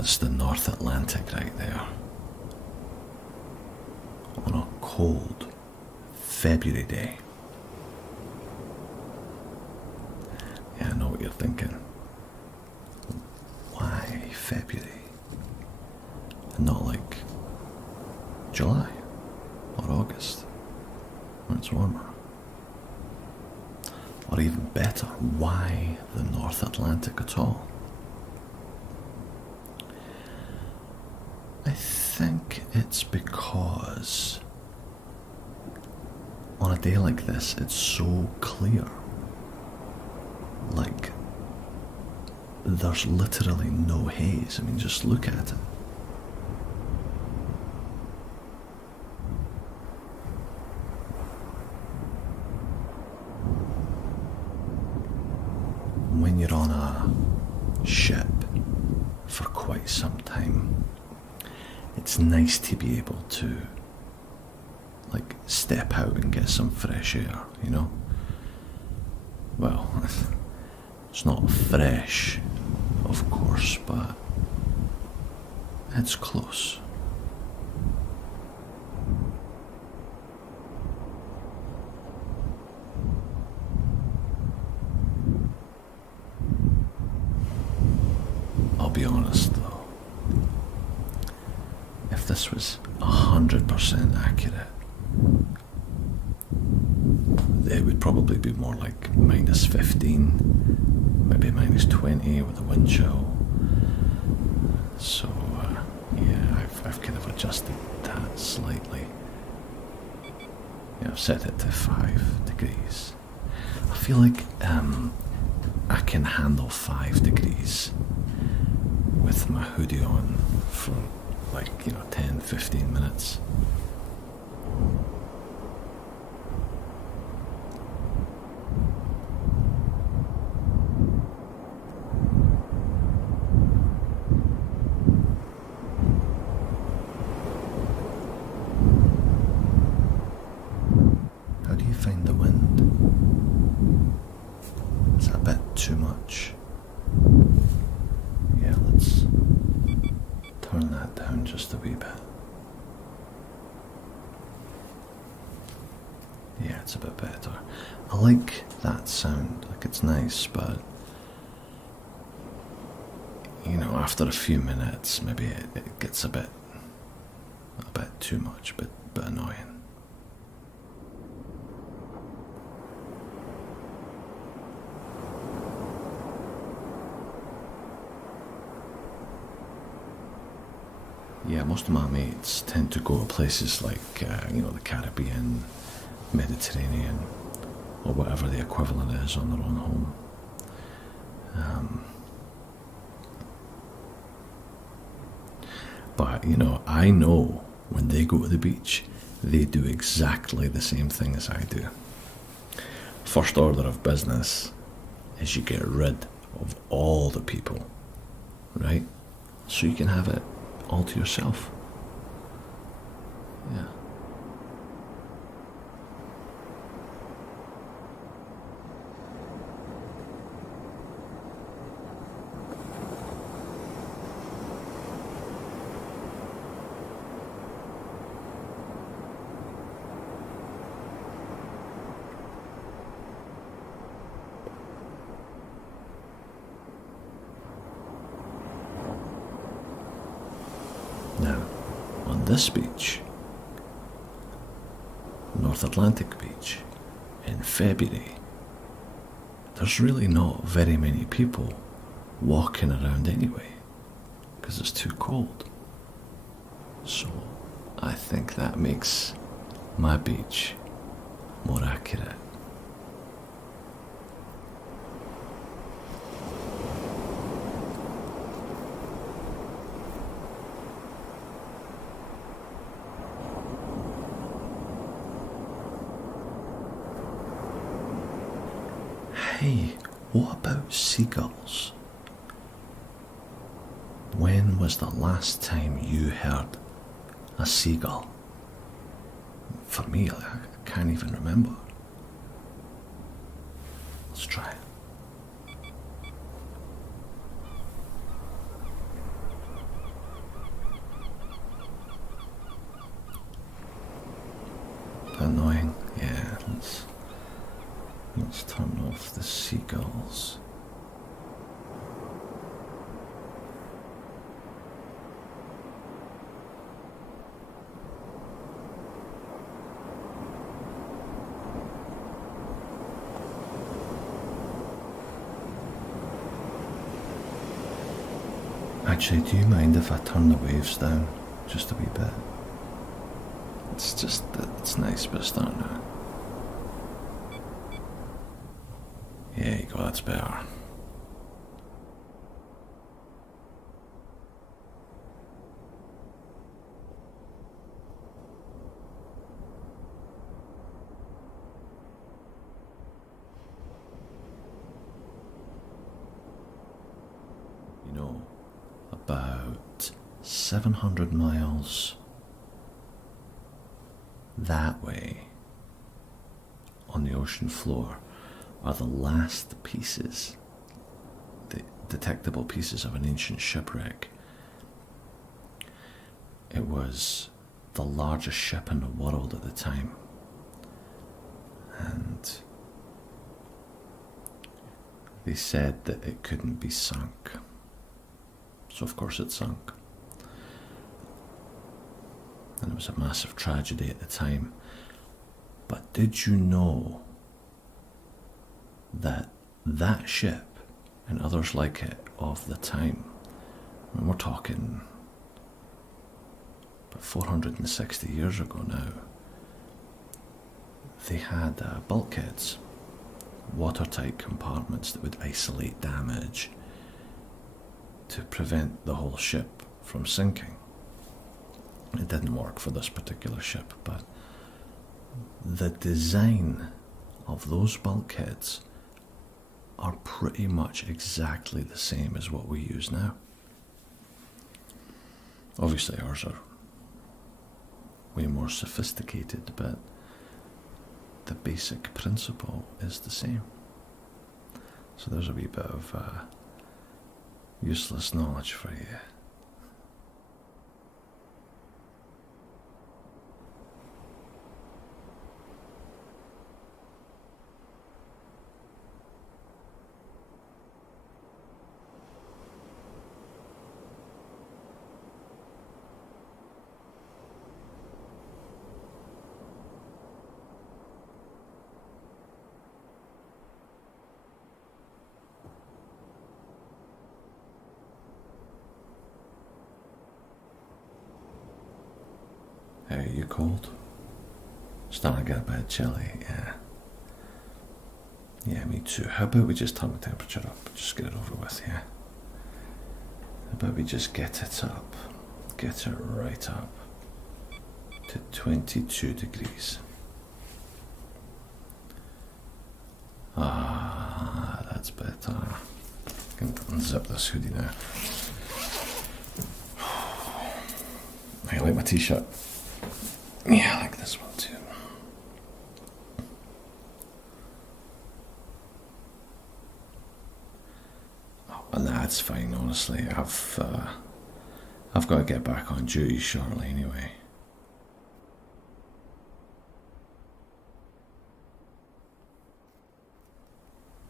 That's the North Atlantic right there. On a cold February day. Yeah, I know what you're thinking. Why February? And not like July or August, when it's warmer? Or even better, why the North Atlantic at all? I think it's because on a day like this, it's so clear. Like, there's literally no haze. I mean, just look at it. When you're on a ship for quite some time, it's nice to be able to, like, step out and get some fresh air, you know? Well, it's not fresh, of course, but it's close. I'll be honest though, if this was 100% accurate, it would probably be more like minus 15, maybe minus 20 with the wind chill. So, yeah, I've kind of adjusted that slightly. Yeah, I've set it to 5 degrees. I feel like I can handle 5 degrees with my hoodie on for like, 10, 15 minutes. How do you find the wind? Is that a bit too much? Yeah, let's turn that down just a wee bit. Yeah, it's a bit better. I like that sound, like it's nice, but after a few minutes, maybe it gets a bit too much, a bit annoying. Yeah, most of my mates tend to go to places like, the Caribbean, Mediterranean, or whatever the equivalent is on their own home. But, I know when they go to the beach, they do exactly the same thing as I do. First order of business is you get rid of all the people, right? So you can have it all to yourself. Yeah. Now, on this beach, North Atlantic Beach, in February, there's really not very many people walking around anyway, because it's too cold. So, I think that makes my beach more accurate. Hey, what about seagulls? When was the last time you heard a seagull? For me, I can't even remember. Let's try it. gulls. Actually, do you mind if I turn the waves down just a wee bit? It's nice, but it's starting to... There you go, that's better. You know, about 700 miles that way on the ocean floor are the last pieces, the detectable pieces of an ancient shipwreck. It was the largest ship in the world at the time, and they said that it couldn't be sunk. So of course it sunk. And it was a massive tragedy at the time. But did you know that that ship and others like it of the time, and we're talking about 460 years ago now, they had bulkheads, watertight compartments that would isolate damage to prevent the whole ship from sinking. It didn't work for this particular ship, but the design of those bulkheads are pretty much exactly the same as what we use now. Obviously ours are way more sophisticated, but the basic principle is the same. So there's a wee bit of useless knowledge for you. Are you cold? Starting to get a bit chilly, yeah. Yeah, me too. How about we just turn the temperature up? Just get it over with, yeah. How about we just get it up? Get it right up to 22 degrees. Ah, that's better. I can unzip this hoodie now. I like my t-shirt. Yeah, I like this one too. Oh, and that's fine, honestly. I've got to get back on duty shortly anyway.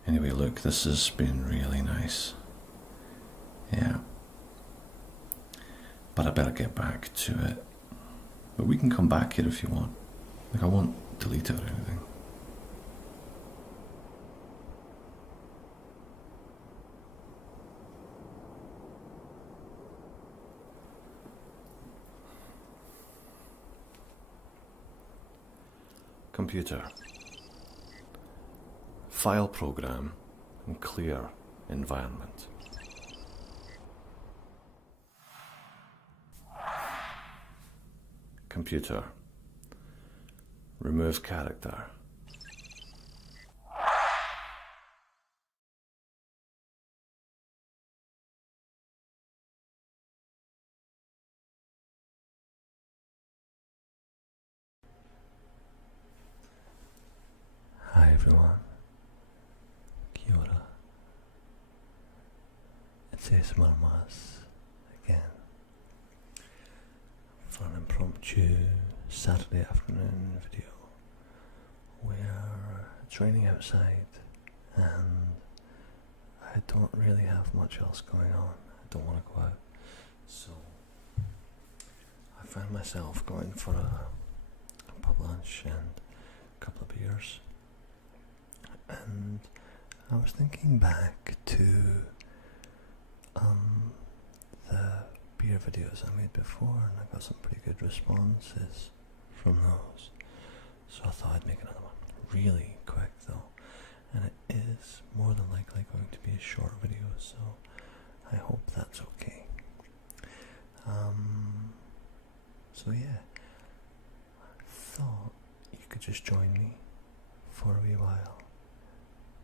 Anyway, look, this has been really nice. Yeah. But I better get back to it. But we can come back here if you want. Like, I won't delete it or anything. Computer. File program and clear environment. Computer. Remove character. Hi everyone. Kia ora. It's ASMR again for an impromptu Saturday afternoon video. We're training outside and I don't really have much else going on. I don't want to go out. So I found myself going for a pub lunch and a couple of beers. And I was thinking back to the beer videos I made before, and I got some pretty good responses from those. So I thought I'd make another one. Really quick though. And it is more than likely going to be a short video, so I hope that's okay. So yeah, I thought you could just join me for a wee while,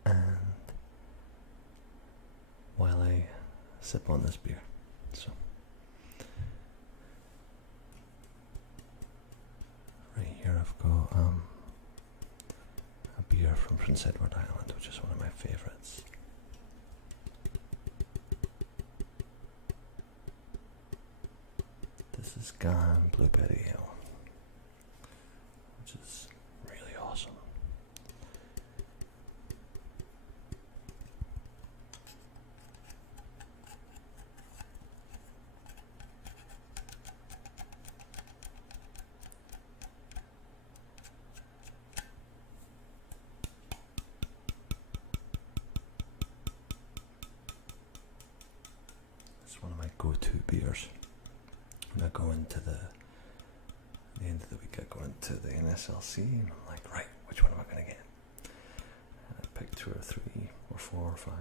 and while I sip on this beer. So right here I've got a beer from Prince Edward Island, which is one of my favourites. This is Ghan Blueberry Ale, which is really awesome. It's one of my go-to beers. When I go into the end of the week, I go into the NSLC and I'm like, right, which one am I going to get? And I pick 2 or 3 or 4 or 5.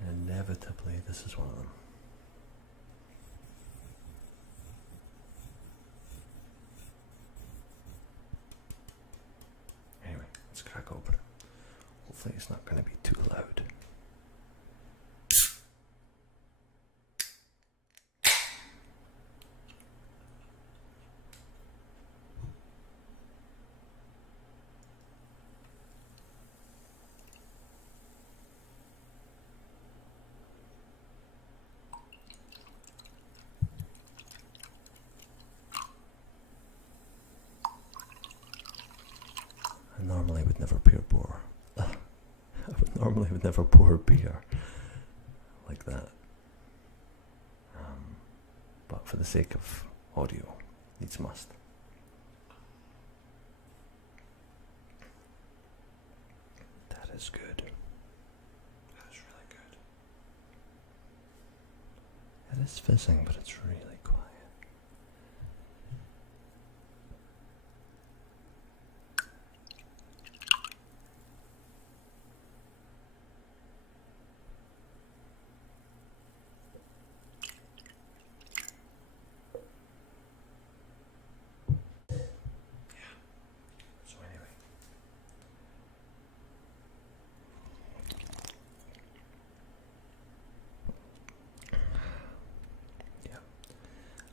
And inevitably, this is one of them. Anyway, let's crack open it. Hopefully it's not going to be too loud. I normally would never pour beer like that, but for the sake of audio, needs must. That is good. That is really good. It is fizzing, but it's really quiet.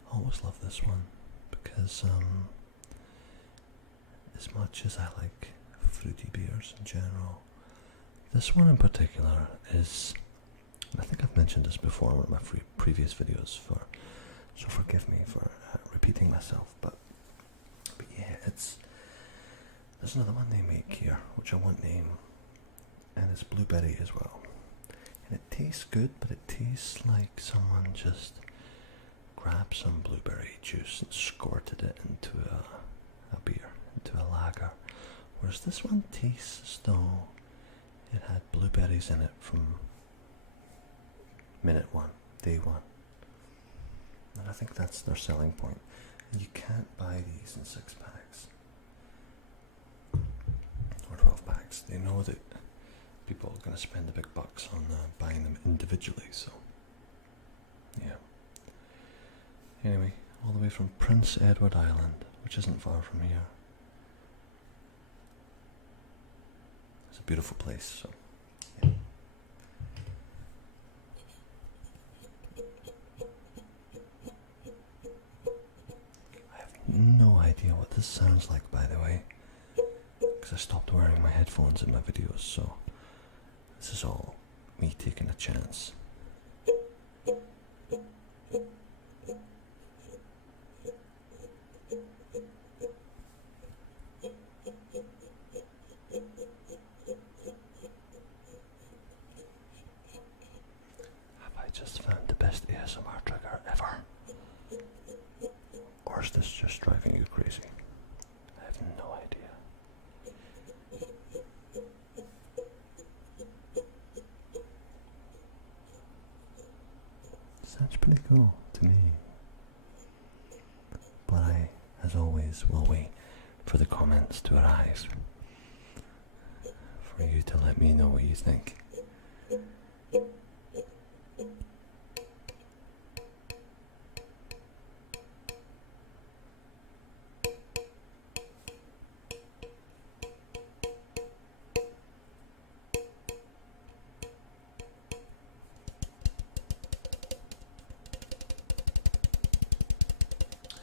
I always love this one because as much as I like fruity beers in general, this one in particular is, and I think I've mentioned this before in one of my previous videos, so forgive me for repeating myself, but yeah, there's another one they make here which I won't name, and it's blueberry as well, and it tastes good, but it tastes like someone just grabbed some blueberry juice and squirted it into a beer, into a lager, whereas this one tastes as though it had blueberries in it from minute 1, day 1, and I think that's their selling point. And you can't buy these in 6 packs or 12 packs. They know that people are going to spend the big bucks on buying them individually, so yeah. Anyway, all the way from Prince Edward Island, which isn't far from here. It's a beautiful place, so yeah. I have no idea what this sounds like, by the way, because I stopped wearing my headphones in my videos, so this is all me taking a chance. crazy. I have no idea. Sounds pretty cool to me. But I, as always, will wait for the comments to arrive, for you to let me know what you think.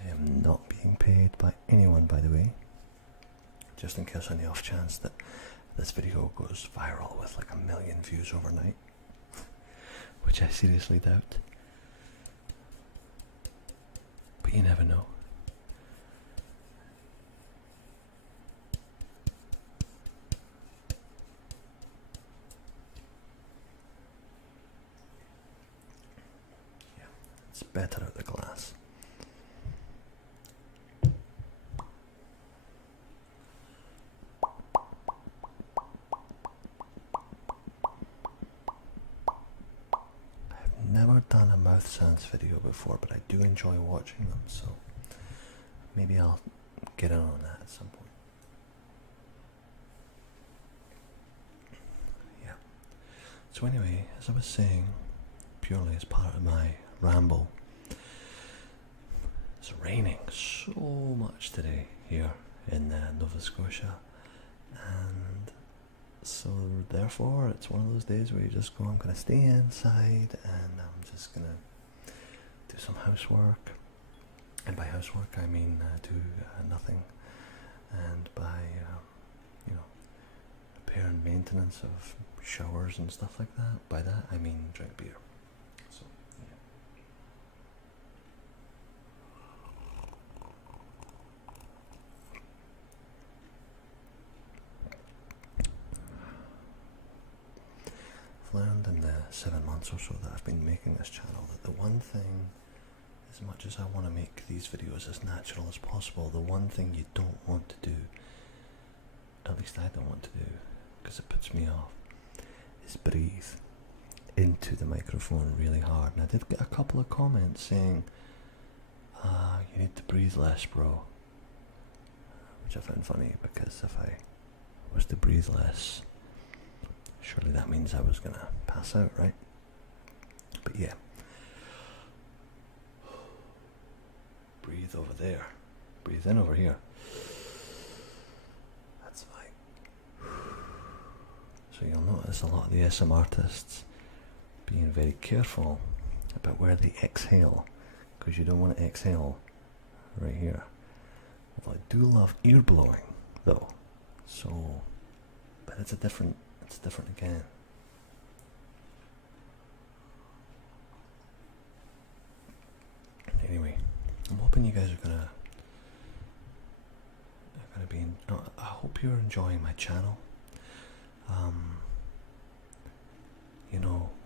I am not being paid by anyone, by the way, just in case on the off chance that this video goes viral with like 1 million views overnight, which I seriously doubt, but you never know. Yeah, it's better out the glass. Never done a mouth sounds video before, but I do enjoy watching them, so maybe I'll get in on that at some point. Yeah. So anyway, as I was saying, purely as part of my ramble, it's raining so much today here in Nova Scotia, and so therefore it's one of those days where you just go, I'm going to stay inside and I'm just going to do some housework. And by housework I mean do nothing. And by, repair and maintenance of showers and stuff like that, by that I mean drink beer. So, yeah. Learned in the 7 months or so that I've been making this channel that the one thing, as much as I want to make these videos as natural as possible, the one thing you don't want to do, at least I don't want to do, because it puts me off, is breathe into the microphone really hard. And I did get a couple of comments saying, you need to breathe less, bro, which I found funny, because if I was to breathe less, surely that means I was going to pass out, right? But yeah. Breathe over there. Breathe in over here. That's fine. So you'll notice a lot of the SM artists being very careful about where they exhale, because you don't want to exhale right here. Although I do love ear blowing, though. So, but it's different again. Anyway, I'm hoping you guys are gonna be. I hope you're enjoying my channel.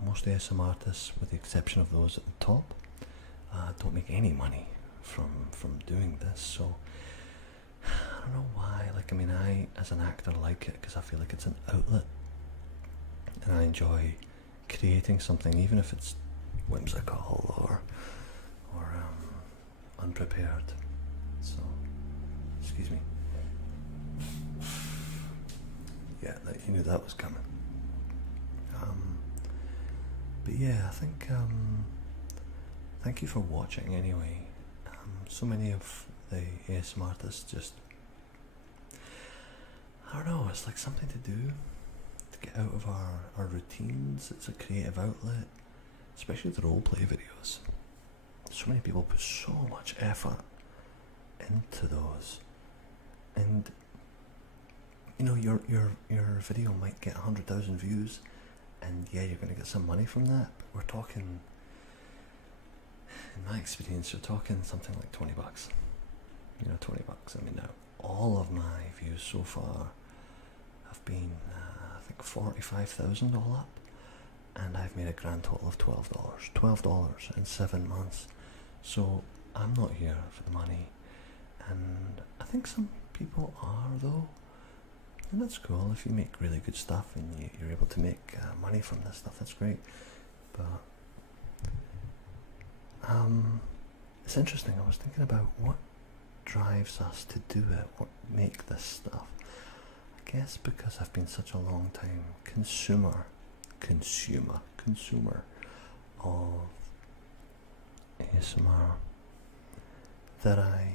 Most ASM artists, with the exception of those at the top, don't make any money from doing this. So I don't know why. I, as an actor, like it because I feel like it's an outlet. And I enjoy creating something, even if it's whimsical or unprepared. So, excuse me. Yeah, you knew that was coming. But yeah, I think thank you for watching anyway. So many of the ASM artists just, I don't know, it's like something to do. Get out of our routines. It's a creative outlet, especially the roleplay videos. So many people put so much effort into those, and your video might get 100,000 views, and yeah, you're going to get some money from that, but we're talking, in my experience, you're talking something like 20 bucks. 20 bucks. I mean, now all of my views so far have been I think 45,000 all up, and I've made a grand total of $12 in 7 months. So I'm not here for the money, And I think some people are, though, and that's cool. If you make really good stuff and you're able to make money from this stuff, that's great. But it's interesting. I was thinking about what drives us to do it, what make this stuff. I guess because I've been such a long time consumer of ASMR that I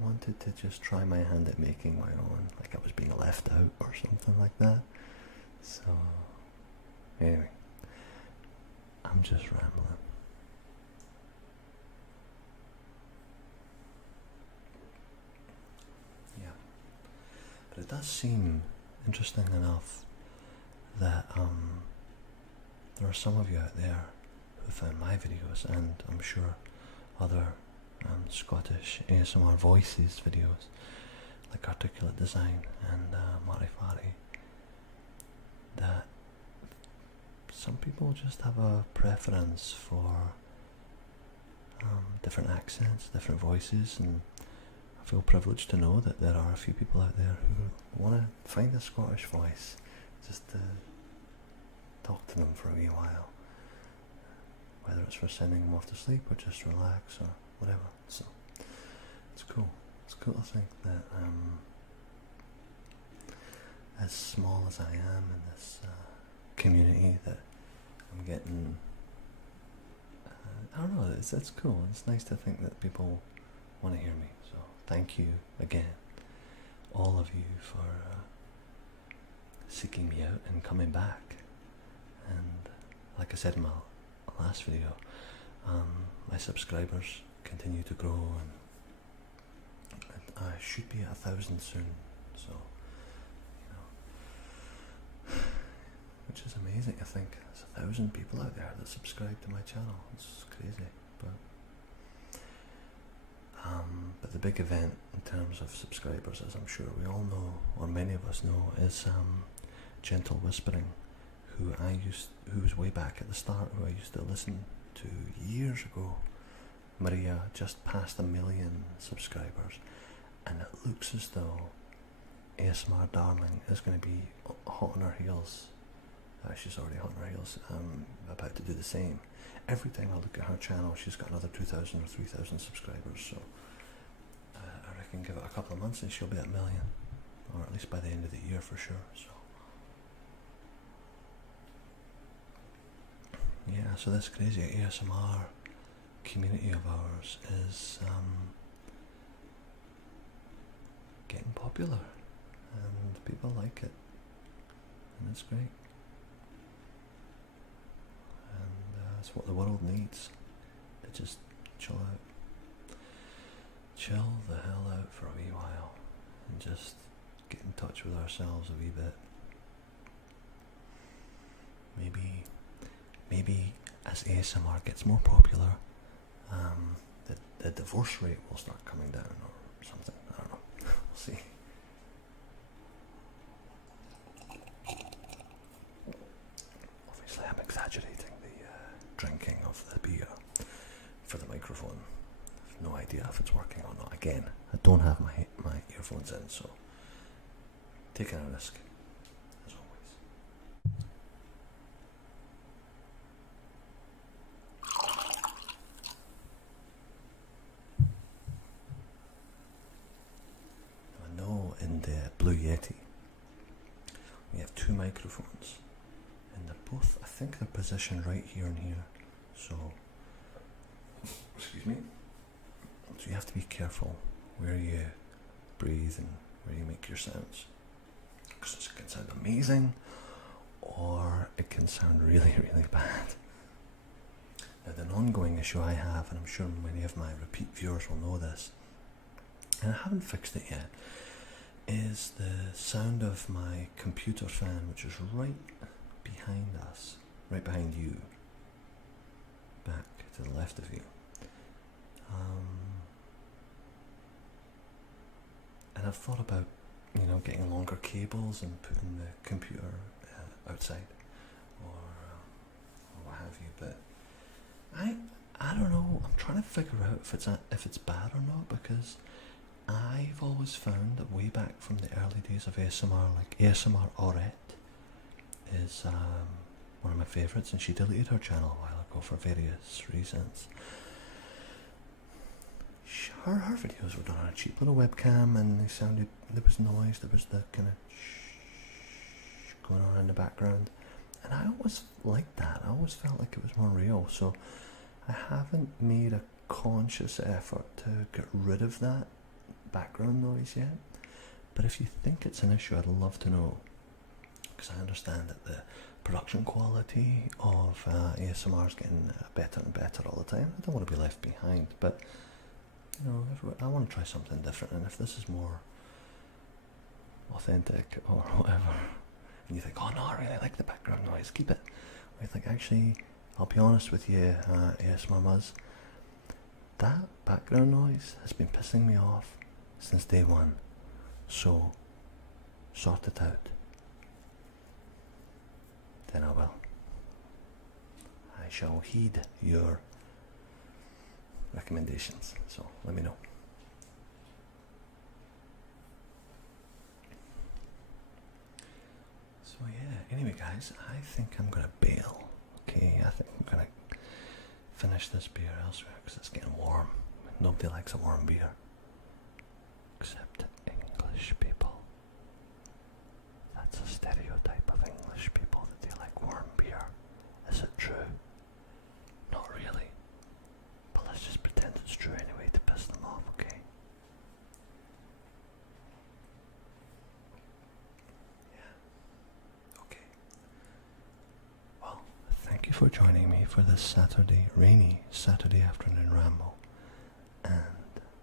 wanted to just try my hand at making my own, like I was being left out or something like that. So anyway, I'm just rambling. Yeah, but it does seem interesting enough that there are some of you out there who found my videos, and I'm sure other Scottish ASMR voices videos like Articulate Design and Marifari, that some people just have a preference for different accents, different voices, and I feel privileged to know that there are a few people out there who want to find a Scottish voice just to talk to them for a wee while, whether it's for sending them off to sleep or just relax or whatever. So it's cool. It's cool to think that as small as I am in this community, that I'm getting, I don't know, it's cool. It's nice to think that people want to hear me. So thank you again, all of you, for seeking me out and coming back. And like I said in my last video, my subscribers continue to grow, and I should be at 1,000 soon, so, which is amazing. I think there's 1,000 people out there that subscribe to my channel. It's crazy, but the big event in terms of subscribers, as I'm sure we all know, or many of us know, is Gentle Whispering, who was way back at the start, who I used to listen to years ago. Maria just passed 1 million subscribers, and it looks as though ASMR Darling is going to be hot on her heels. She's already hot on her heels, about to do the same. Every time I look at her channel, she's got another 2,000 or 3,000 subscribers, so I reckon give it a couple of months and she'll be at 1 million, or at least by the end of the year for sure. So yeah, so this crazy ASMR community of ours is getting popular, and people like it, and it's great, and it's what the world needs, to just chill the hell out for a wee while, and just get in touch with ourselves a wee bit. Maybe as ASMR gets more popular, the divorce rate will start coming down or something. I don't know. We'll see. Obviously, I'm exaggerating the drinking of the beer for the microphone. I have no idea if it's working or not. Again, I don't have my earphones in, so taking a risk, as always. I know in the Blue Yeti we have 2 microphones, and they're both, I think they're positioned right here and here, so excuse me, so you have to be careful where you breathe and where you make your sounds, because it can sound amazing or it can sound really, really bad. Now, an ongoing issue I have, and I'm sure many of my repeat viewers will know this, and I haven't fixed it yet, is the sound of my computer fan, which is right behind us, right behind you, back to the left of you. And I've thought about, getting longer cables and putting the computer outside, or what have you, but I don't know, I'm trying to figure out if it's bad or not, because I've always found that way back from the early days of ASMR, like ASMR Aurette is one of my favourites, and she deleted her channel a while ago for various reasons. Her videos were done on a cheap little webcam, and they sounded, there was noise, there was the kind of shh going on in the background, and I always liked that. I always felt like it was more real, so I haven't made a conscious effort to get rid of that background noise yet. But if you think it's an issue, I'd love to know, because I understand that the production quality of ASMR is getting better and better all the time. I don't want to be left behind, but you know, I want to try something different, and if this is more authentic or whatever, and you think, oh no, I really like the background noise, keep it. Or you think, actually, I'll be honest with you, ASMR Muzz, that background noise has been pissing me off since day one, so sort it out. Then I will. I shall heed your recommendations, so let me know. So yeah, anyway guys, I think I'm gonna bail. Okay, I think I'm gonna finish this beer elsewhere because it's getting warm. Nobody likes a warm beer except English people. That's a stereotype of English people, that they like warm beer. Is it true? Not really. But let's just pretend it's true anyway to piss them off, okay? Yeah. Okay. Well, thank you for joining me for this Saturday, rainy Saturday afternoon ramble and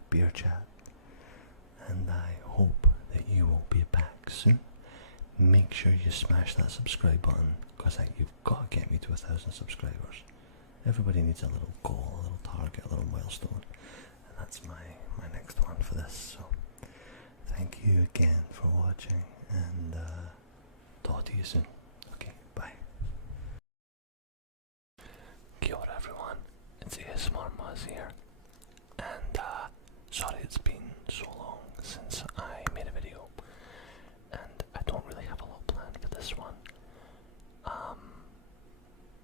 beer chat. And I hope that you will be back soon. Make sure you smash that subscribe button, because you've got to get me to 1,000 subscribers. Everybody needs a little goal, a little target, a little milestone, and that's my next one for this. So thank you again for watching, and talk to you soon. Okay, bye. Kia ora everyone, it's ASMR Muzz here, and sorry it's been so long since I made a video, and I don't really have a lot planned for this one,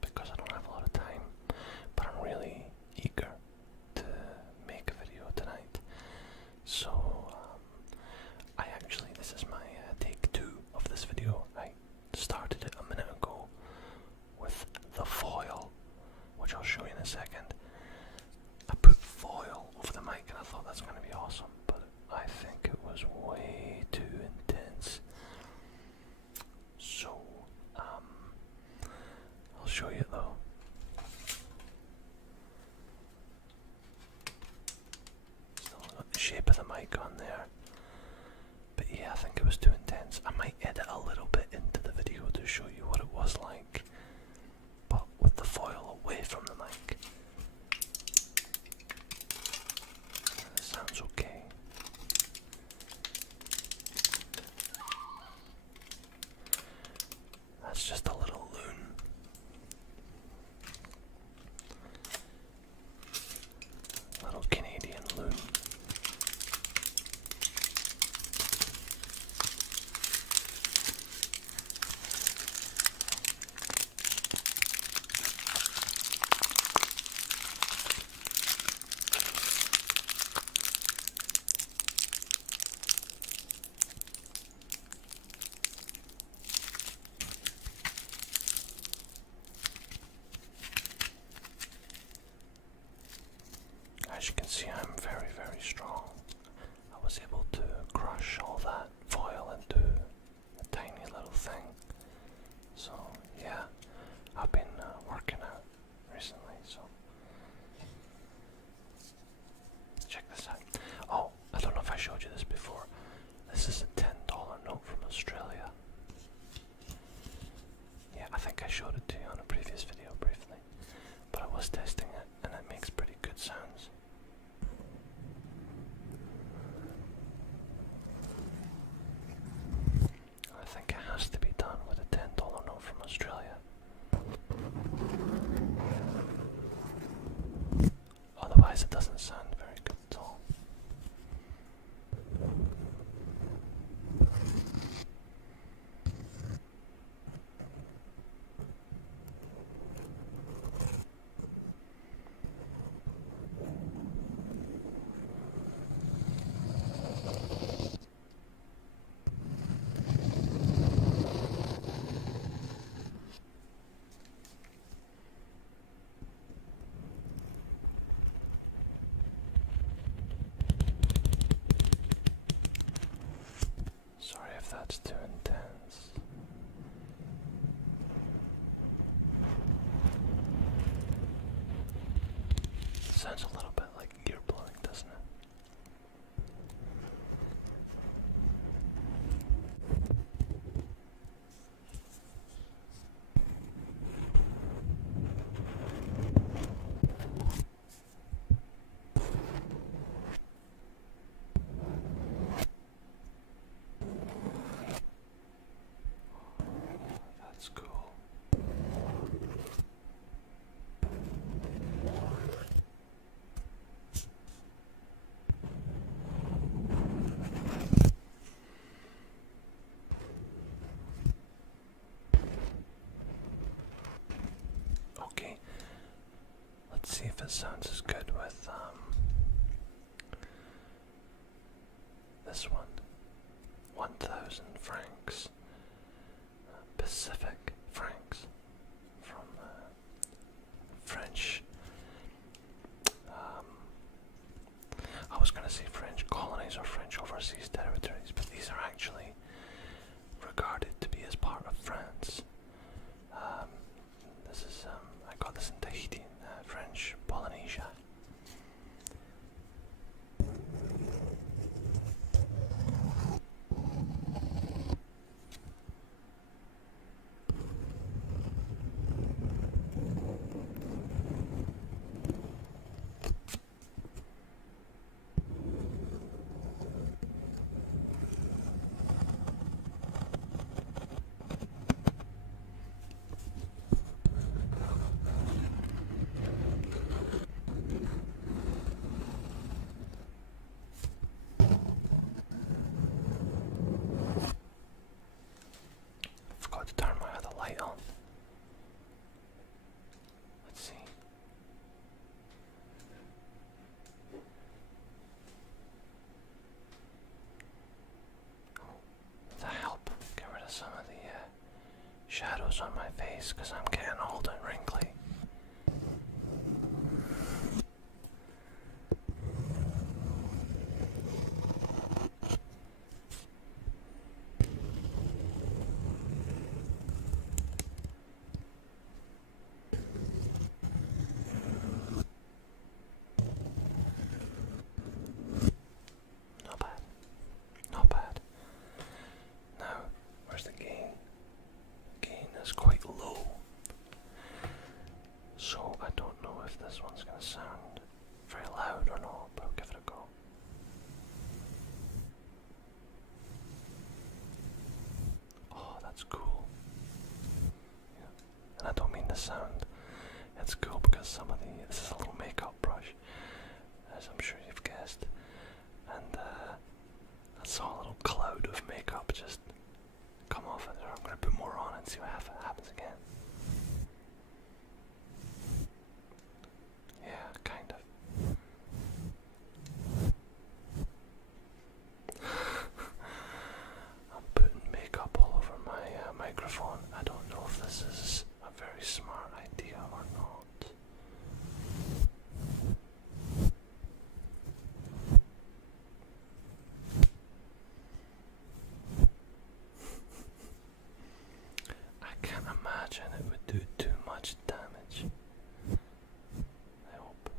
because I don't have a lot of time, but I'm really eager to make a video tonight. So this is my take 2 of this video. I started it a minute ago with the foil, which I'll show you in a second. I put foil over the mic and I thought that's going to be awesome, but I think it was way too intense. So I'll show you though. Still got the shape of the mic on there, but yeah, I think it was too intense. I might edit a little bit into the video to show you what it was like, but with the foil away from the mic. That sounds okay. That's just a little loon. Little Canadian loon. As you can see, I'm very, very strong. I was able to crush all that foil into a tiny little thing. So yeah, I've been working out recently, so check this out. Oh, I don't know if I showed you this before. This is a $10 note from Australia. Yeah, I think I showed it to you on a previous video briefly, but I was testing it and it makes pretty good sounds. I think it has to be done with a $10 note from Australia. Sounds a little bit like ear blowing, doesn't it? That's cool. Okay, let's see if it sounds as good with this one. 1,000 francs. Pacific francs from French. I was going to say French colonies or French overseas territories, but these are actually regarded to be as part of France. This is I got this in Tahiti, in French Polynesia. Forgot to turn my other light on. Let's see. To help get rid of some of the shadows on my face, because I'm getting old and wrinkly. Not bad. Not bad. Now, where's the gain? Gain is quite low. So I don't know if this one's going to sound very loud or not, but I'll give it a go. Oh, that's cool. Yeah. And I don't mean the sound. It's cool because some of this is a little makeup brush, as I'm sure you've guessed. And I saw a little cloud of makeup just come off of there. I'm going to put more on and see what happens again. Yeah, kind of. I'm putting makeup all over my microphone. I don't know if this is a very smart idea or not. I can't imagine it would do too much damage. I hope.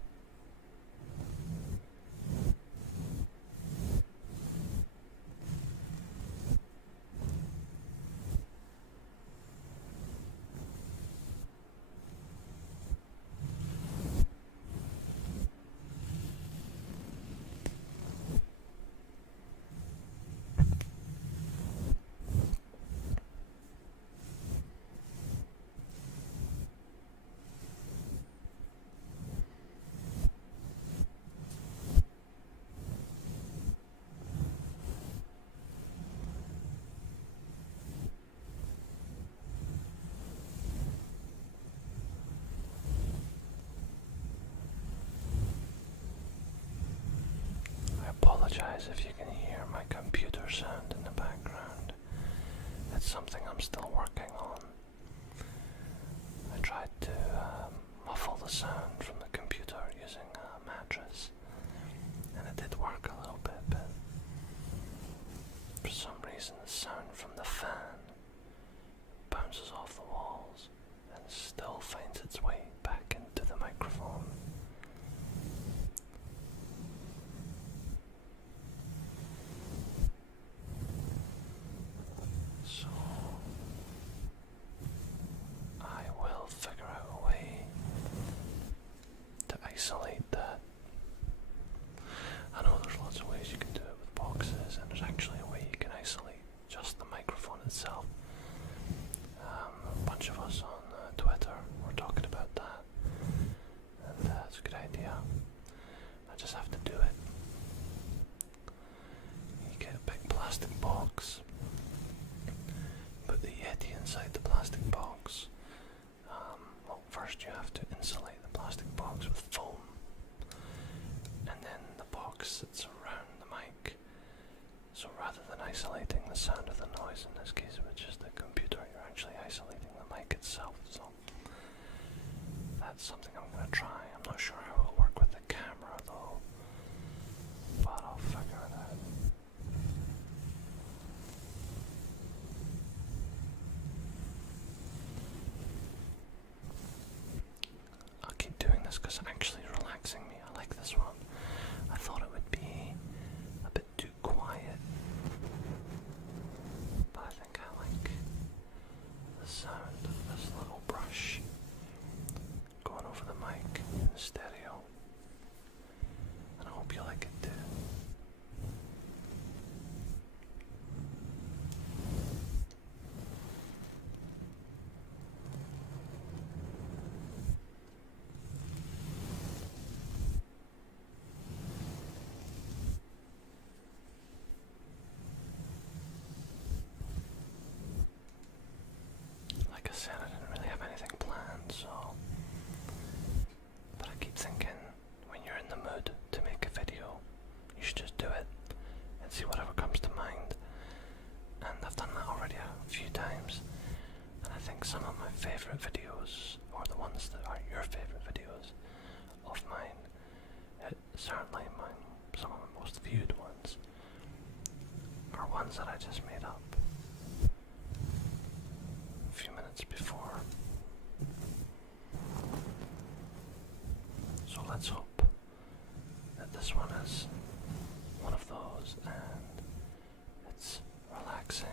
I apologize if you can hear my computer sound in the background. It's something I'm still working on. I tried to muffle the sound from the computer using a mattress, and it did work a little bit, but for some reason the sound from the fan bounces off the walls and still finds its way back into the microphone. isolate that. I know there's lots of ways you can do it with boxes, and there's actually a way you can isolate just the microphone itself. A bunch of us on Twitter were talking about that, and it's a good idea. I just have to do it. You get a big plastic box, put the Yeti inside the plastic box. Well, first you have to insulate the plastic box with foam, and then the box sits around the mic. So rather than isolating the sound of the noise, in this case which is the computer, you're actually isolating the mic itself. So that's something I'm going to try. I'm not sure how it'll work with the camera though, but I'll figure it out. I'll keep doing this because it's actually relaxing me. I like this one. I thought it would be a bit too quiet, but I think I like the sound of this little brush going over the mic in stereo, and I hope you like it too. Like I said, I didn't really have anything planned, but I keep thinking when you're in the mood to make a video, you should just do it and see whatever comes to mind. And I've done that already a few times, and I think some of my favourite videos, or the ones that are your favourite videos of mine, certainly some of my most viewed ones, are ones that I just made up a few minutes before. So let's hope that this one is one of those, and it's relaxing,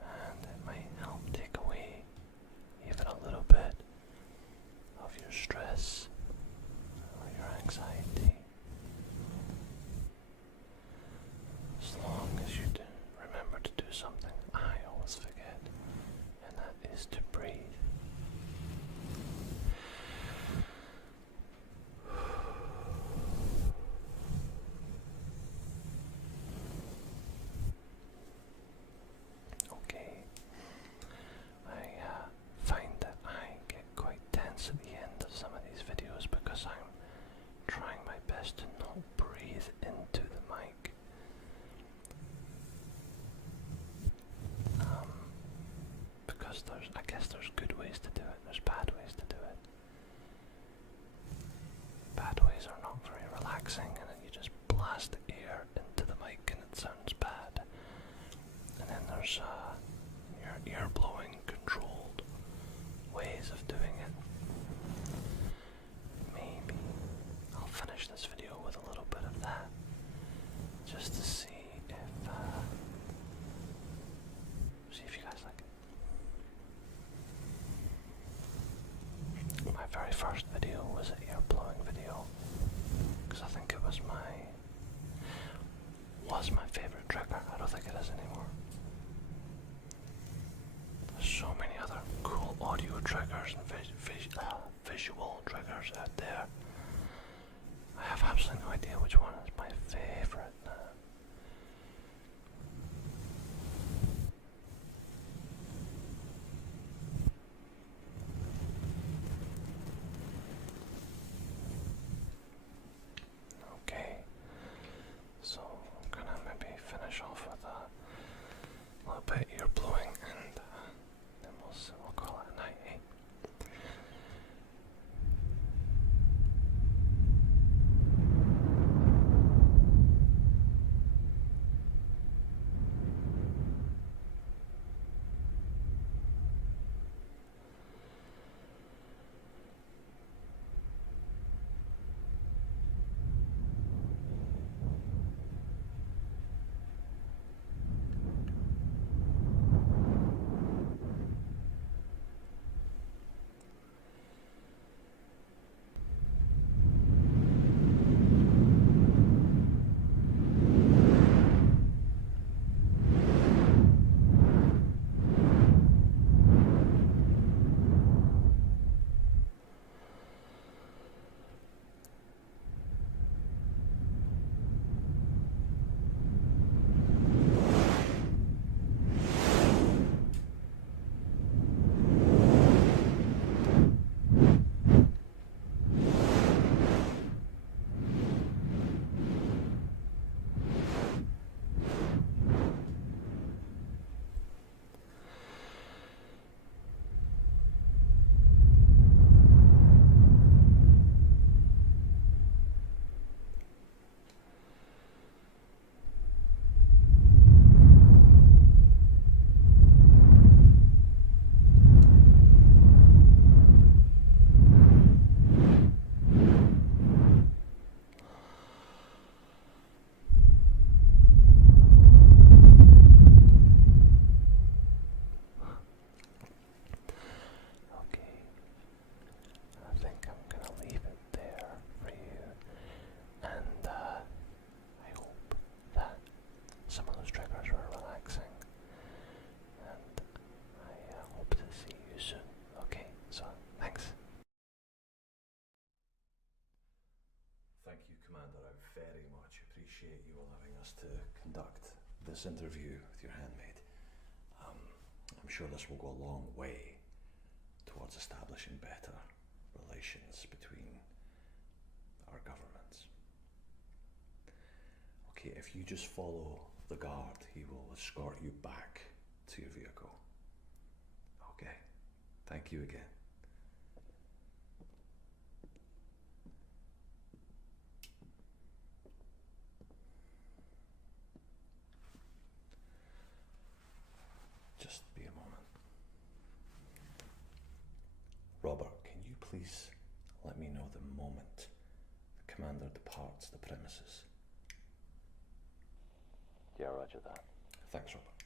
and it might help take away even a little bit of your stress or your anxiety. As long as you remember to do something I always forget, and that is to breathe. Okay, I find that I get quite tense at the end of some of these videos because I'm trying my best to not breathe into the mic. Because I guess there's good ways to do it, there's bad ways to do it. Bad ways are not very relaxing, and then you just blast air into the mic and it sounds bad. And then there's your ear blowing controlled ways of doing it. Maybe I'll finish this video with a little bit of that, just to see if you guys like it. My very first video was an ear blowing video, because I think it was my favorite trigger. I don't think it is anymore. There's so many other cool audio triggers and visual triggers out there. I have absolutely no idea which one is my favorite now. Okay, so I'm gonna maybe finish off with a little bit ear blowing, and then we'll call it a night, eh? Commander. I very much appreciate you allowing us to conduct this interview with your handmaid. I'm sure this will go a long way towards establishing better relations between our governments. Okay, if you just follow the guard, he will escort you back to your vehicle. Okay, thank you again. Just be a moment. Robert, can you please let me know the moment the commander departs the premises? Yeah, roger that. Thanks, Robert.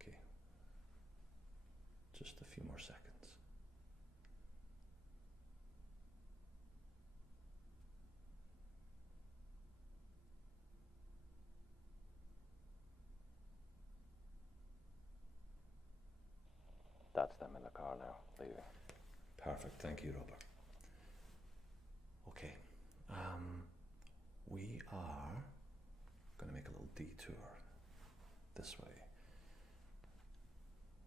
Okay. Just a few more seconds. That's them in the car now, leaving. Perfect, thank you, Robert. Okay, we are going to make a little detour this way.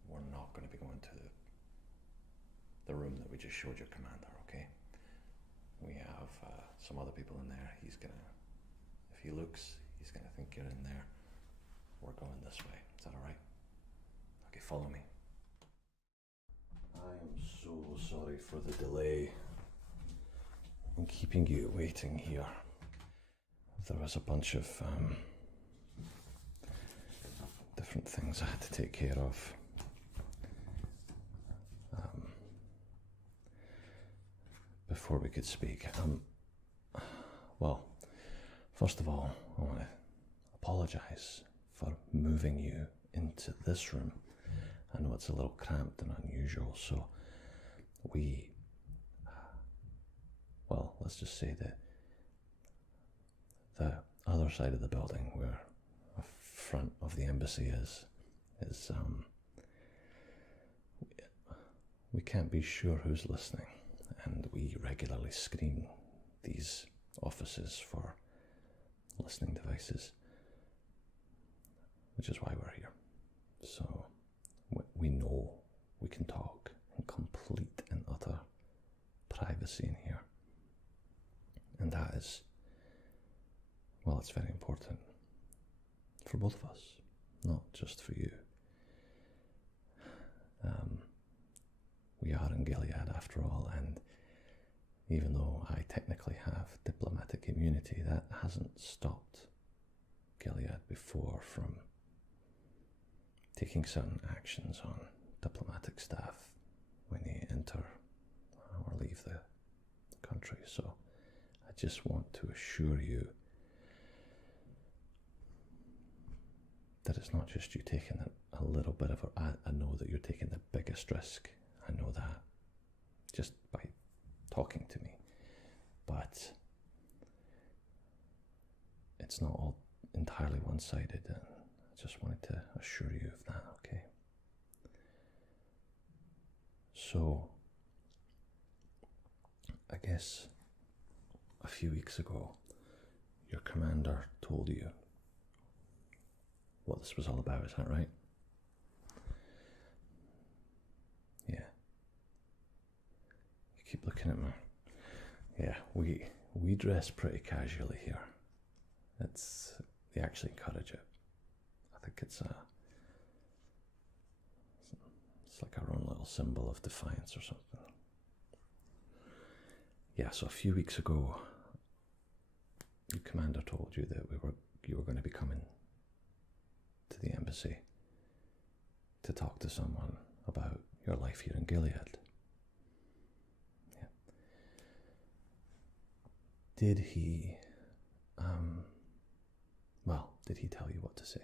We're not going to be going to the room that we just showed your commander, okay? We have some other people in there. He's going to, if he looks, he's going to think you're in there. We're going this way. Is that all right? Okay, follow me. I am so sorry for the delay in keeping you waiting here. There was a bunch of different things I had to take care of. Before we could speak. Well, first of all, I want to apologise for moving you into this room. I know it's a little cramped and unusual, so well, let's just say that the other side of the building where the front of the embassy is we can't be sure who's listening, and we regularly screen these offices for listening devices, which is why we're here. So we know we can talk in complete and utter privacy in here. And that is, well, it's very important for both of us, not just for you. We are in Gilead after all, and even though I technically have diplomatic immunity, that hasn't stopped Gilead before from taking certain actions on diplomatic staff when they enter or leave the country. So I just want to assure you that it's not just you taking a little bit of I know that you're taking the biggest risk. I know that just by talking to me. But it's not all entirely one-sided, and I just wanted to assure you of that, okay? So, I guess a few weeks ago, your commander told you what this was all about, is that right? Yeah. You keep looking at me. Yeah, we dress pretty casually here. They actually encourage it. I think it's like our own little symbol of defiance or something. Yeah, so a few weeks ago, your commander told you that you were going to be coming to the embassy to talk to someone about your life here in Gilead. Yeah. Did he, did he tell you what to say?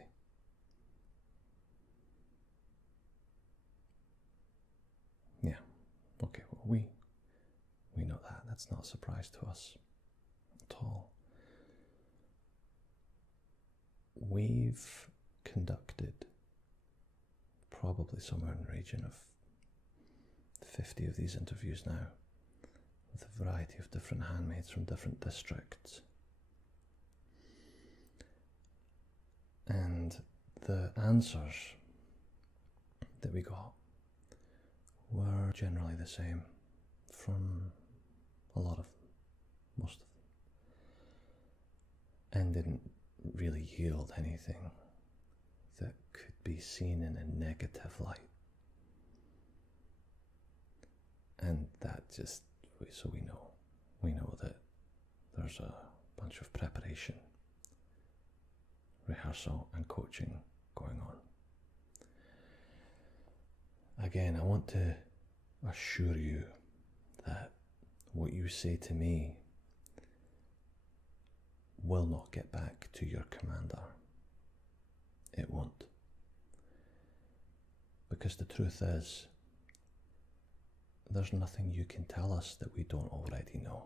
Yeah, okay, well, we know that. That's not a surprise to us at all. We've conducted probably somewhere in the region of 50 of these interviews now with a variety of different handmaids from different districts. And the answers that we got were generally the same from a lot of them, most of them, and didn't really yield anything that could be seen in a negative light. And that just, so we know that there's a bunch of preparation, rehearsal and coaching going on. Again, I want to assure you that what you say to me will not get back to your commander. It won't. Because the truth is, there's nothing you can tell us that we don't already know.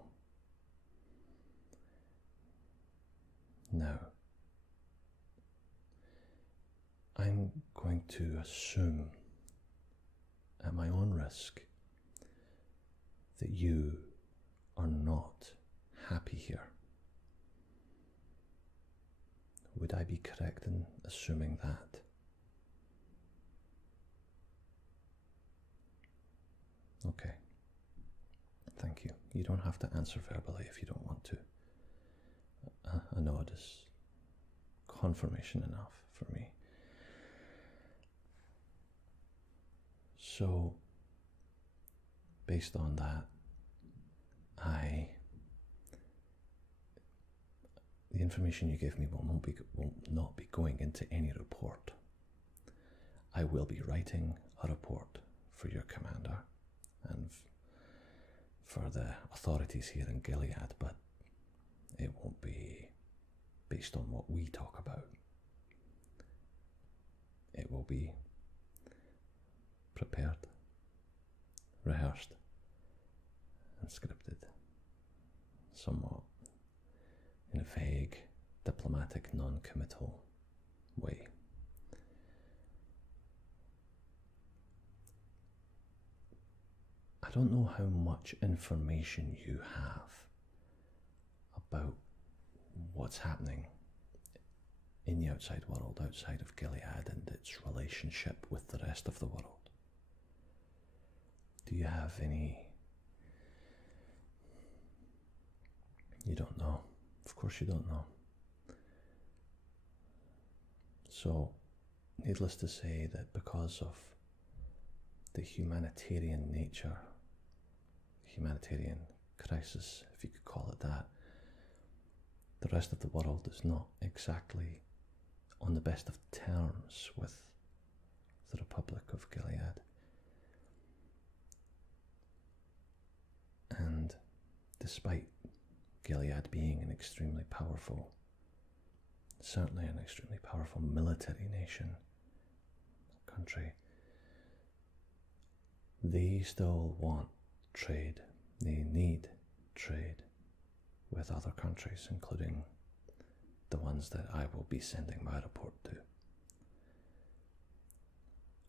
Now, I'm going to assume, at my own risk, that you are not happy here. Would I be correct in assuming that? Okay. Thank you. You don't have to answer verbally if you don't want to. I know it is confirmation enough for me. So, based on that, the information you give me will not be going into any report. I will be writing a report for your commander and for the authorities here in Gilead, but it won't be based on what we talk about. It will be prepared, rehearsed, and scripted, somewhat in a vague, diplomatic, non-committal way. I don't know how much information you have about what's happening in the outside world, outside of Gilead, and its relationship with the rest of the world. Do you have any? You don't know. Of course you don't know. So, needless to say that because of the humanitarian nature, humanitarian crisis, if you could call it that, the rest of the world is not exactly on the best of terms with the Republic of Gilead. And despite Gilead being an extremely powerful, certainly an extremely powerful military nation, country, they still want trade. They need trade with other countries, including the ones that I will be sending my report to.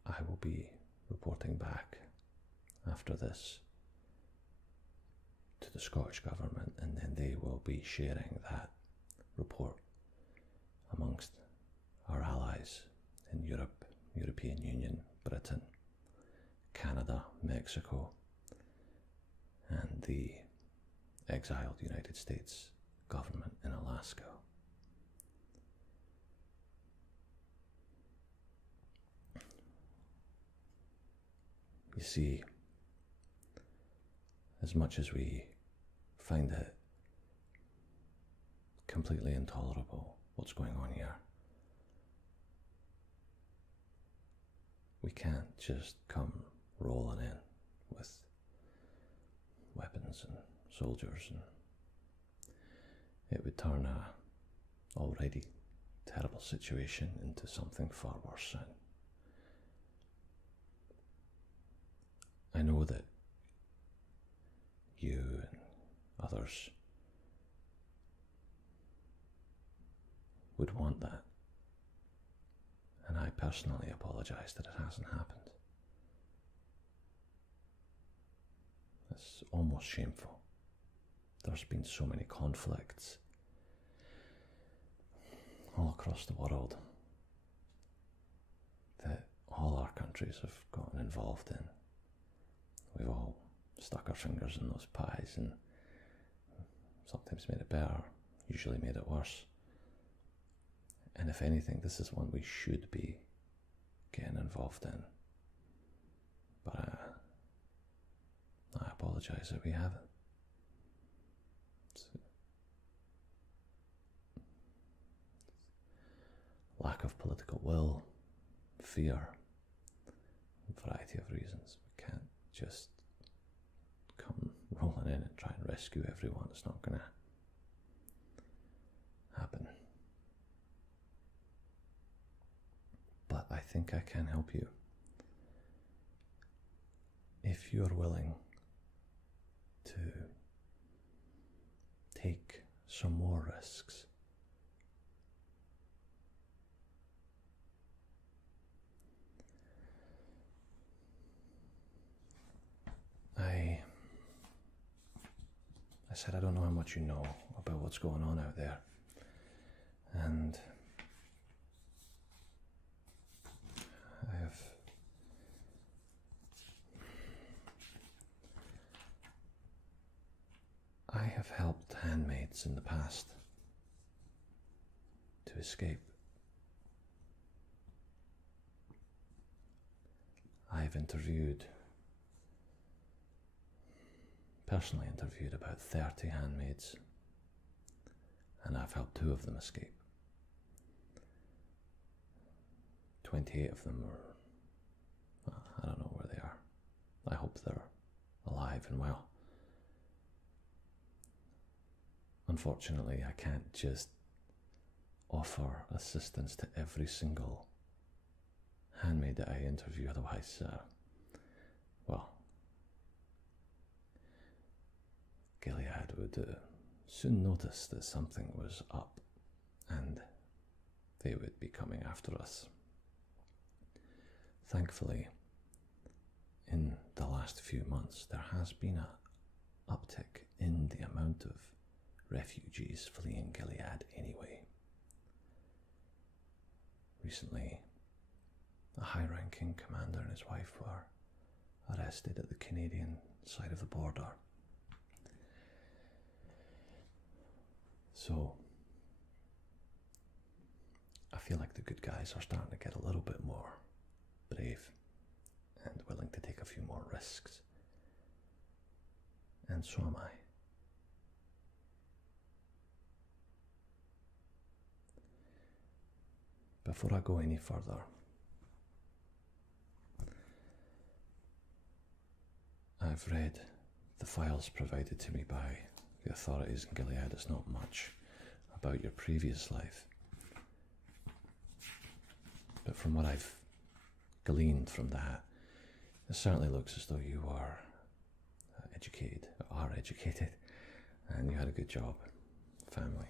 I will be reporting back after this to the Scottish Government, and then they will be sharing that report amongst our allies in Europe, European Union, Britain, Canada, Mexico, and the exiled United States government in Alaska. You see, as much as we find it completely intolerable what's going on here, we can't just come rolling in with weapons and soldiers, and it would turn a already terrible situation into something far worse soon. I know that you and others would want that, and I personally apologise that it hasn't happened. It's almost shameful. There's been so many conflicts all across the world that all our countries have gotten involved in. We've all stuck our fingers in those pies and sometimes made it better, usually made it worse. And if anything, this is one we should be getting involved in. But I apologise that we haven't. Lack of political will, fear, a variety of reasons. We can't just come rolling in and try and rescue everyone. It's not going to happen. But I think I can help you. If you're willing to take some more risks, I said I don't know how much you know about what's going on out there, and I have helped handmaids in the past to escape. I've personally interviewed about 30 handmaids, and I've helped 2 of them escape. 28 of them are, I don't know where they are. I hope they're alive and well. Unfortunately, I can't just offer assistance to every single handmaid that I interview, otherwise, Gilead would soon notice that something was up and they would be coming after us. Thankfully, in the last few months, there has been an uptick in the amount of refugees fleeing Gilead anyway. Recently, a high-ranking commander and his wife were arrested at the Canadian side of the border. So, I feel like the good guys are starting to get a little bit more brave and willing to take a few more risks. And so am I. Before I go any further, I've read the files provided to me by the authorities in Gilead. It's not much about your previous life, but from what I've gleaned from that, it certainly looks as though you are educated, and you had a good job, family.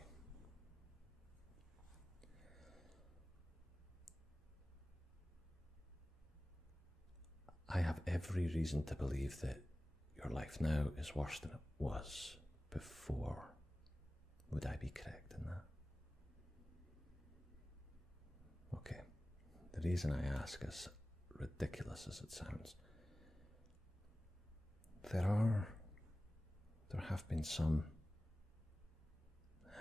I have every reason to believe that your life now is worse than it was before. Would I be correct in that? Okay. The reason I ask, as ridiculous as it sounds, there have been some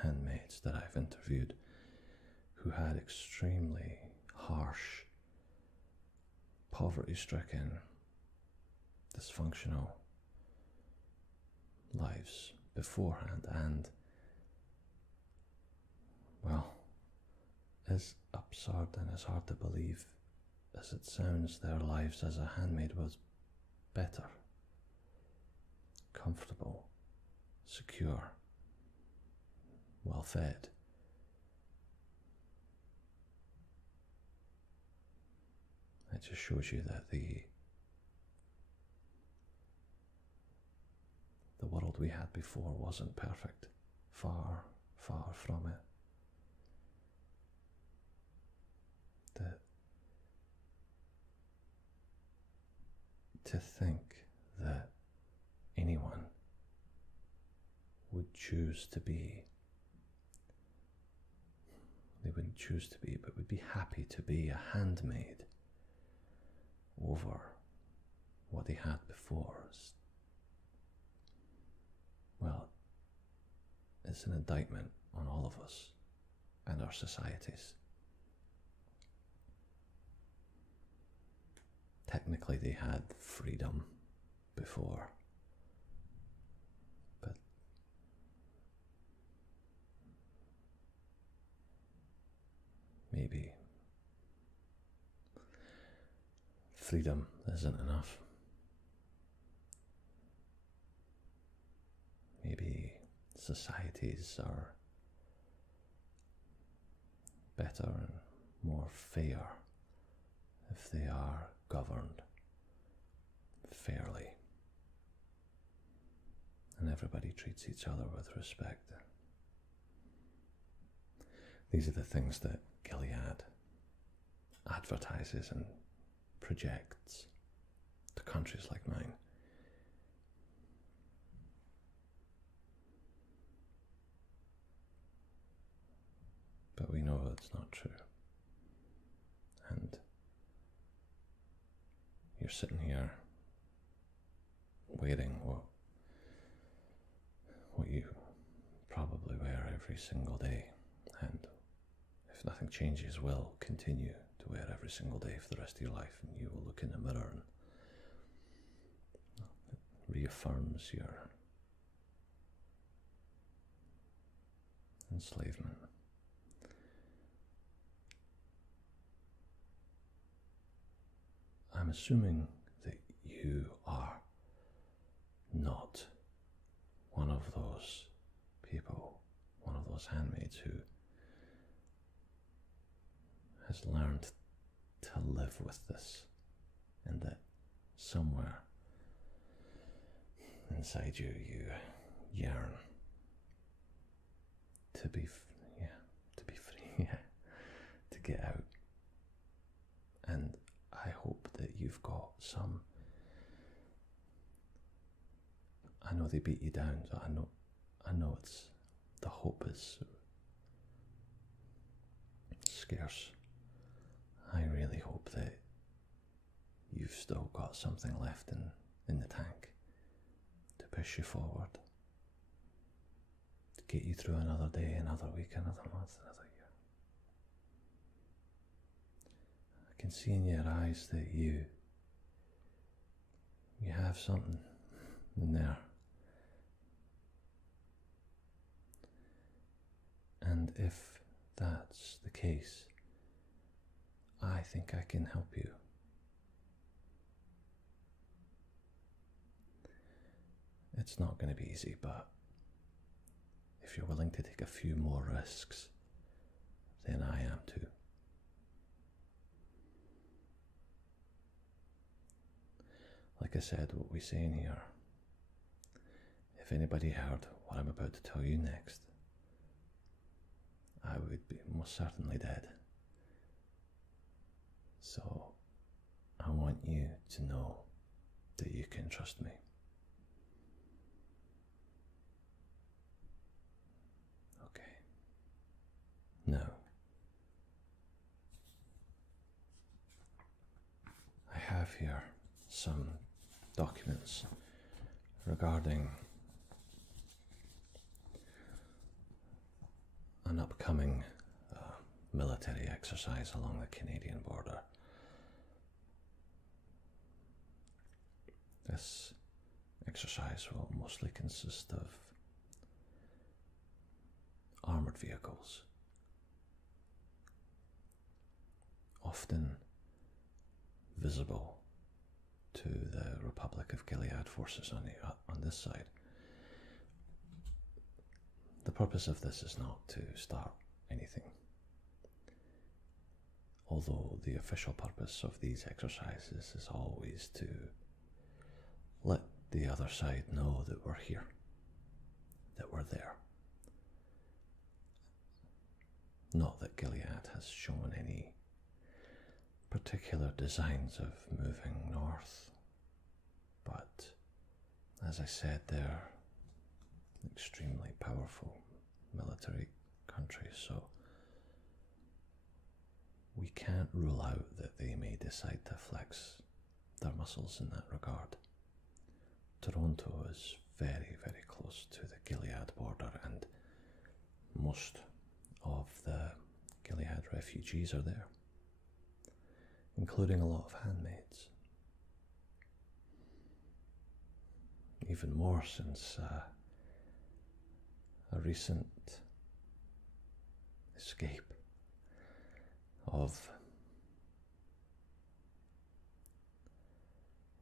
handmaids that I've interviewed who had extremely harsh, poverty-stricken, dysfunctional lives beforehand, and, well, as absurd and as hard to believe as it sounds, their lives as a handmaid was better, comfortable, secure, well fed. It just shows you that the world we had before wasn't perfect. Far, far from it. That to think that anyone would choose to be. They wouldn't choose to be, but would be happy to be a handmaid over what they had before. Well, it's an indictment on all of us and our societies. Technically, they had freedom before, but maybe freedom isn't enough. Maybe societies are better and more fair if they are governed fairly and everybody treats each other with respect. These are the things that Gilead advertises and projects to countries like mine. But we know it's not true. And you're sitting here wearing what you probably wear every single day, and if nothing changes, will continue to wear every single day for the rest of your life, and you will look in the mirror and it reaffirms your enslavement. I'm assuming that you are not one of those people, one of those handmaids who has learned to live with this, and that somewhere inside you, you yearn to be free, to get out. And I hope that you've got some. I know they beat you down, so I know it's, the hope is scarce. I really hope that you've still got something left in the tank to push you forward, to get you through another day, another week, another month, another year. I can see in your eyes that you have something in there. And if that's the case, I think I can help you. It's not going to be easy, but if you're willing to take a few more risks, then I am too. Like I said, what we say in here, if anybody heard what I'm about to tell you next, I would be most certainly dead. So I want you to know that you can trust me. Okay. Now, I have here some documents regarding an upcoming military exercise along the Canadian border. This exercise will mostly consist of armoured vehicles, often visible to the Republic of Gilead forces on this side. The purpose of this is not to start anything, although the official purpose of these exercises is always to let the other side know that we're here, that we're there. Not that Gilead has shown any particular designs of moving north, but as I said, they're extremely powerful military country, so we can't rule out that they may decide to flex their muscles in that regard. Toronto is very, very close to the Gilead border, and most of the Gilead refugees are there, including a lot of handmaids. Even more since a recent escape of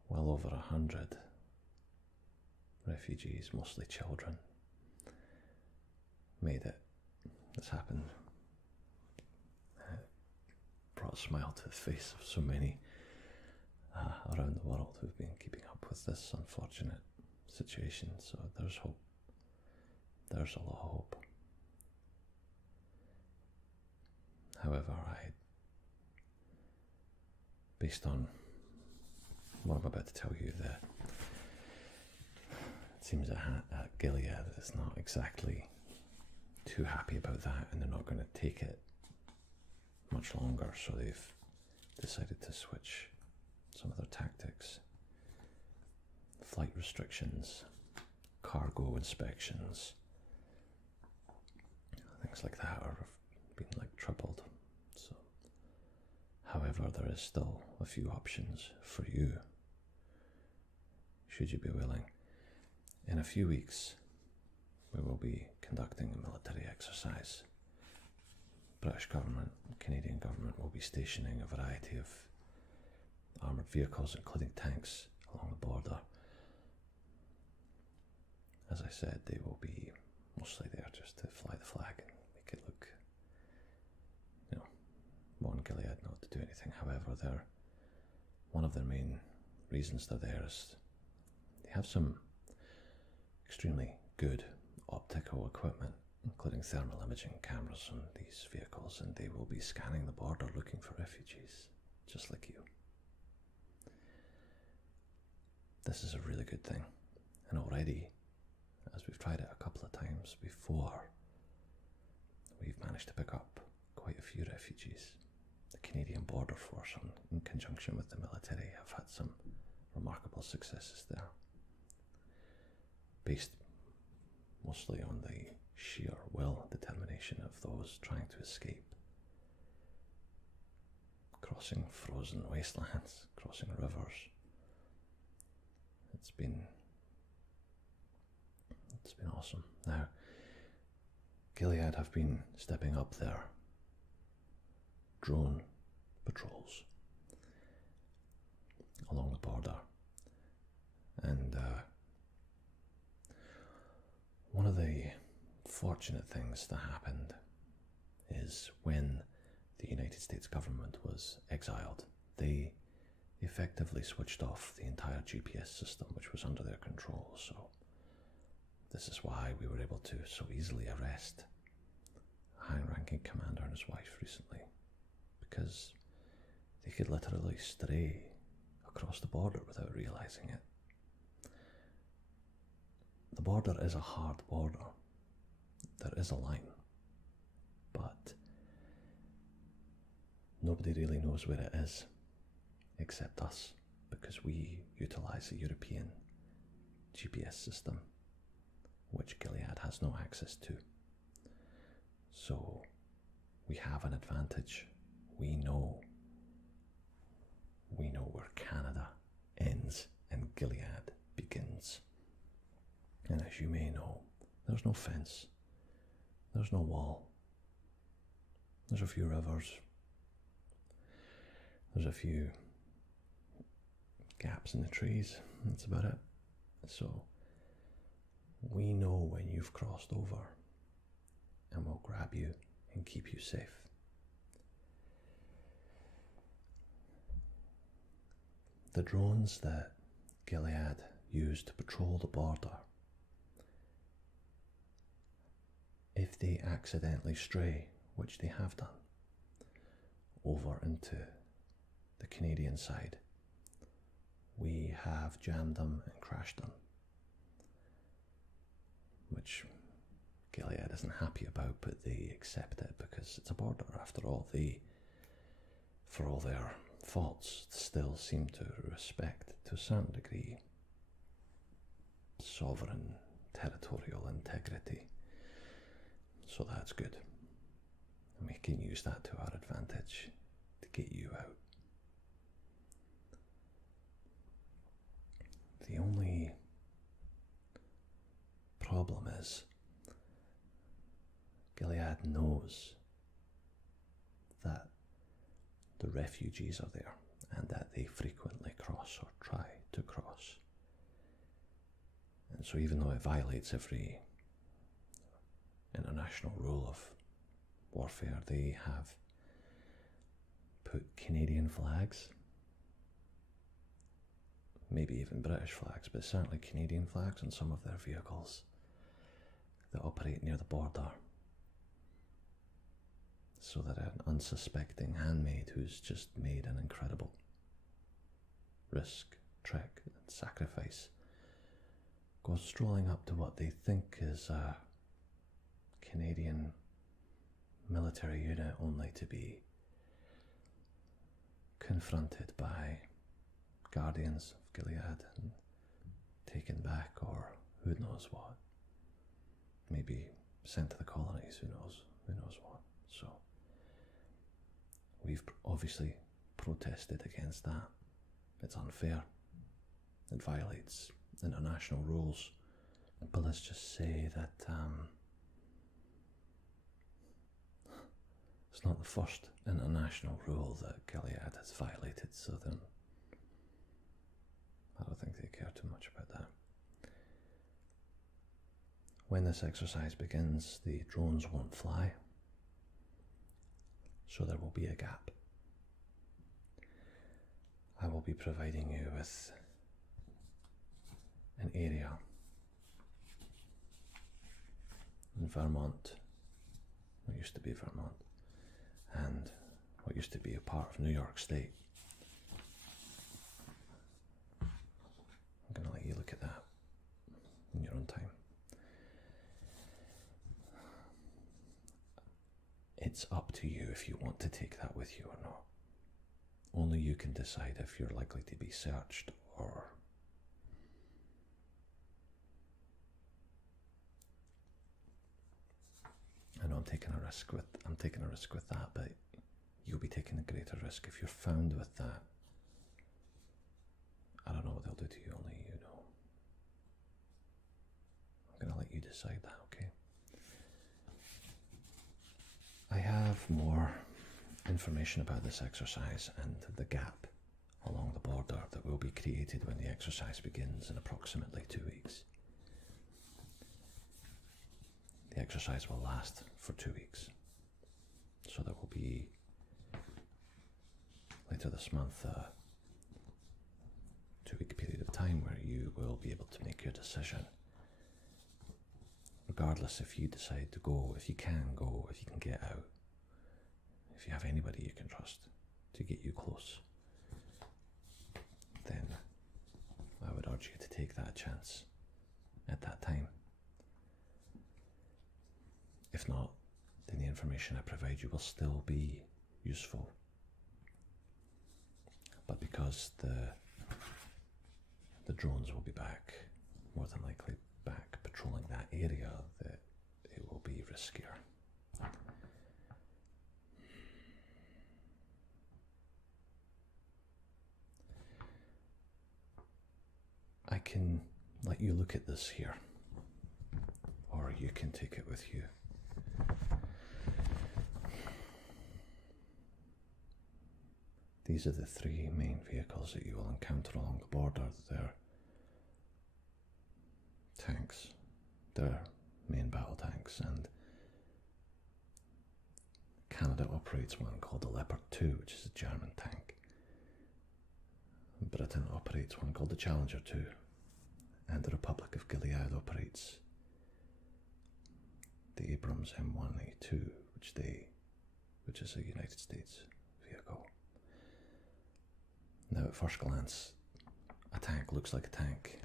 well over 100 refugees, mostly children, made it. This happened. It brought a smile to the face of so many around the world who've been keeping up with this unfortunate situation. So there's hope. There's a lot of hope. However, based on what I'm about to tell you, that it seems that Gilead is not exactly too happy about that, and they're not going to take it much longer, so they've decided to switch some of their tactics. Flight restrictions, cargo inspections, things like that have been like tripled. So, however, there is still a few options for you, should you be willing. In a few weeks, we will be conducting a military exercise. British government, Canadian government will be stationing a variety of armoured vehicles, including tanks, along the border. As I said, they will be mostly there just to fly the flag and make it look, want Gilead not to do anything. However, one of their main reasons they're there is they have some extremely good optical equipment, including thermal imaging cameras on these vehicles, and they will be scanning the border looking for refugees, just like you. This is a really good thing, and already, as we've tried it a couple of times before, we've managed to pick up quite a few refugees. The Canadian Border Force, in conjunction with the military, have had some remarkable successes there, based mostly on the sheer will and determination of those trying to escape, crossing frozen wastelands, crossing rivers. It's been awesome. Now, Gilead have been stepping up their drone patrols along the border, and one of the fortunate things that happened is when the United States government was exiled, they effectively switched off the entire GPS system which was under their control. So this is why we were able to so easily arrest a high-ranking commander and his wife recently, because they could literally stray across the border without realizing it. The border is a hard border. There is a line, but nobody really knows where it is except us, because we utilize the European GPS system, which Gilead has no access to. So we have an advantage. We know where Canada ends and Gilead begins. And as you may know, there's no fence, there's no wall, there's a few rivers, there's a few gaps in the trees, that's about it. So we know when you've crossed over, and we'll grab you and keep you safe. The drones that Gilead used to patrol the border, if they accidentally stray, which they have done, over into the Canadian side, we have jammed them and crashed them, which Gilead isn't happy about, but they accept it because it's a border. After all, they, for all their faults, still seem to respect, to a certain degree, sovereign territorial integrity. So that's good. And we can use that to our advantage to get you out. The only problem is Gilead knows that the refugees are there and that they frequently cross or try to cross. And so even though it violates every international rule of warfare, they have put Canadian flags, maybe even British flags, but certainly Canadian flags on some of their vehicles that operate near the border, so that an unsuspecting handmaid who's just made an incredible risk, trek, and sacrifice goes strolling up to what they think is a Canadian military unit, only to be confronted by guardians of Gilead and taken back, or who knows what. Maybe sent to the colonies, who knows what. So we've obviously protested against that. It's unfair. It violates international rules. But let's just say that it's not the first international rule that Gilead has violated, so then I don't think they care too much about that. When this exercise begins, the drones won't fly, so there will be a gap. I will be providing you with an area in Vermont, what used to be Vermont, and what used to be a part of New York State. I'm going to let you look at that in your own time. It's up to you if you want to take that with you or not. Only you can decide if you're likely to be searched, or I know I'm taking a risk with that, but you'll be taking a greater risk if you're found with that. I don't know what they'll do to you, only you know. I'm going to let you decide that, okay? I have more information about this exercise and the gap along the border that will be created when the exercise begins in approximately 2 weeks. The exercise will last for 2 weeks. So there will be, later this month, a 2-week period of time where you will be able to make your decision. Regardless if you decide to go, if you can go, if you can get out, if you have anybody you can trust to get you close, then I would urge you to take that chance at that time. If not, then the information I provide you will still be useful. But because the drones will be back, more than likely back patrolling that area, that it will be riskier. I can let you look at this here, or you can take it with you. These are the 3 main vehicles that you will encounter along the border. They're tanks. They're main battle tanks, and Canada operates one called the Leopard 2, which is a German tank. Britain operates one called the Challenger 2, and the Republic of Gilead operates the Abrams M1A2, which is a United States vehicle. Now, at first glance, a tank looks like a tank.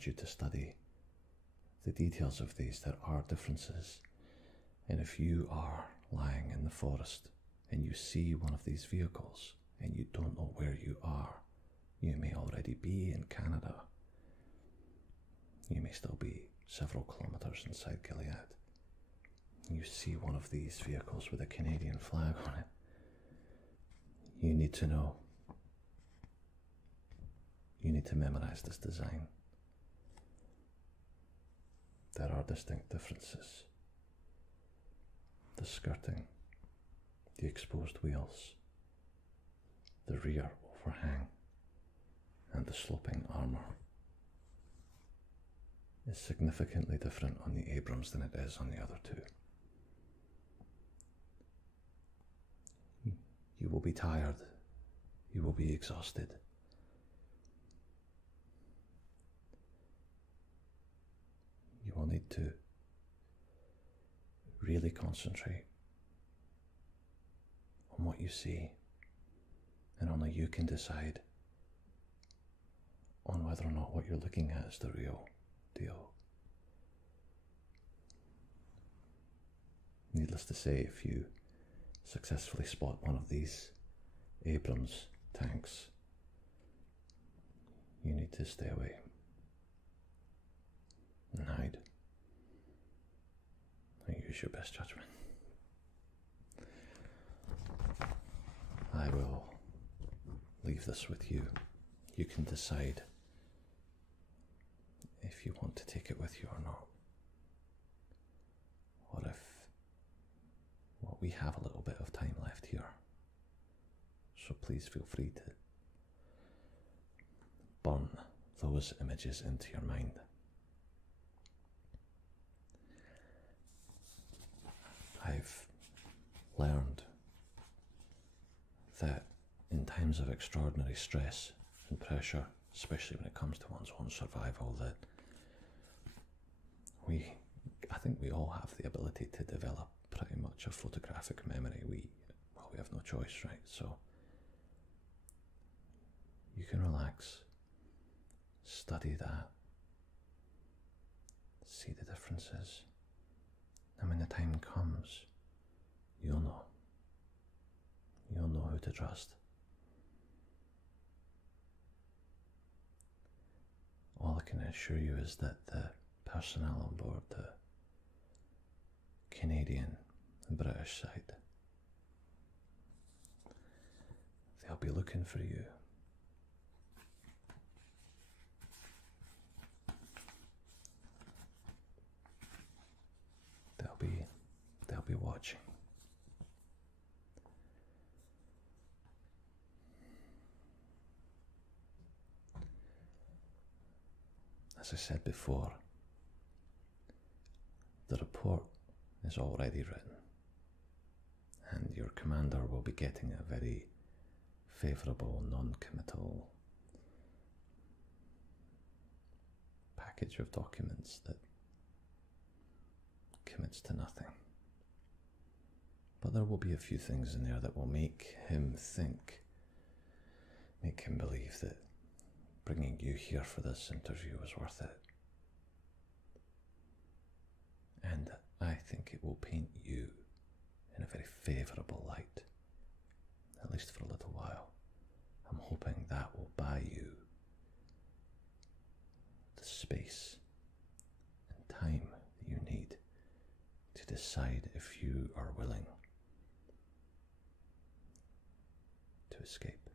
urge you to study the details of these. There are differences. And if you are lying in the forest and you see one of these vehicles and you don't know where you are, you may already be in Canada. You may still be several kilometres inside Gilead. You see one of these vehicles with a Canadian flag on it. You need to know. You need to memorise this design. There are distinct differences. The skirting, the exposed wheels, the rear overhang, and the sloping armour is significantly different on the Abrams than it is on the other two. You will be tired. You will be exhausted. You will need to really concentrate on what you see, and only you can decide on whether or not what you're looking at is the real deal. Needless to say, if you successfully spot one of these Abrams tanks, you need to stay away and hide and use your best judgment. I will leave this with you. You can decide if you want to take it with you or not. Or if, well, we have a little bit of time left here, so please feel free to burn those images into your mind. I've learned that in times of extraordinary stress and pressure, especially when it comes to one's own survival, that I think we all have the ability to develop pretty much a photographic memory. We have no choice, right? So you can relax, study that, see the differences, and when the time comes, you'll know. You'll know who to trust. All I can assure you is that the personnel on board the Canadian and British side, they'll be looking for you. They'll be watching. As I said before, the report is already written, and your commander will be getting a very favourable, non-committal package of documents that commits to nothing. But there will be a few things in there that will make him think, make him believe that bringing you here for this interview was worth it. And I think it will paint you in a very favourable light, at least for a little while. I'm hoping that will buy you the space and time that you need to decide if you are willing to escape.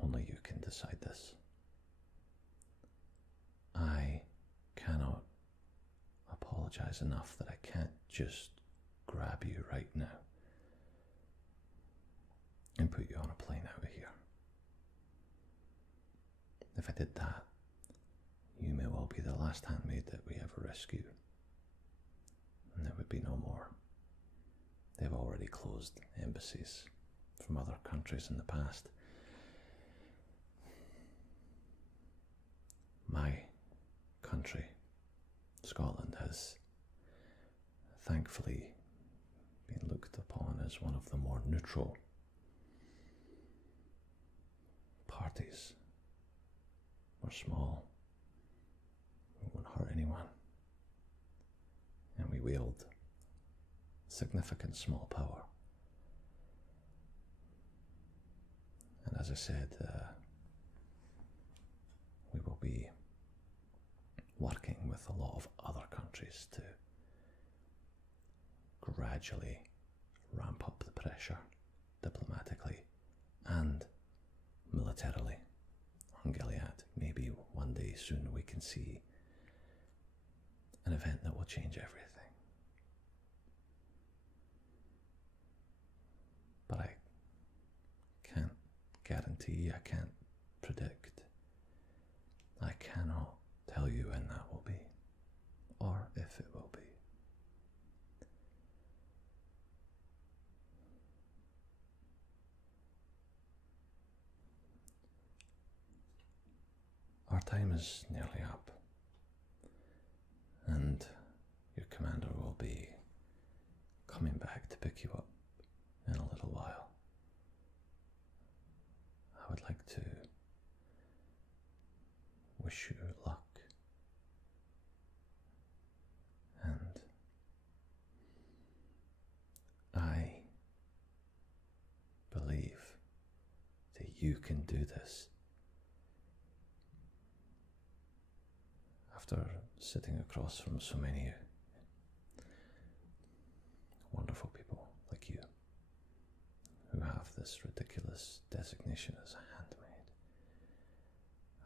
Only you can decide this. I cannot apologize enough that I can't just grab you right now and put you on a plane out of here. If I did that, you may well be the last handmaid that we ever rescue, and there would be no more. They've already closed embassies from other countries in the past. My country, Scotland, has thankfully been looked upon as one of the more neutral parties. We're small, we won't hurt anyone, and we wield significant small power. And as I said, we will be working with a lot of other countries to gradually ramp up the pressure diplomatically and militarily on Gilead. Maybe one day soon we can see an event that will change everything. But I can't guarantee, I can't predict. I cannot tell you when that will be, or if it will be. Our time is nearly up, and your commander will be coming back to pick you up in a little while. I would like to wish you luck, and I believe that you can do this. After sitting across from so many wonderful people like you, who have this ridiculous designation as a handmaid,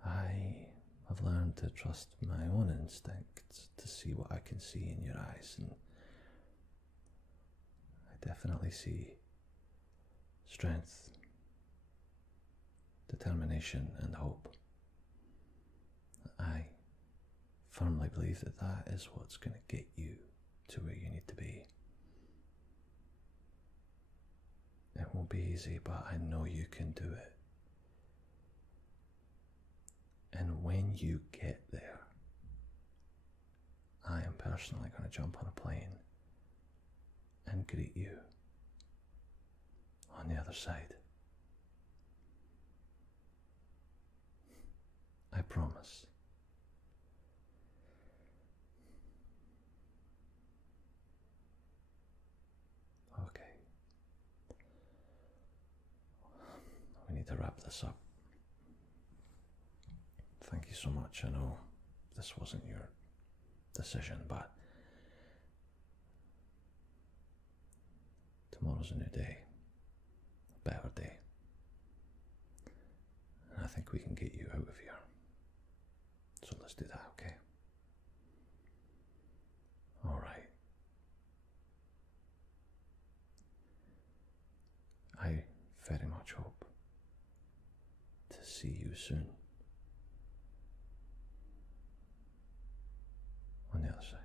I have learned to trust my own instincts, to see what I can see in your eyes, and I definitely see strength, determination, and hope. I firmly believe that that is what's going to get you to where you need to be. It won't be easy, but I know you can do it. And when you get there, I am personally going to jump on a plane and greet you on the other side. I promise. Okay. We need to wrap this up. Thank you so much. I know this wasn't your decision, but tomorrow's a new day, a better day, and I think we can get you out of here. So let's do that, okay? All right. I very much hope to see you soon on the other side.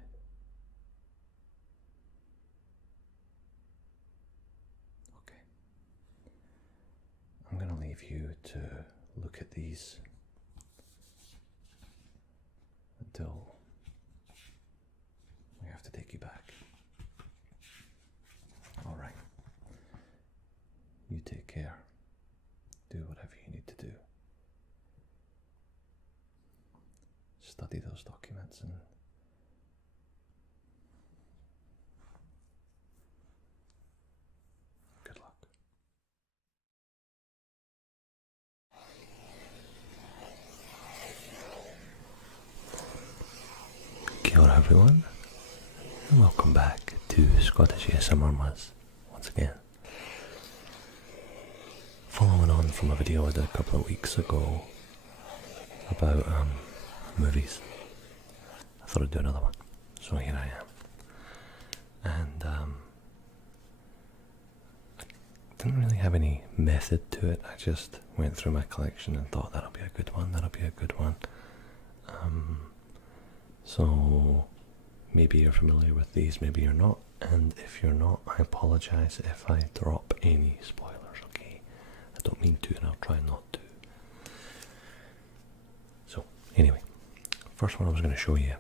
Okay. I'm going to leave you to look at these until we have to take you back. All right. You take care. Do whatever you need to do. Study those documents and good luck. Kia ora everyone, and welcome back to Scottish ASMR Muzz once again. Following on from a video I did a couple of weeks ago about movies, I thought I'd do another one, so here I am. And I didn't really have any method to it, I just went through my collection and thought that'll be a good one, that'll be a good one. So maybe you're familiar with these, maybe you're not, and if you're not, I apologise if I drop any spoilers, okay? I don't mean to, and I'll try not to. So, anyway, first one I was going to show you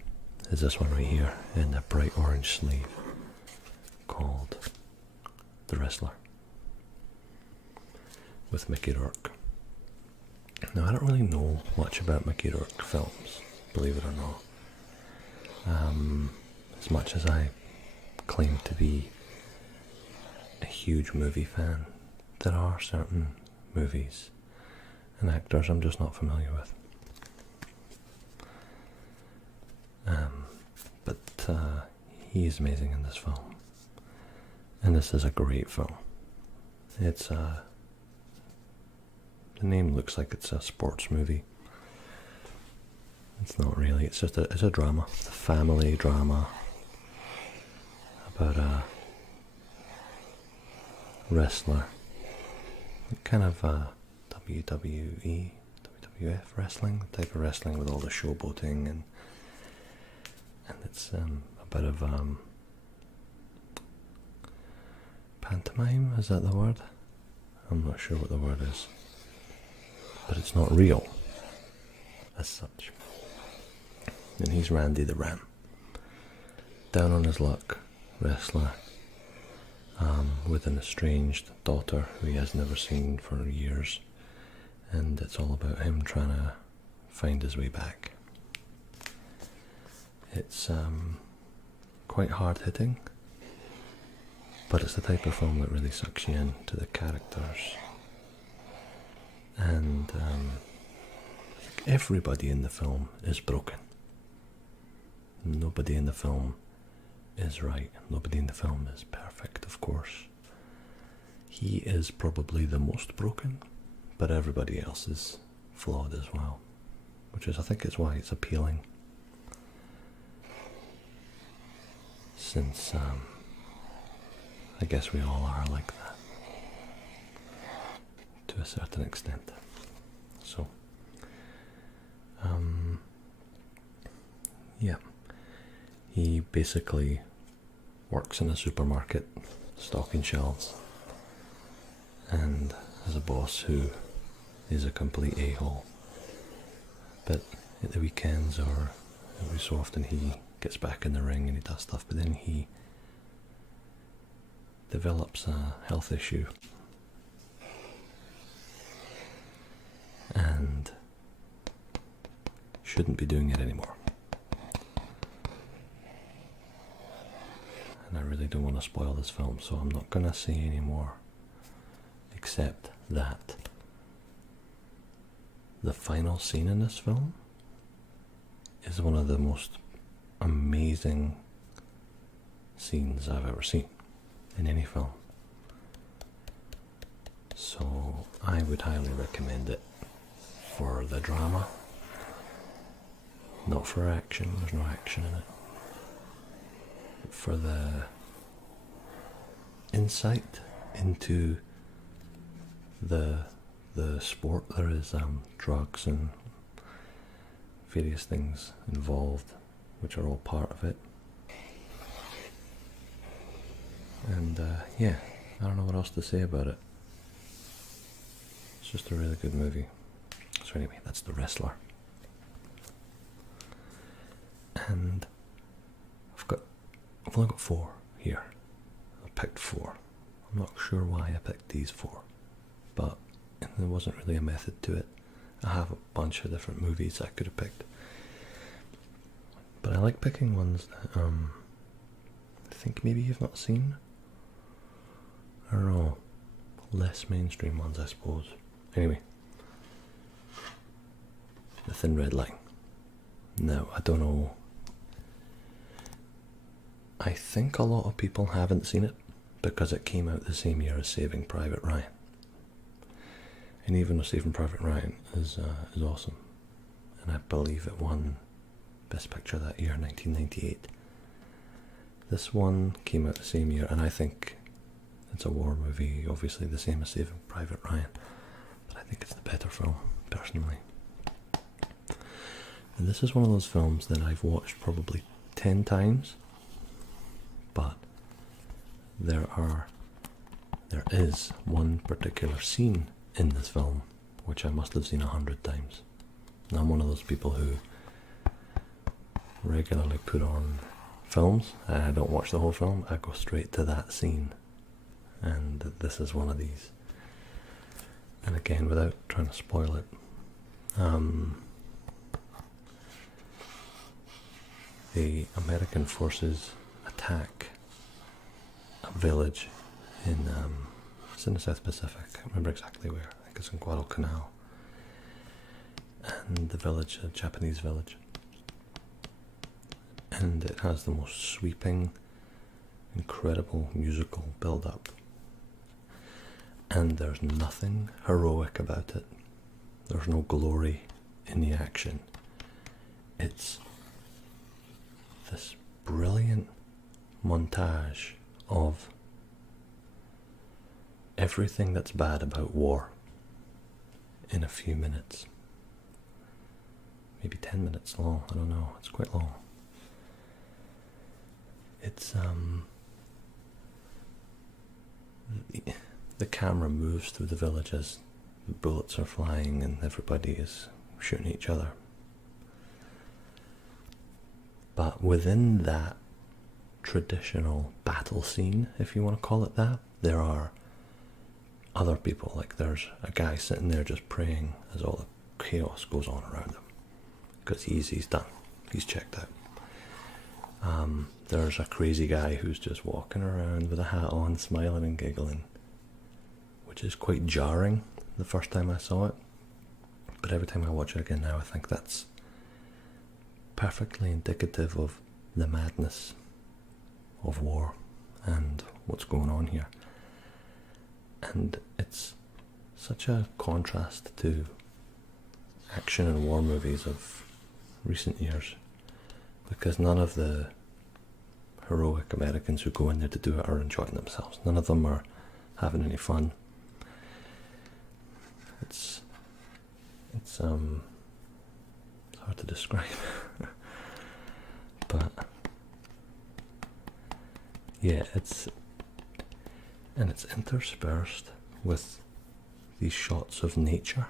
is this one right here in a bright orange sleeve called The Wrestler with Mickey Rourke. Now, I don't really know much about Mickey Rourke films, believe it or not. As much as I claim to be a huge movie fan, there are certain movies and actors I'm just not familiar with. But he is amazing in this film. And this is a great film. It's the name looks like it's a sports movie. It's not really. It's just it's a drama. It's a family drama about a wrestler, kind of WWE, WWF wrestling, the type of wrestling with all the showboating and it's a bit of pantomime. Is that the word? I'm not sure what the word is, but it's not real as such. And he's Randy the Ram, down on his luck wrestler, with an estranged daughter who he has never seen for years, and it's all about him trying to find his way back. It's quite hard hitting, but it's the type of film that really sucks you into the characters. And everybody in the film is broken. Nobody in the film is right. Nobody in the film is perfect, of course. He is probably the most broken, but everybody else is flawed as well, which is, I think, is why it's appealing. Since I guess we all are like that to a certain extent. So yeah, he basically works in a supermarket stocking shelves and has a boss who is a complete a-hole, but at the weekends or every so often he gets back in the ring and he does stuff, but then he develops a health issue and shouldn't be doing it anymore. And I really don't want to spoil this film, so I'm not going to say any more, except that the final scene in this film is one of the most amazing scenes I've ever seen in any film. So I would highly recommend it for the drama, not for action. There's no action in it. But for the insight into the sport. There is drugs and various things involved, which are all part of it. And yeah, I don't know what else to say about it. It's just a really good movie. So anyway, that's The Wrestler. And I've only got 4 here. I picked 4. I'm not sure why I picked these 4, but there wasn't really a method to it. I have a bunch of different movies I could have picked, but I like picking ones that I think maybe you've not seen. I don't know, less mainstream ones, I suppose. Anyway, The Thin Red Line. Now, I don't know. I think a lot of people haven't seen it because it came out the same year as Saving Private Ryan. And even though Saving Private Ryan is awesome, and I believe it won Best Picture that year, 1998. This one came out the same year, and I think it's a war movie, obviously the same as Saving Private Ryan, but I think it's the better film, personally. And this is one of those films that I've watched probably 10 times, but there is one particular scene in this film which I must have seen 100 times. And I'm one of those people who regularly put on films and I don't watch the whole film. I go straight to that scene and this is one of these. And again, without trying to spoil it, the American forces attack a village in it's in the South Pacific. I can't remember exactly where. I think it's in Guadalcanal. And the village, a Japanese village, and it has the most sweeping, incredible musical build-up. And there's nothing heroic about it. There's no glory in the action. It's this brilliant montage of everything that's bad about war in a few minutes. Maybe 10 minutes long, I don't know, it's quite long. It's the camera moves through the village as the bullets are flying and everybody is shooting each other. But within that traditional battle scene, if you want to call it that, there are other people. Like there's a guy sitting there just praying as all the chaos goes on around him, because he's done, he's checked out. There's a crazy guy who's just walking around with a hat on, smiling and giggling, which is quite jarring the first time I saw it, but every time I watch it again now I think that's perfectly indicative of the madness of war and what's going on here. And it's such a contrast to action and war movies of recent years, because none of the heroic Americans who go in there to do it are enjoying themselves. None of them are having any fun. It's hard to describe. But yeah, it's interspersed with these shots of nature,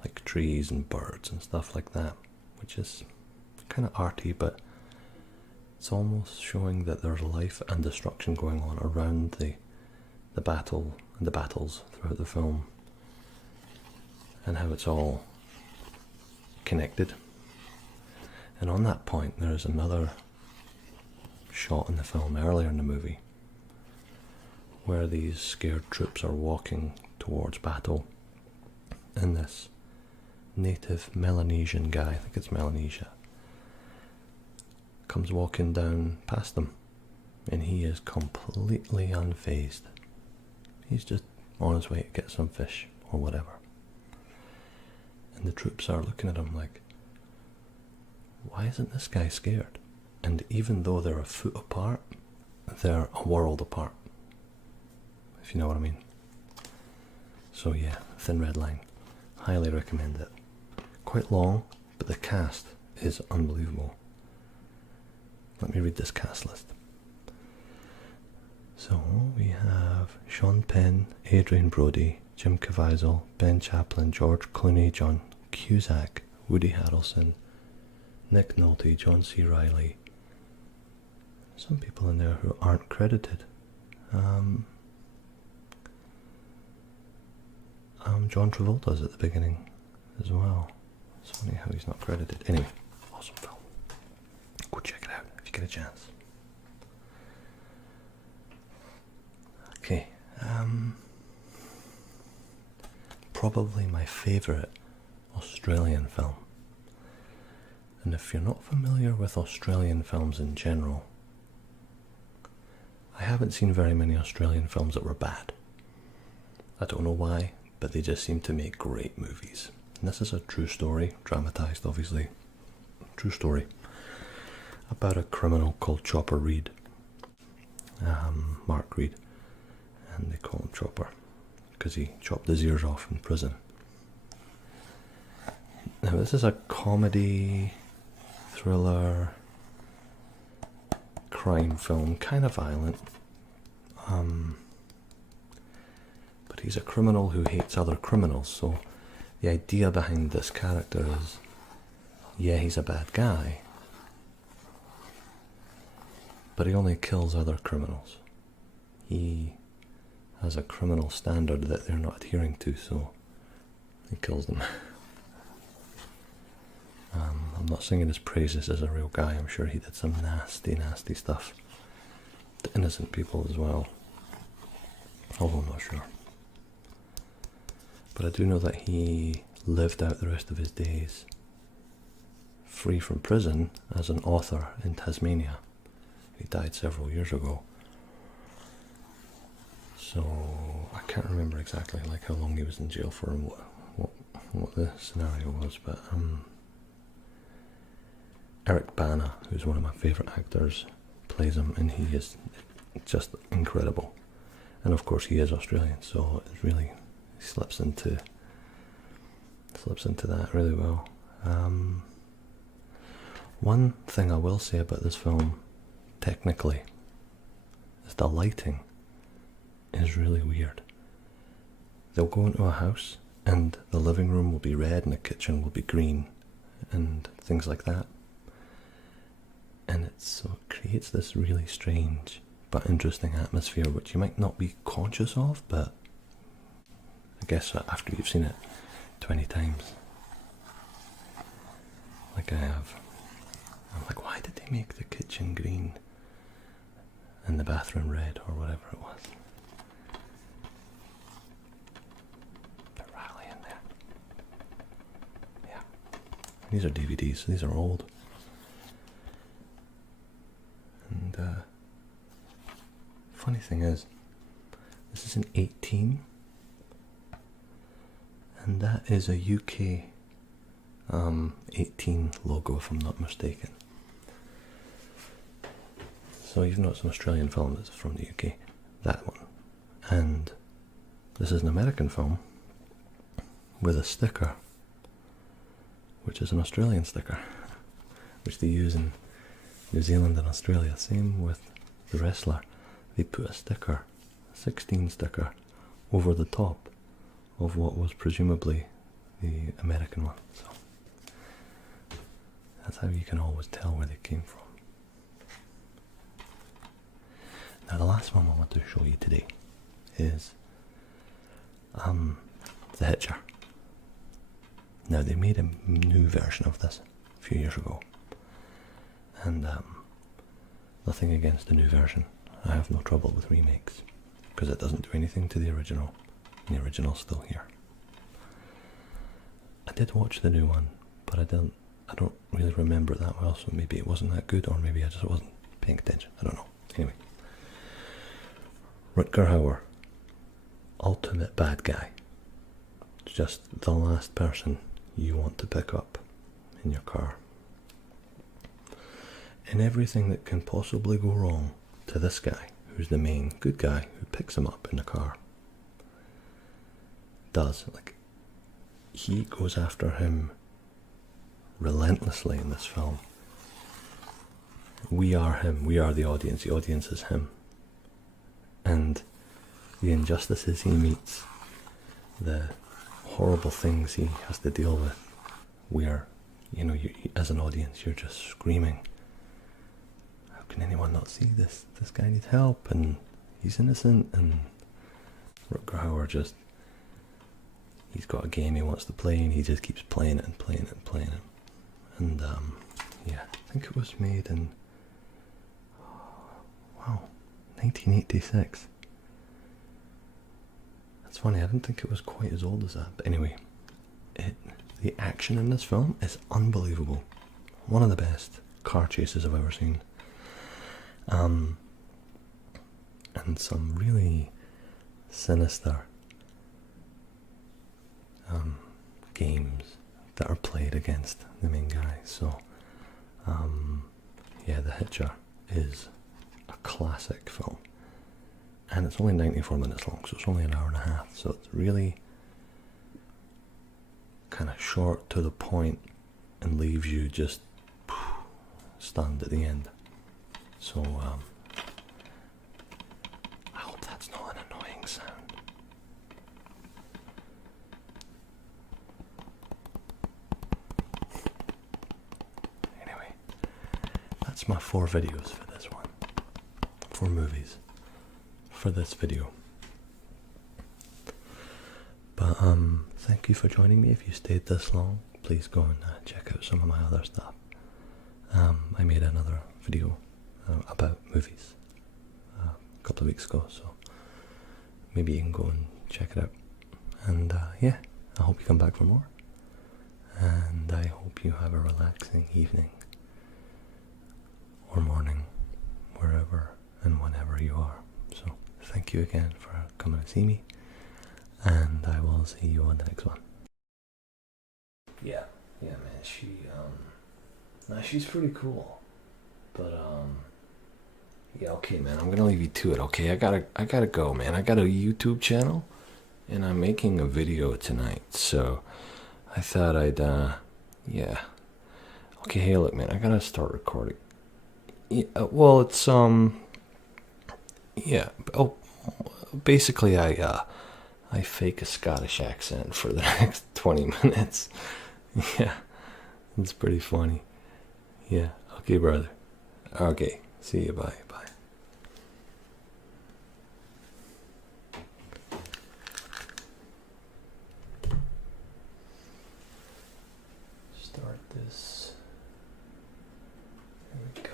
like trees and birds and stuff like that, which is kind of arty, but it's almost showing that there's life and destruction going on around the battle and the battles throughout the film, and how it's all connected. And on that point, there's another shot in the film earlier in the movie where these scared troops are walking towards battle, and this native Melanesian guy, I think it's Melanesia, comes walking down past them, and he is completely unfazed. He's just on his way to get some fish or whatever. And the troops are looking at him like, why isn't this guy scared? And even though they're a foot apart, they're a world apart, if you know what I mean. So yeah, Thin Red Line, highly recommend it. Quite long, but the cast is unbelievable. Let me read this cast list. So we have Sean Penn, Adrian Brody, Jim Caviezel, Ben Chaplin, George Clooney, John Cusack, Woody Harrelson, Nick Nolte, John C. Reilly. Some people in there who aren't credited. John Travolta's at the beginning as well. It's funny how he's not credited. Anyway, awesome film. Go check it out if you get a chance. Okay, probably my favourite Australian film. And if you're not familiar with Australian films in general, I haven't seen very many Australian films that were bad. I don't know why, but they just seem to make great movies. And this is a true story, dramatised obviously, true story, about a criminal called Chopper Reid, Mark Reid, and they call him Chopper because he chopped his ears off in prison. Now this is a comedy, thriller, crime film, kind of violent, but he's a criminal who hates other criminals. So the idea behind this character is, yeah, he's a bad guy, but he only kills other criminals. he has a criminal standard that they're not adhering to, so he kills them. I'm not singing his praises as a real guy. I'm sure he did some nasty, nasty stuff to innocent people as well, although I'm not sure. But I do know that he lived out the rest of his days free from prison as an author in Tasmania. He died several years ago. So I can't remember exactly like how long he was in jail for and what the scenario was, but Eric Bana, who's one of my favourite actors, plays him, and he is just incredible. And of course he is Australian, so it really slips into that really well. One thing I will say about this film, technically, is the lighting is really weird. They'll go into a house and the living room will be red and the kitchen will be green and things like that. And so it creates this really strange but interesting atmosphere which you might not be conscious of, but I guess after you've seen it 20 times, like I have, I'm like, why did they make the kitchen green and the bathroom red or whatever it was? Bit rally in there. Yeah. These are DVDs, so these are old. And funny thing is, this is an 18, and that is a UK 18 logo, if I'm not mistaken. So even though it's an Australian film, this is from the UK, that one. And this is an American film with a sticker, which is an Australian sticker, which they use in New Zealand and Australia. Same with The Wrestler. They put a sticker, a 16 sticker, over the top of what was presumably the American one. So that's how you can always tell where they came from. Now the last one I want to show you today is The Hitcher. Now they made a new version of this a few years ago, and nothing against the new version. I have no trouble with remakes because it doesn't do anything to the original, and the original's still here. I did watch the new one, but I don't really remember it that well, so maybe it wasn't that good, or maybe I just wasn't paying attention. I don't know. Anyway, Rutger Hauer, ultimate bad guy. Just the last person you want to pick up in your car. And everything that can possibly go wrong to this guy, who's the main good guy who picks him up in the car, does. Like, he goes after him relentlessly in this film. We are him, we are the audience is him. And the injustices he meets, the horrible things he has to deal with, where, you as an audience, you're just screaming, how can anyone not see this? This guy needs help, and he's innocent, and Rutger Hauer he's got a game he wants to play, and he just keeps playing it and playing it and playing it. And yeah, I think it was made in 1986. That's funny, I didn't think it was quite as old as that. But anyway, the action in this film is unbelievable. One of the best car chases I've ever seen. And some really sinister games that are played against the main guy. So yeah, The Hitcher is a classic film, and it's only 94 minutes long, so it's only an hour and a half, so it's really kind of short, to the point, and leaves you just stunned at the end. So I hope that's not an annoying sound. Anyway, that's my 4 videos for this one. 4 movies. for this video. But thank you for joining me. If you stayed this long, please go and check out some of my other stuff. I made another video about movies a couple of weeks ago, so maybe you can go and check it out. And yeah, I hope you come back for more, and I hope you have a relaxing evening or morning, wherever and whenever you are. So thank you again for coming to see me, and I will see you on the next one. Yeah, man, she's pretty cool, but yeah, okay, man, I'm gonna leave you to it. Okay, I gotta go, man. I got a YouTube channel, and I'm making a video tonight, so I thought I'd yeah. Okay, hey, look, man, I gotta start recording. Yeah, well, it's yeah. Oh, basically, I fake a Scottish accent for the next 20 minutes. Yeah, it's pretty funny. Yeah, okay, brother. Okay, see you, bye. Start this. There we go.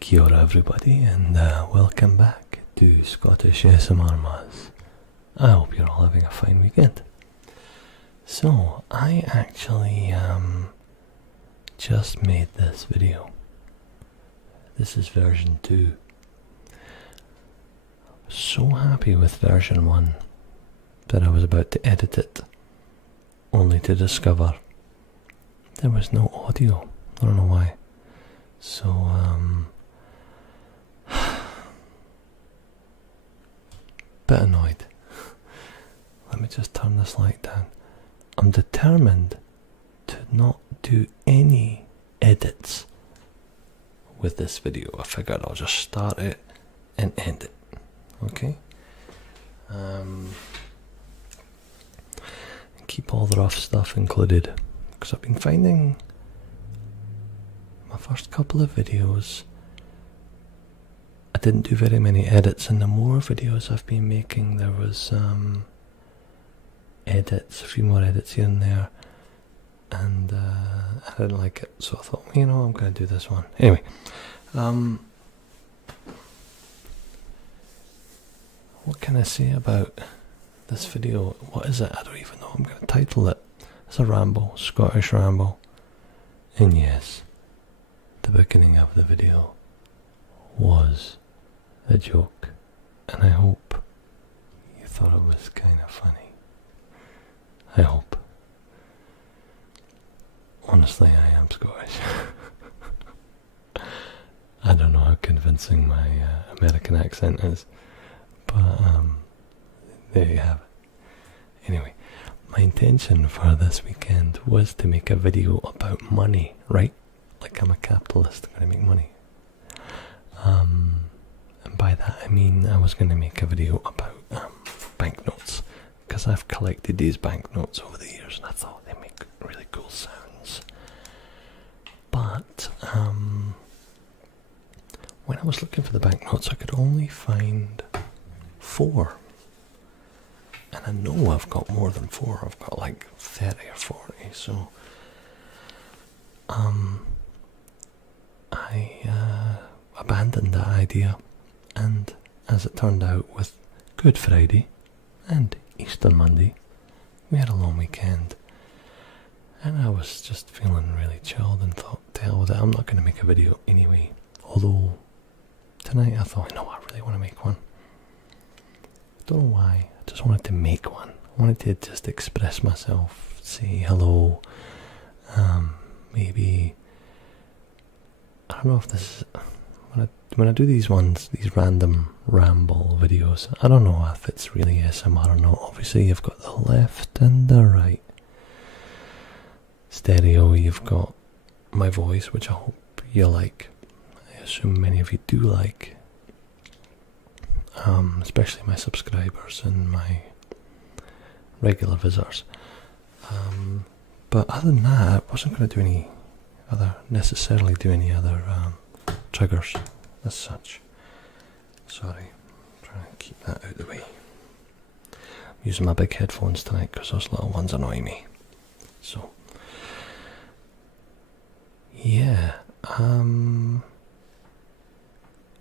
Kia ora, everybody, and welcome back to Scottish ASMR Maz. I hope you're all having a fine weekend. So, I actually just made this video. This is version 2. So happy with version 1 that I was about to edit it, only to discover there was no audio. I don't know why. So, bit annoyed. Let me just turn this light down. I'm determined to not do any edits with this video. I figured I'll just start it and end it. Okay? Keep all the rough stuff included, because I've been finding my first couple of videos I didn't do very many edits, and the more videos I've been making, there was edits, a few more edits here and there, and I didn't like it, so I thought, you know, I'm going to do this one. Anyway, what can I say about this video? What is it? I don't even know. I'm going to title it. It's a ramble, Scottish ramble. And yes, the beginning of the video was a joke, and I hope you thought it was kind of funny. I hope. Honestly, I am Scottish. I don't know how convincing my American accent is, but there you have it. Anyway, my intention for this weekend was to make a video about money, right? Like, I'm a capitalist, I'm going to make money. And by that I mean I was going to make a video about banknotes, because I've collected these banknotes over the years and I thought they make really cool sounds. But when I was looking for the banknotes, I could only find 4. And I know I've got more than 4. I've got like 30 or 40. So I abandoned that idea, and as it turned out, with Good Friday and Easter Monday, we had a long weekend, and I was just feeling really chilled and thought, to hell with it, I'm not going to make a video anyway. Although tonight I thought, no, I really want to make one. Don't know why, I just wanted to make one. I wanted to just express myself, say hello, maybe, I don't know if this is, when I do these ones, these random ramble videos, I don't know if it's really ASMR or not. Obviously you've got the left and the right stereo, you've got my voice, which I hope you like. I assume many of you do like, especially my subscribers and my regular visitors. But other than that, I wasn't going to do any other triggers as such. Sorry, I'm trying to keep that out of the way. I'm using my big headphones tonight because those little ones annoy me. So, yeah, a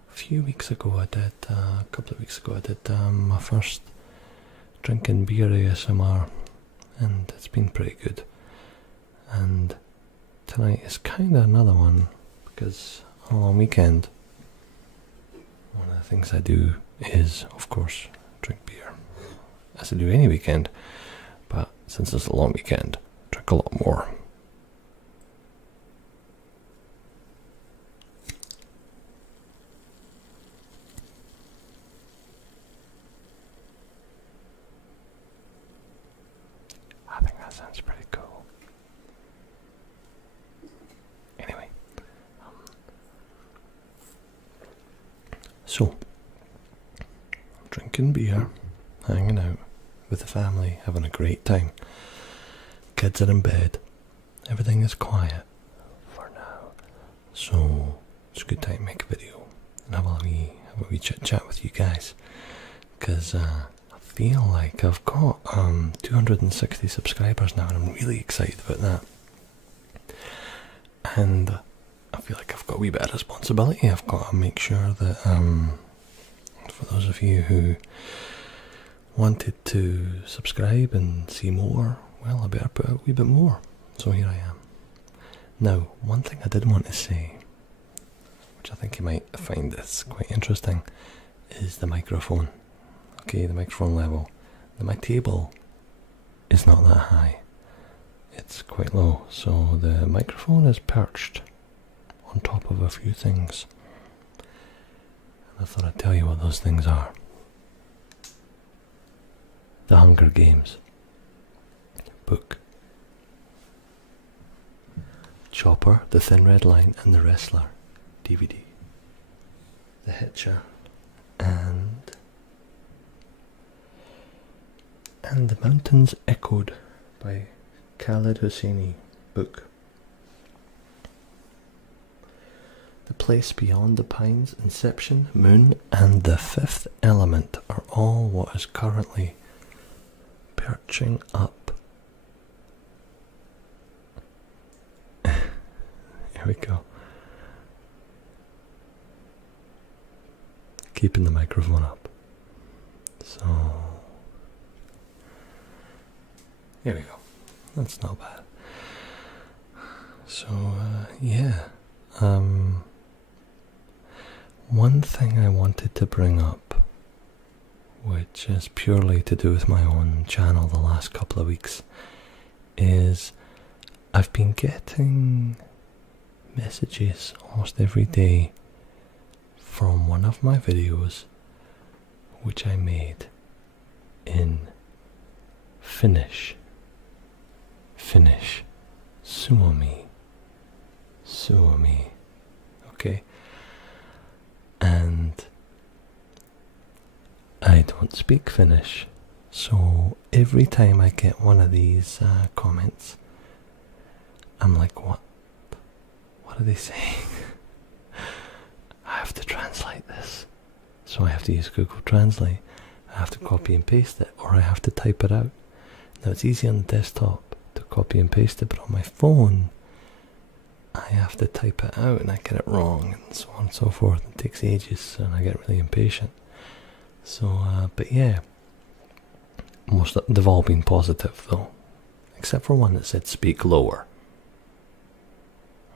few weeks ago I did, a couple of weeks ago I did my first drinking beer ASMR, and it's been pretty good. And tonight is kind of another one, because on a long weekend, one of the things I do is, of course, drink beer, as I do any weekend, but since it's a long weekend, drink a lot more. I think that sounds pretty cool. Anyway, so drinking beer, hanging out with the family, having a great time. Kids are in bed. Everything is quiet for now. So it's a good time to make a video and have a wee chit chat with you guys. Because I feel like I've got 260 subscribers now, and I'm really excited about that. And I feel like I've got a wee bit of responsibility. I've got to make sure that for those of you who wanted to subscribe and see more, well, I better put out a wee bit more. So here I am. Now, one thing I did want to say, which I think you might find this quite interesting, is the microphone. Okay, the microphone level. Now, my table is not that high. It's quite low, so the microphone is perched on top of a few things. And I thought I'd tell you what those things are. The Hunger Games book. Chopper, The Thin Red Line, and The Wrestler DVD. The Hitcher. And The Mountains Echoed by Khaled Hosseini book. The Place Beyond the Pines, Inception, Moon, and The Fifth Element are all what is currently perching up. Here we go. Keeping the microphone up. So, here we go. That's not bad. So, yeah. One thing I wanted to bring up, which is purely to do with my own channel the last couple of weeks, is I've been getting messages almost every day from one of my videos which I made in Finnish, Suomi, okay? And I don't speak Finnish, so every time I get one of these comments, I'm like, what are they saying? I have to translate this. So I have to use Google Translate. I have to copy and paste it, or I have to type it out. Now it's easy on the desktop to copy and paste it, but on my phone I have to type it out and I get it wrong and so on and so forth. It takes ages and I get really impatient. So, but yeah, they've all been positive though, except for one that said speak lower.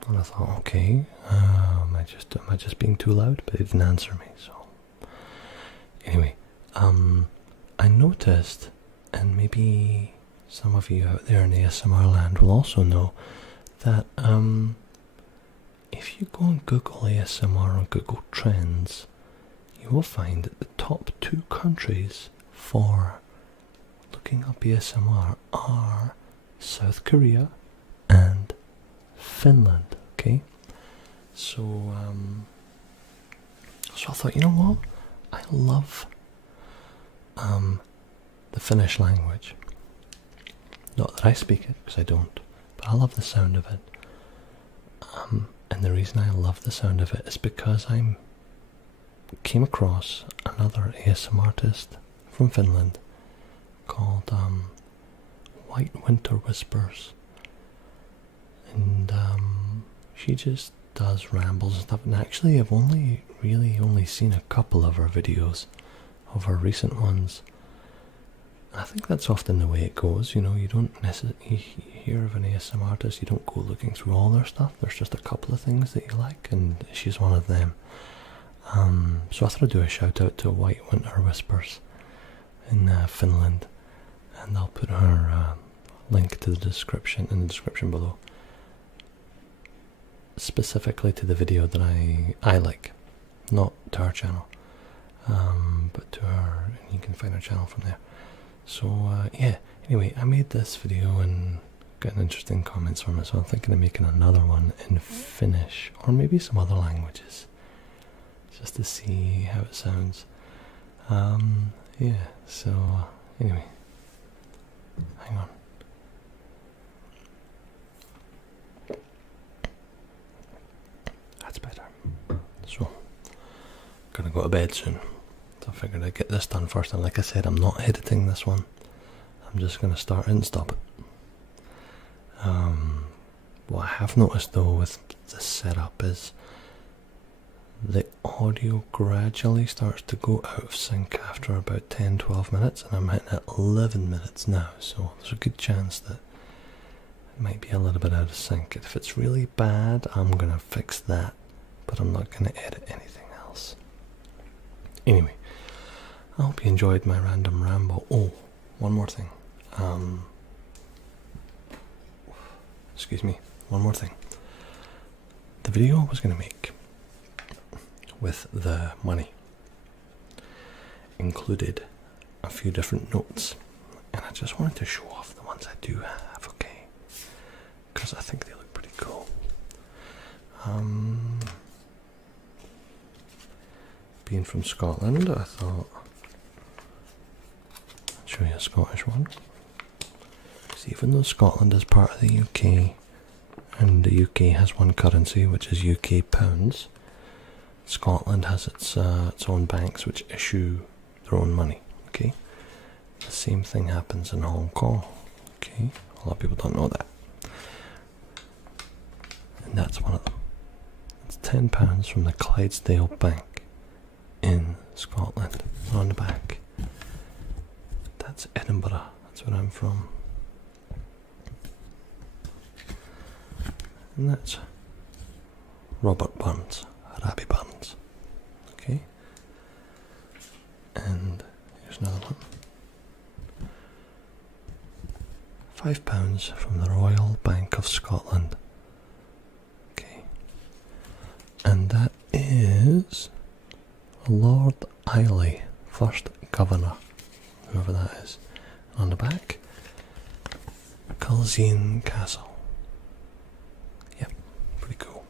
And I thought, okay, am I just being too loud? But it didn't answer me. So anyway, I noticed, and maybe some of you out there in ASMR land will also know, that if you go on Google ASMR or Google Trends, you will find that the top 2 countries for looking up ASMR are South Korea and Finland. Okay, so I thought, you know what? I love the Finnish language. Not that I speak it, because I don't, but I love the sound of it. And the reason I love the sound of it is because I came across another ASMR artist from Finland called White Winter Whispers, and she just does rambles and stuff. And actually, I've only seen a couple of her videos, of her recent ones. I think that's often the way it goes. You know, you don't necessarily hear of an ASMR artist, you don't go looking through all their stuff. There's just a couple of things that you like, and she's one of them. So I thought I'd do a shout out to White Winter Whispers in Finland, and I'll put her link to the description in the description below, specifically to the video that I like, not to her channel, but to her, and you can find her channel from there. So yeah, anyway, I made this video and got interesting comments from it, so I'm thinking of making another one in Finnish, or maybe some other languages, just to see how it sounds. Yeah, so anyway, hang on. That's better. So, gonna go to bed soon. So I figured I'd get this done first, and like I said, I'm not editing this one. I'm just gonna start it and stop it. What I have noticed though with this setup is the audio gradually starts to go out of sync after about 10-12 minutes, and I'm hitting at 11 minutes now, so there's a good chance that it might be a little bit out of sync. If it's really bad, I'm gonna fix that, but I'm not gonna edit anything else. Anyway, I hope you enjoyed my random ramble. Oh, one more thing. Excuse me, one more thing. The video I was going to make with the money included a few different notes, and I just wanted to show off the ones I do have, okay? Because I think they look pretty cool. Being from Scotland, I thought I'd show you a Scottish one. Because even though Scotland is part of the UK, and the UK has one currency, which is UK pounds, Scotland has its own banks which issue their own money. Okay, the same thing happens in Hong Kong. Okay, a lot of people don't know that, and that's one of them. It's £10 from the Clydesdale Bank in Scotland. On the back, that's Edinburgh. That's where I'm from. And that's Robert Burns, Rabbie Burns. Okay. And here's another one. £5 from the Royal Bank of Scotland. Okay. And that is Lord Islay, first governor, whoever that is. On the back, Culzean Castle. Cool.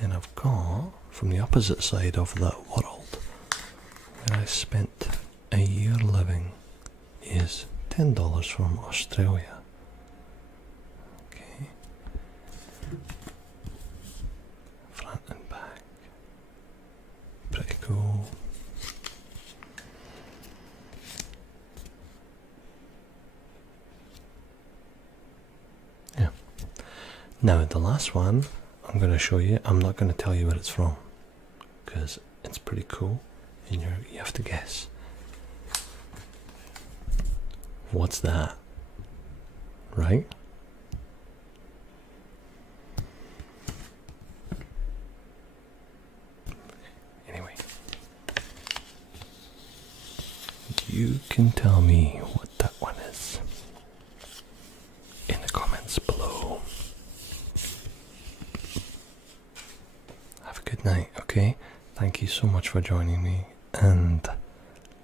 And I've got, from the opposite side of that world, where I spent a year living, is $10 from Australia. Okay. Front and back. Pretty cool. Yeah. Now the last one I'm going to show you, I'm not going to tell you where it's from, because it's pretty cool, and you have to guess. What's that? Right? Anyway, you can tell me what that one is in the comments below. Have a good night, okay? Thank you so much for joining me, and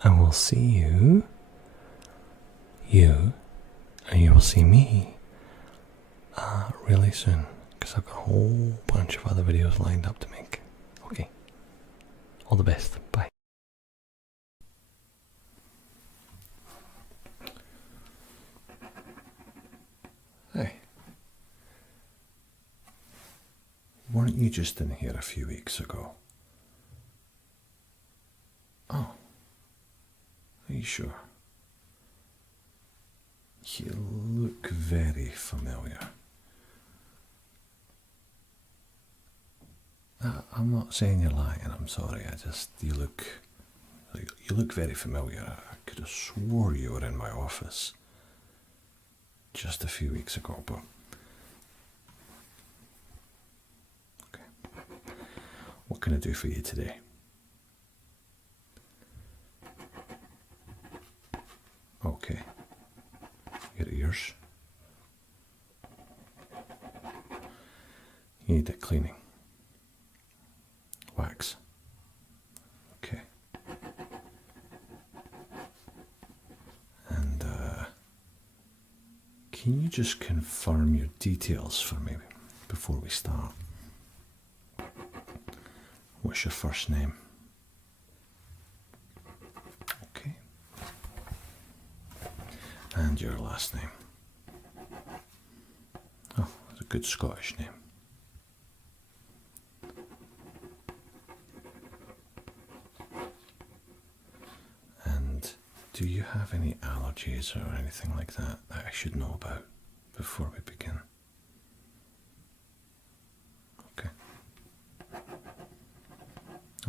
I will see you, and you will see me really soon, because I've got a whole bunch of other videos lined up to make. Okay, all the best, bye. Hey. weren't you just in here a few weeks ago? Oh, are you sure? You look very familiar. I'm not saying you're lying, I'm sorry, you look very familiar. I could have swore you were in my office just a few weeks ago, but... Okay. What can I do for you today? Okay. Your ears. You need a cleaning. Wax. Okay. And can you just confirm your details for me before we start? What's your first name? Okay. And your last name? Oh, it's a good Scottish name. And do you have any allergies or anything like that that I should know about before we begin? Okay.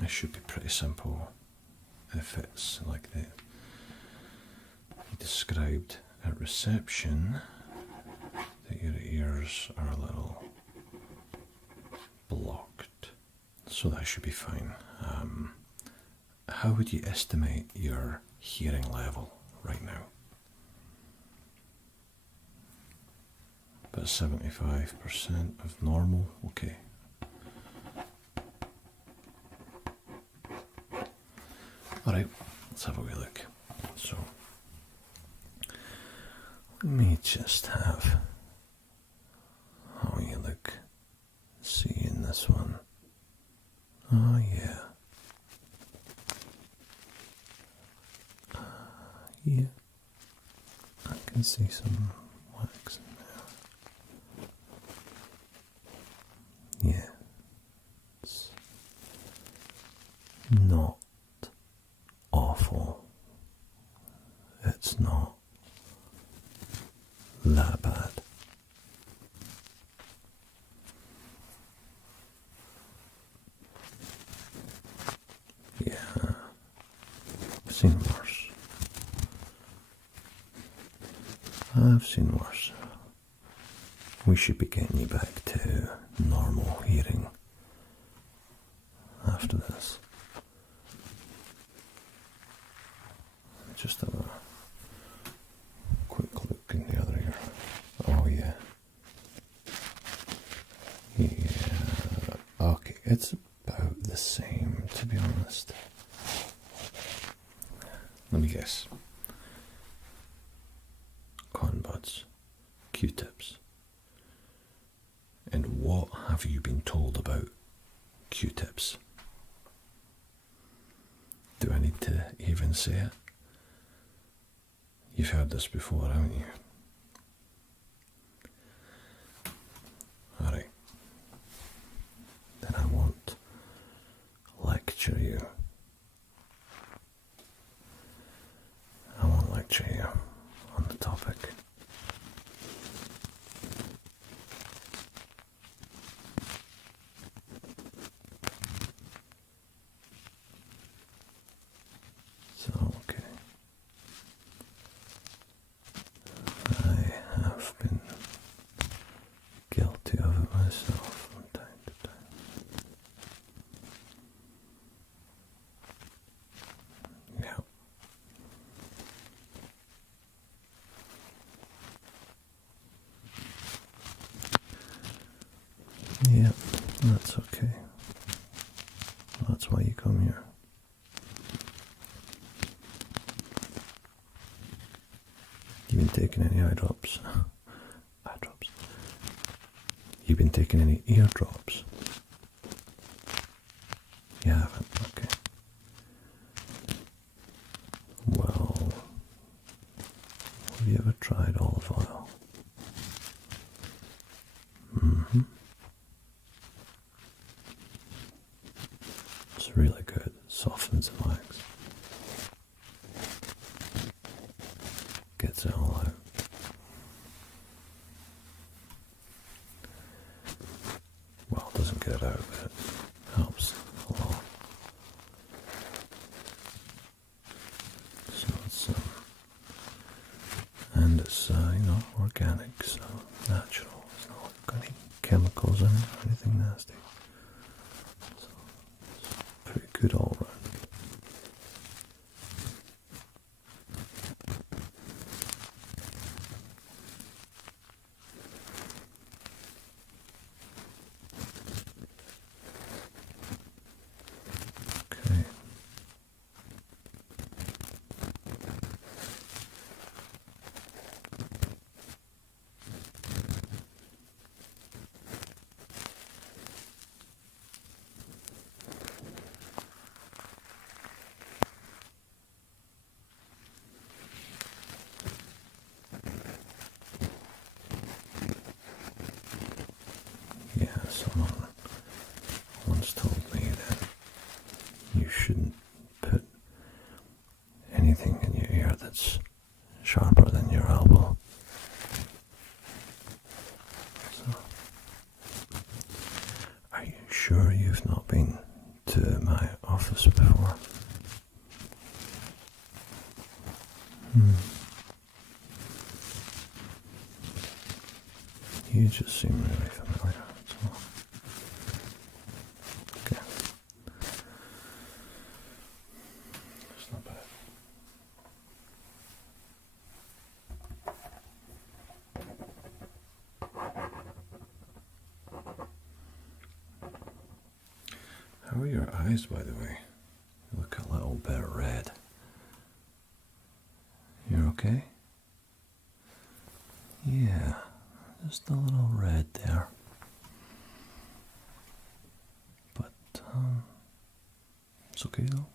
It should be pretty simple if it's like the you described at reception, that your ears are a little blocked, so that should be fine. How would you estimate your hearing level right now? About 75% of normal, okay. Alright, let's have a wee look. So, let me just have a wee look. See in this one. Oh yeah. Yeah. I can see some wax in there. Yeah. It's not awful. It's not that bad. Yeah, I've seen worse. I've seen worse. We should be getting you back to normal hearing after this. Just have a quick look in the other ear. Oh yeah. Yeah. Okay, it's about the same, to be honest. Let me guess. Cotton buds, Q-tips. And what have you been told about Q-tips? Do I need to even say it? You've heard this before, haven't you? Alright. Then I won't lecture you. I won't lecture you on the topic. So, okay. I have been guilty of it myself from time to time. Yeah. Yeah, that's okay. That's why you come here. You been taking any eye drops? Eye drops. You been taking any ear drops? You haven't, okay. Well, have you ever tried olive oil? Mm-hmm. really good. Softens the wax. Gets it all out. Well, it doesn't get it out, but it helps a lot. So it's and it's organic, so natural. It's not got any chemicals in it or anything nasty. So it's pretty good all round. Okay. Yeah, someone once told me that you shouldn't put anything in your ear that's sharper than your elbow. So, are you sure you've not been to my office before? You just seem really familiar. So. Okay. That's not bad. How are your eyes, by the way? You look a little bit red. You're okay? Yeah, just a little red there. But, it's okay though.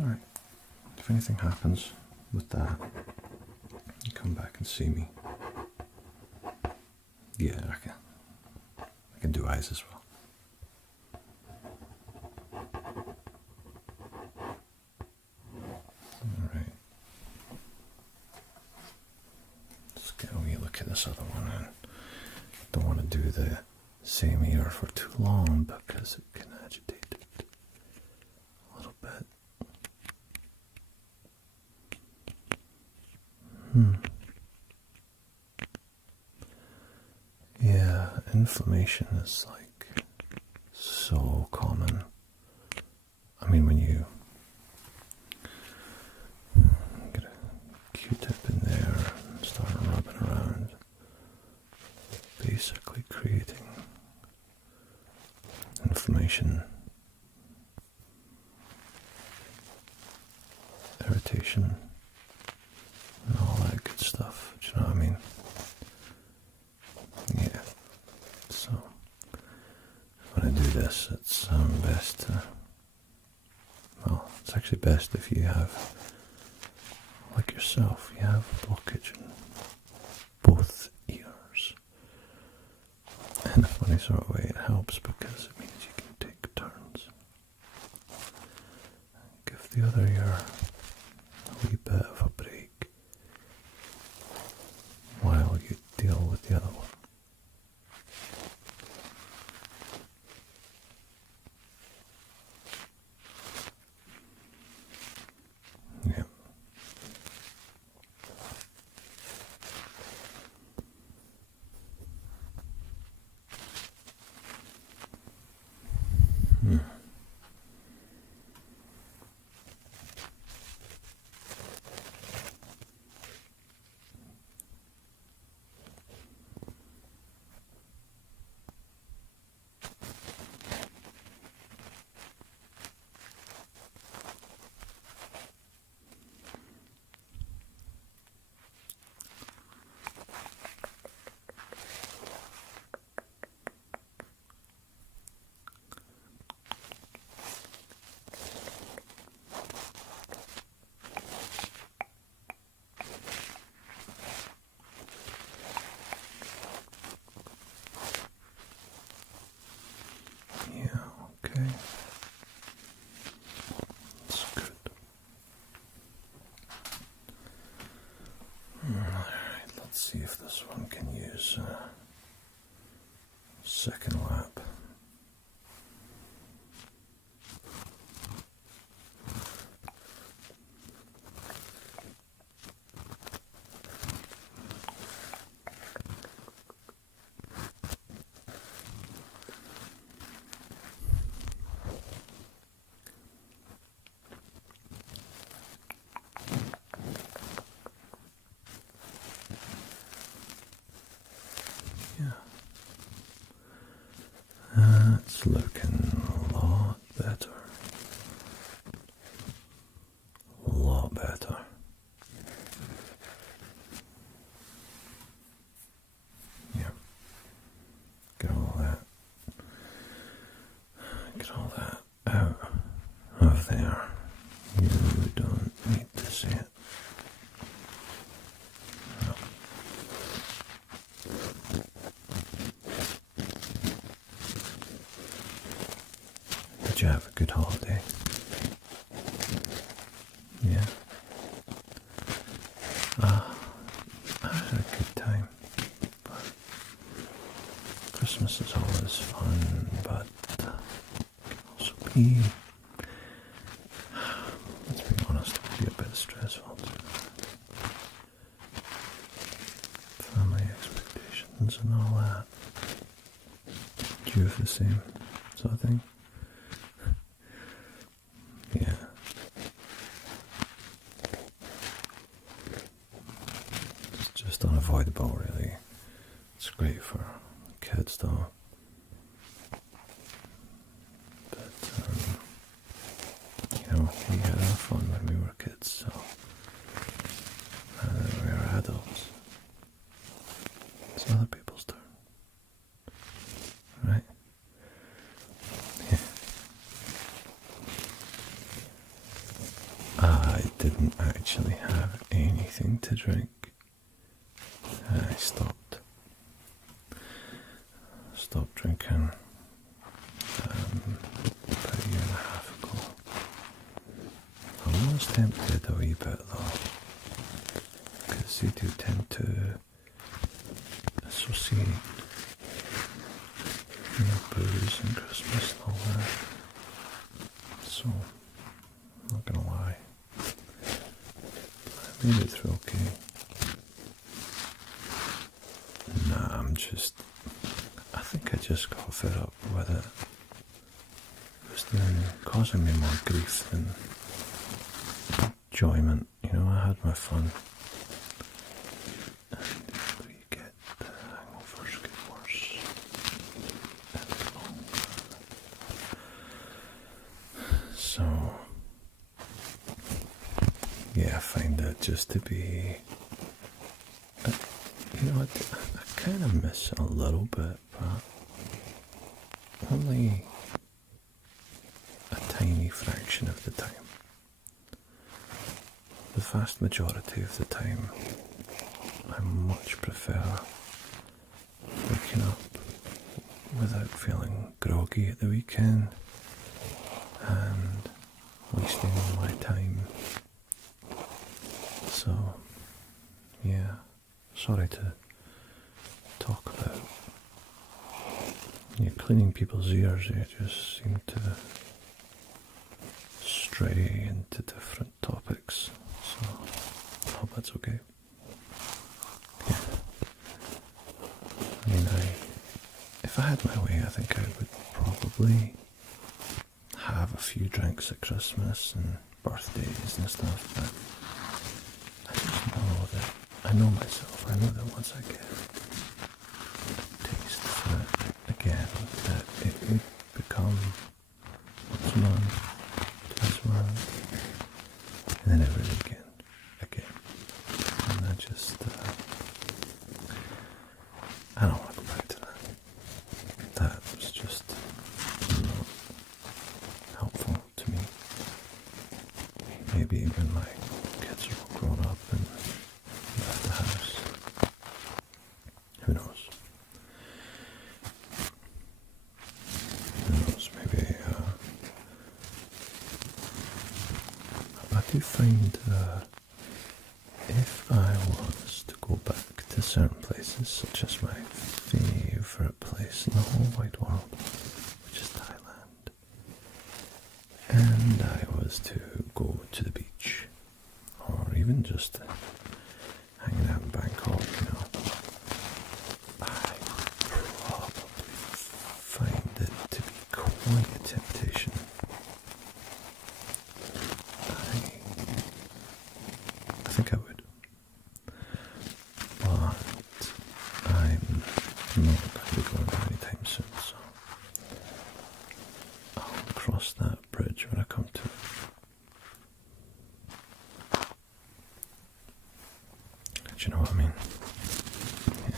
Alright, if anything happens with that, you come back and see me. Yeah, I can do eyes as well. Alright. Let's get a wee look at this other one. And don't want to do the same ear for too long because it can agitate it a little bit. Yeah, inflammation is like so common. I mean, when you get a Q-tip in there and start rubbing around, basically creating inflammation, irritation, and all that good stuff. Do you know what I mean? Yeah. So when I do this, it's best to, well, it's actually best if you have, like yourself, you have a blockage in both ears. In a funny sort of way, it helps because it means you can take turns. Give the other ear a wee bit of a break while you deal with the other one. Yeah. second lap. It's looking a lot better. A lot better. Yeah. Get all that. Get all that out of there. You don't need to see it. No. Did you have a good holiday? Yeah. I had a good time. But Christmas is always fun, but can also be, let's be honest, it can be a bit stressful too. Family expectations and all that. Do you have the same sort of thing? Yeah. It's just unavoidable, really. It's great for kids, though. But, we had our fun when we were kids, so now that we're adults, it's other people's turn. Right? Yeah. I didn't actually have anything to drink. I stopped drinking about a year and a half ago. I was tempted a wee bit though, because they do tend to associate booze and Christmas and all that. So, I'm not gonna lie, I made it through okay. Nah, I think I just got fed up with it. It was causing me more grief than enjoyment. I had my fun. And you get the hangovers get worse and longer. So, yeah, I find it just to be, I kind of miss it a little bit, but only a tiny fraction of the time. The vast majority of the time, I much prefer waking up without feeling groggy at the weekend and wasting all my time. So, yeah, sorry to talk about cleaning people's ears. They just seem to stray into different topics, so I hope that's okay. Yeah. If I had my way, I think I would probably have a few drinks at Christmas and birthdays and stuff, but I just know that, I know myself, I know that once I get a taste for it again, that it would become once a month, twice a month, and then every weekend, again. And I just, I don't want to go back to that. That was just not helpful to me. Maybe when my kids are all grown up and left the house. Who knows? Who knows? Maybe, I do find, if I was to go back to certain places, such as my favourite favourite place in the whole wide world, which is Thailand. And I was to go to the beach, or even just hanging out in Bangkok, you know. I probably find it to be quite a temptation. I think I would. But I'm not going to be going there anytime soon, so I'll cross that bridge when I come to it. Do you know what I mean? Yeah.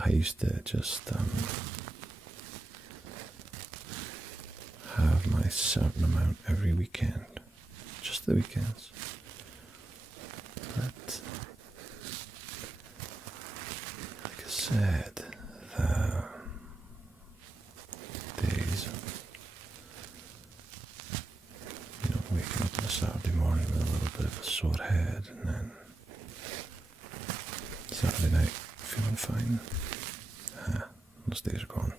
I used to just have my certain amount every weekend, just the weekends. But like I said, the days of, waking up on a Saturday morning with a little bit of a sore head, and then Saturday night feeling fine, those days are gone.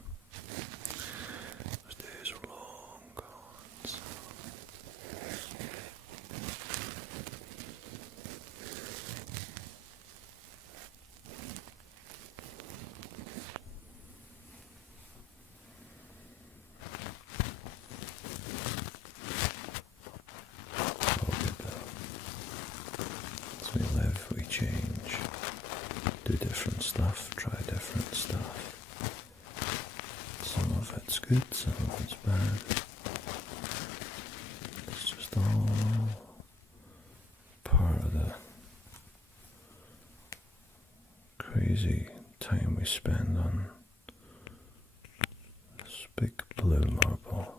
Those days are long gone. So. As we live, we change, do different stuff, try different stuff. Some of it's good, some of it's bad. It's just all part of the crazy time we spend on this big blue marble.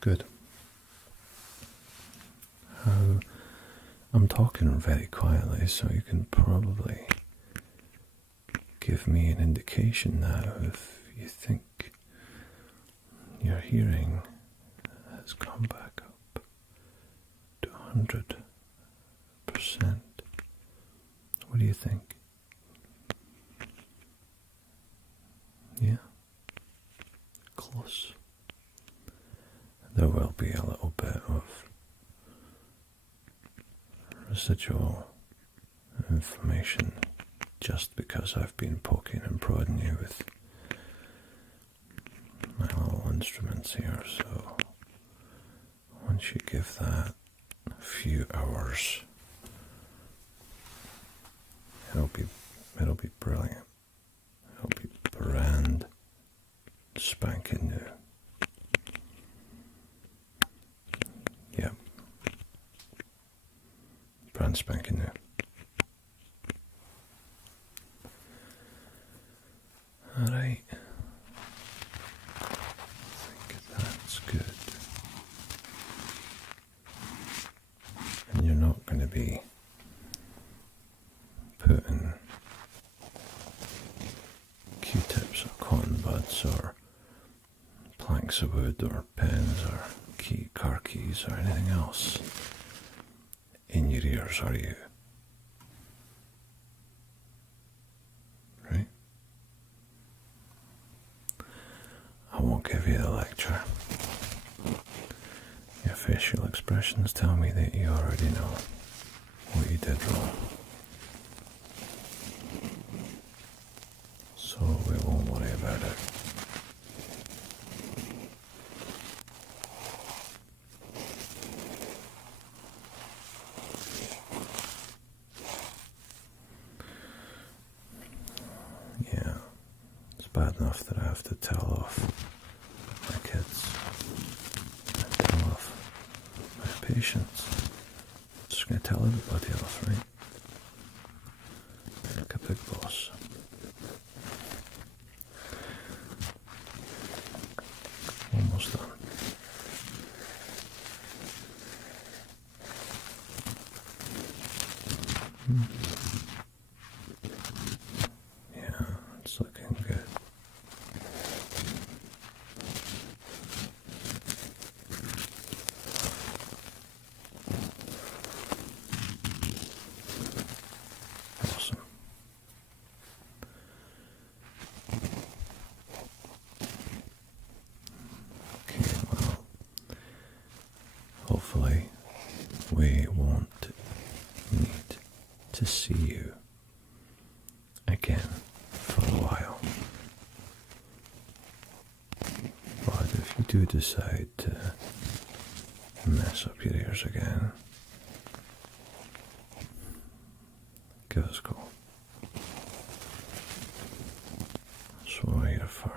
Good. I'm talking very quietly, so you can probably give me an indication now if you think your hearing has gone back up to 100%. What do you think? Yeah? Close. There will be a little bit of residual information just because I've been poking and prodding you with my little instruments here, so once you give that a few hours, it'll be brilliant. It'll be brand spanking new. Yep. Brand spanking new. Alright. I think that's good. And you're not going to be putting Q-tips or cotton buds or planks of wood or pens or car keys or anything else in your ears, are you? Right? I won't give you the lecture. Your facial expressions tell me that you already know what you did wrong. So we won't worry about it. Bad enough that I have to tell off my kids and tell off my patients. I'm just going to tell everybody off, right? Like a big boss. Almost done. Yeah, it's looking good. we won't need to see you again for a while. But if you do decide to mess up your ears again, give us a call. That's what we're here for.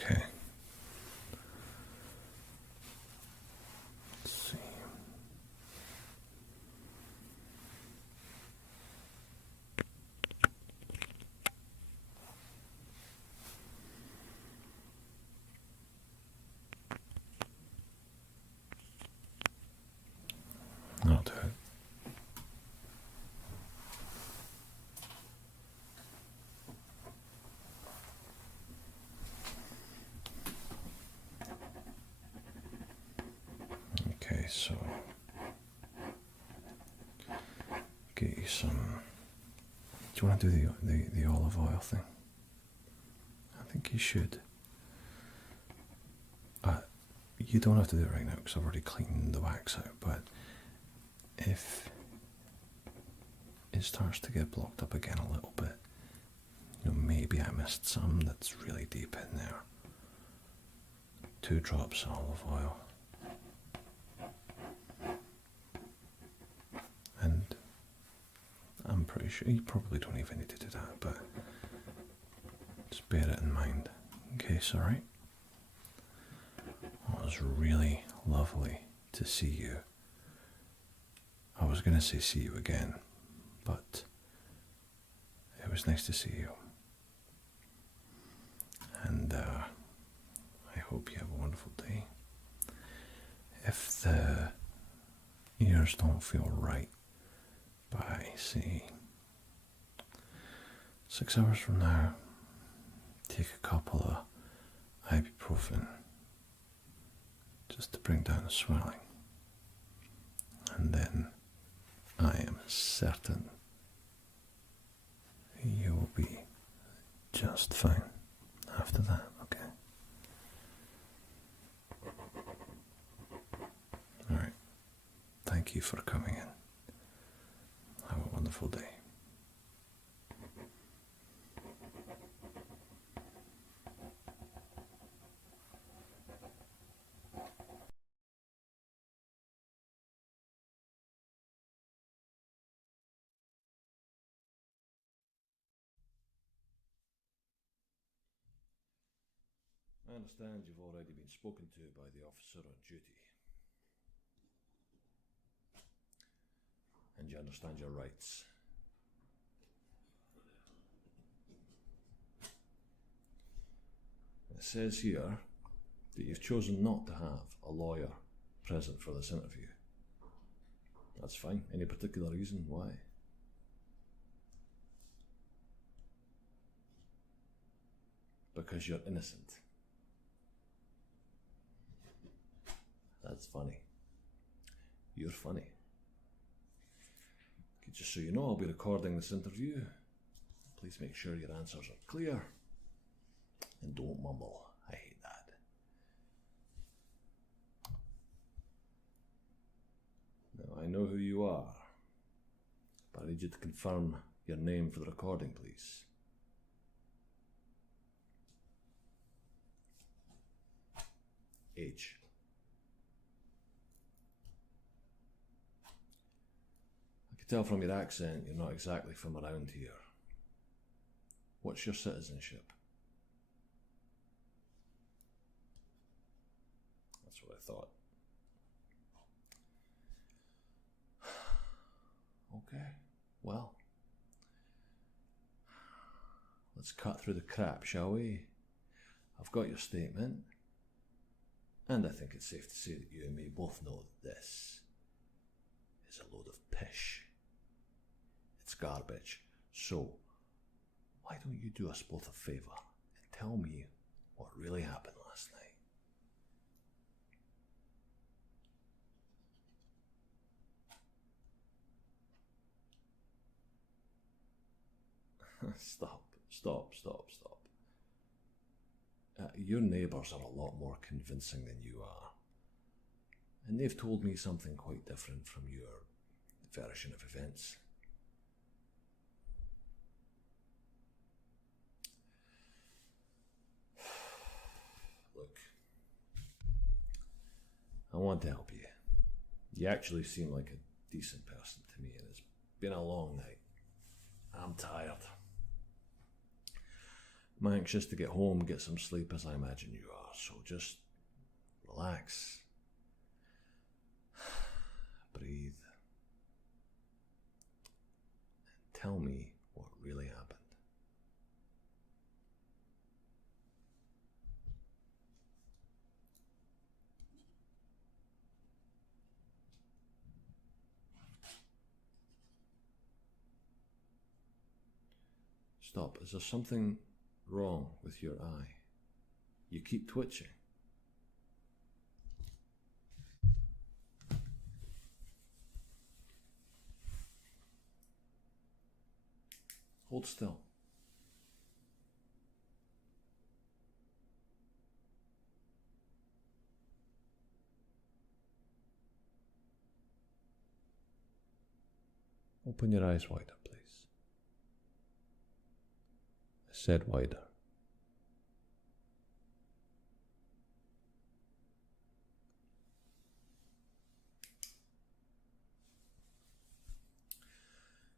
Okay. Let's see. I'll do it. Okay, so get you some. Do you want to do the olive oil thing? I think you should. You don't have to do it right now because I've already cleaned the wax out, but if it starts to get blocked up again a little bit, maybe I missed some that's really deep in there. 2 drops of olive oil. And I'm pretty sure you probably don't even need to do that, but just bear it in mind in case, alright? Well, it was really lovely to see you. I was going to say see you again, but it was nice to see you. And I hope you have a wonderful day. If the ears don't feel right by, say, 6 hours from now, take a couple of ibuprofen just to bring down the swelling. And then I am certain you will be just fine after that, okay? Alright. Thank you for coming in. Have a wonderful day. I understand you've already been spoken to by the officer on duty. And you understand your rights. It says here that you've chosen not to have a lawyer present for this interview. That's fine. Any particular reason why? Because you're innocent. That's funny. You're funny. Just so you know, I'll be recording this interview. Please make sure your answers are clear. And don't mumble. I hate that. Now, I know who you are, but I need you to confirm your name for the recording, please. Age. Tell from your accent you're not exactly from around here. What's your citizenship? That's what I thought. Okay, well, let's cut through the crap, shall we? I've got your statement, and I think it's safe to say that you and me both know that this is a load of pish. It's garbage. So, why don't you do us both a favour and tell me what really happened last night? Stop. Stop. Your neighbours are a lot more convincing than you are. And they've told me something quite different from your version of events. Look, I want to help you. You actually seem like a decent person to me, and it's been a long night. I'm tired. I'm anxious to get home, get some sleep, as I imagine you are, so just relax. Breathe. And tell me what really happened. Stop. Is there something wrong with your eye? You keep twitching. Hold still. Open your eyes wider, please. I said wider.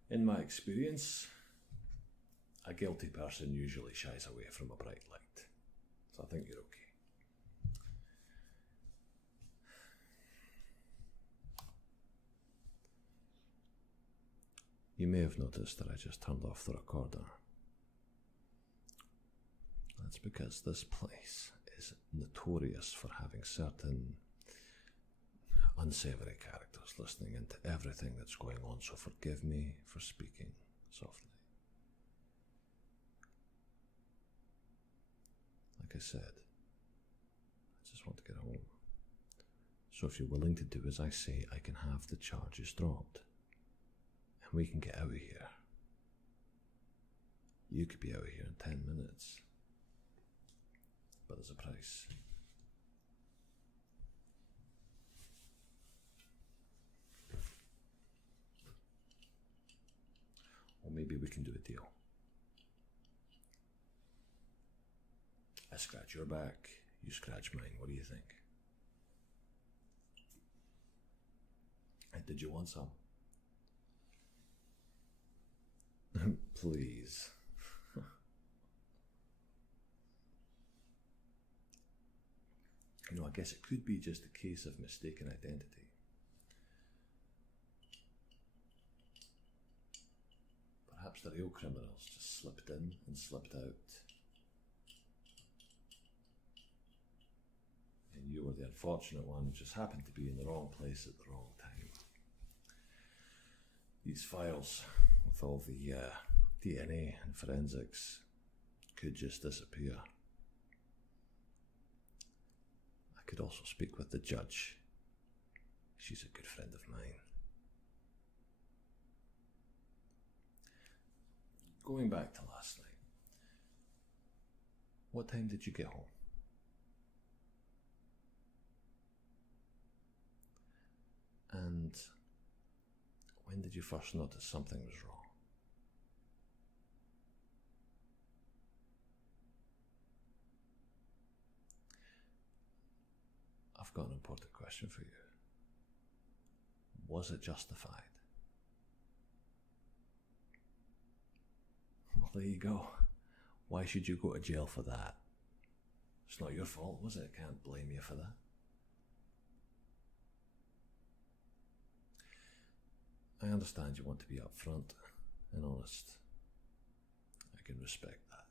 In my experience, a guilty person usually shies away from a bright light. So I think you're okay. You may have noticed that I just turned off the recorder. That's because this place is notorious for having certain unsavory characters listening into everything that's going on, so forgive me for speaking softly. Like I said, I just want to get home. So if you're willing to do as I say, I can have the charges dropped. And we can get out of here. You could be out of here in 10 minutes. But there's a price. Or maybe we can do a deal. I scratch your back, you scratch mine. What do you think? And did you want some? Please. You know, I guess it could be just a case of mistaken identity. Perhaps the real criminals just slipped in and slipped out. And you were the unfortunate one who just happened to be in the wrong place at the wrong time. These files, with all the DNA and forensics, could just disappear. I could also speak with the judge. She's a good friend of mine. Going back to last night, what time did you get home? And when did you first notice something was wrong? I've got an important question for you. Was it justified? Well, there you go. Why should you go to jail for that? It's not your fault, was it? I can't blame you for that. I understand you want to be upfront and honest. I can respect that.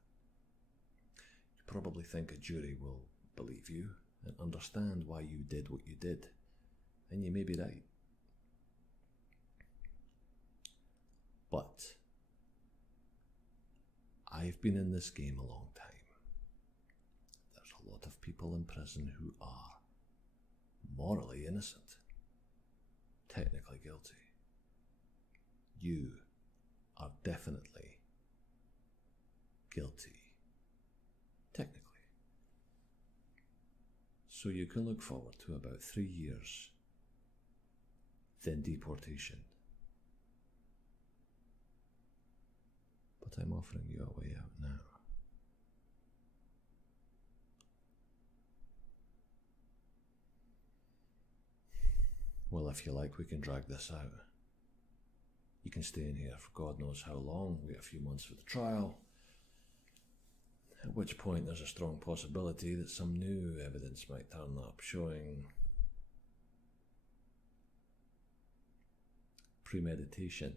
You probably think a jury will believe you and understand why you did what you did, and you may be right. But I've been in this game a long time. There's a lot of people in prison who are morally innocent, technically guilty. You are definitely guilty. Technically. So you can look forward to about 3 years, then deportation. But I'm offering you a way out now. Well, if you like, we can drag this out. You can stay in here for God knows how long, wait a few months for the trial, at which point there's a strong possibility that some new evidence might turn up showing premeditation.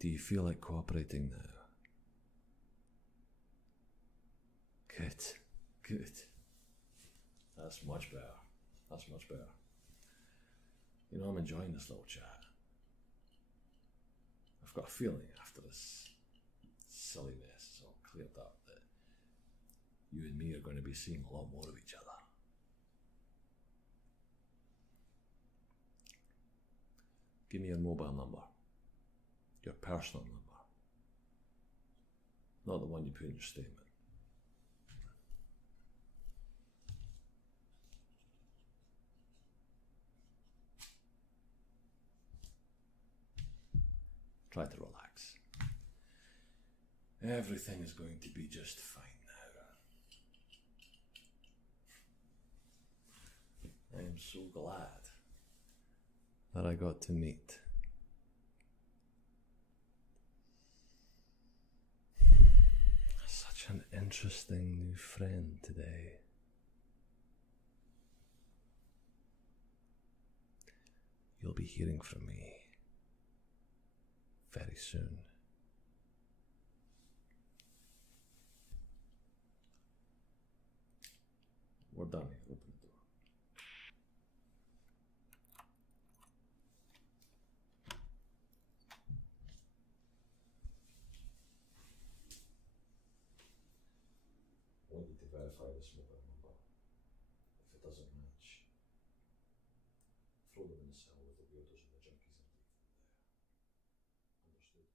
Do you feel like cooperating now? Good, good. That's much better. That's much better. You know, I'm enjoying this little chat. I've got a feeling after this silly mess is all cleared up that you and me are going to be seeing a lot more of each other. Give me your mobile number. Your personal number. Not the one you put in your statement. Try to relax. Everything is going to be just fine now. I am so glad that I got to meet such an interesting new friend today. You'll be hearing from me very soon. We're done here. Open the door. I want you to verify this mobile number. If it doesn't match, throw them in the cell with the weirdos and the junkies and leave them there. Understood?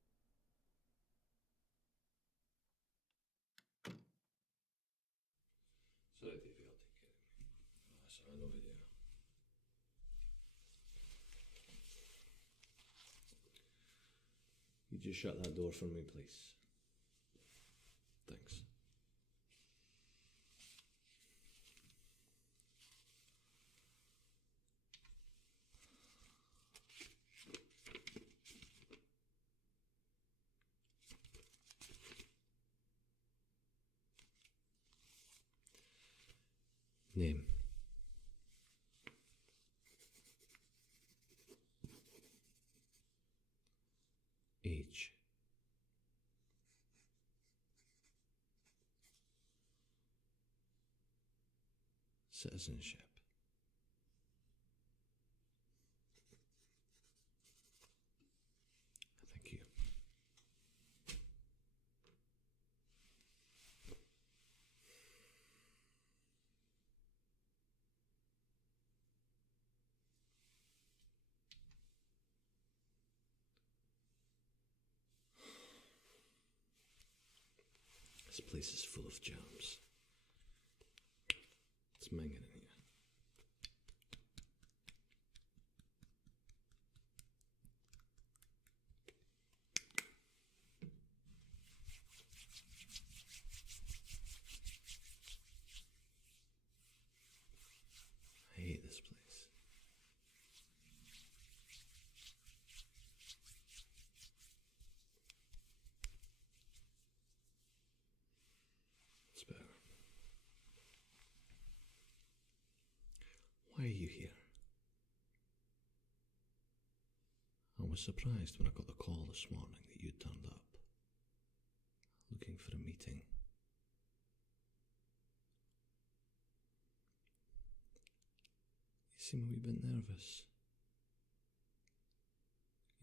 Sorry, Davey, I'll take care of me. That's all I know video. You just shut that door for me, please. Thanks. Name. Age. Citizenship. Thank you. This place is full of germs. It's minging in here. I hate this place. It's better. Why are you here? I was surprised when I got the call this morning that you turned up, looking for a meeting. You seem a wee bit nervous.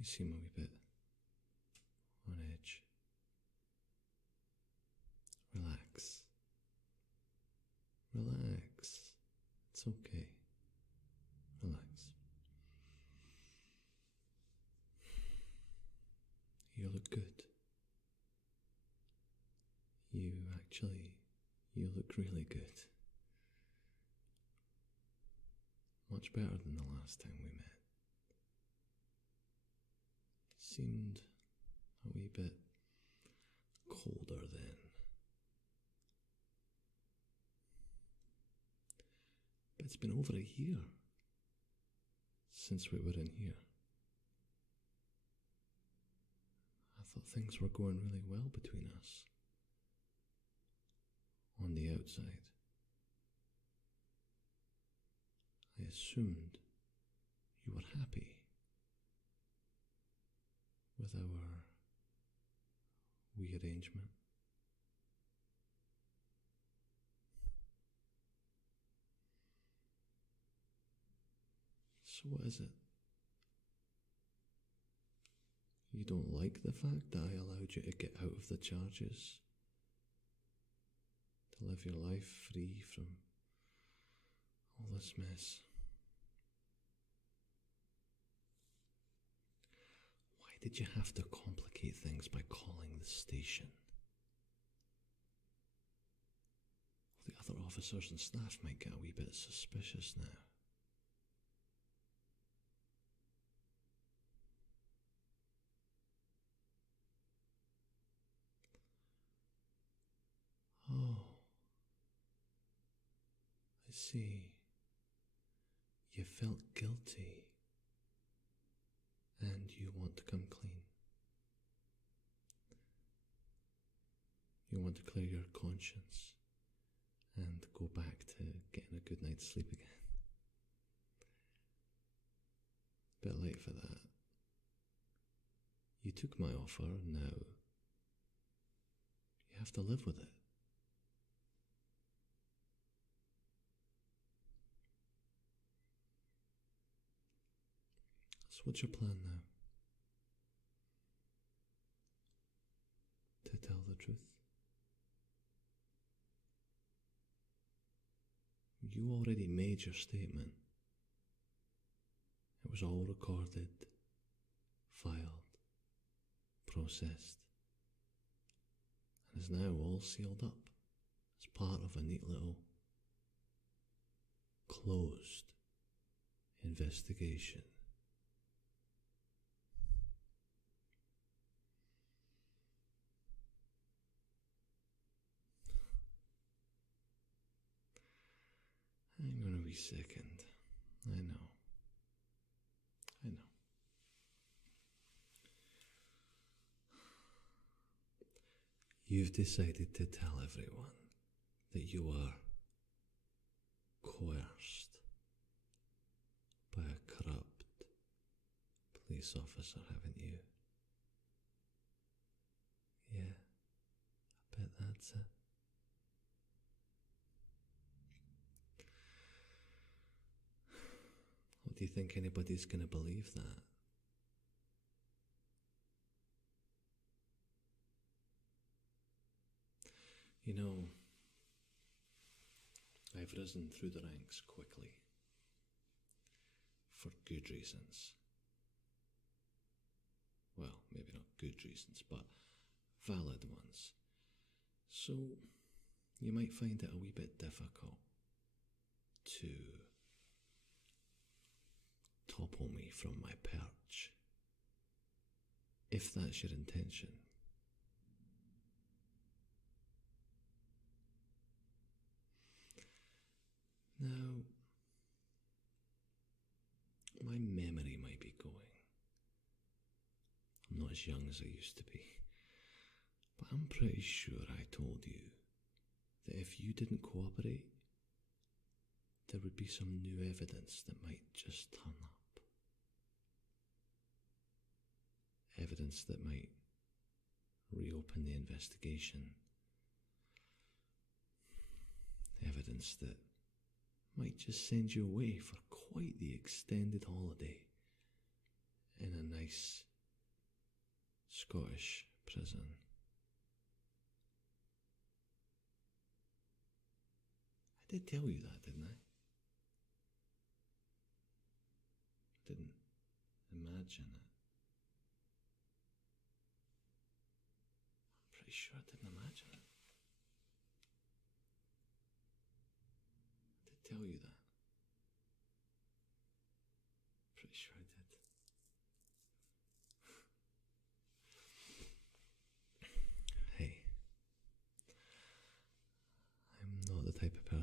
You seem a wee bit on edge. Relax. Relax. It's okay. Relax. You look good. Actually, you look really good. Much better than the last time we met. Seemed a wee bit colder then. But it's been over a year since we were in here. I thought things were going really well between us. On the outside. I assumed you were happy with our wee arrangement. So what is it? You don't like the fact that I allowed you to get out of the charges? To live your life free from all this mess? Why did you have to complicate things by calling the station? The other officers and staff might get a wee bit suspicious now. Oh, I see. You felt guilty and you want to come clean. You want to clear your conscience and go back to getting a good night's sleep again. Bit late for that. You took my offer, now you have to live with it. So what's your plan now? To tell the truth? You already made your statement. It was all recorded, filed, processed, and is now all sealed up as part of a neat little closed investigation. Hang on a wee second. I know. You've decided to tell everyone that you are coerced by a corrupt police officer, haven't you? Yeah, I bet that's it. What do you think anybody's going to believe that? You know, I've risen through the ranks quickly. For good reasons. Well, maybe not good reasons, but valid ones. So, you might find it a wee bit difficult to topple me from my perch, if that's your intention. Now, my memory might be going. I'm not as young as I used to be, but I'm pretty sure I told you that if you didn't cooperate, there would be some new evidence that might just turn up. Evidence that might reopen the investigation. Evidence that might just send you away for quite the extended holiday in a nice Scottish prison. I did tell you that, didn't I? I didn't imagine it. I'm pretty sure I didn't imagine it.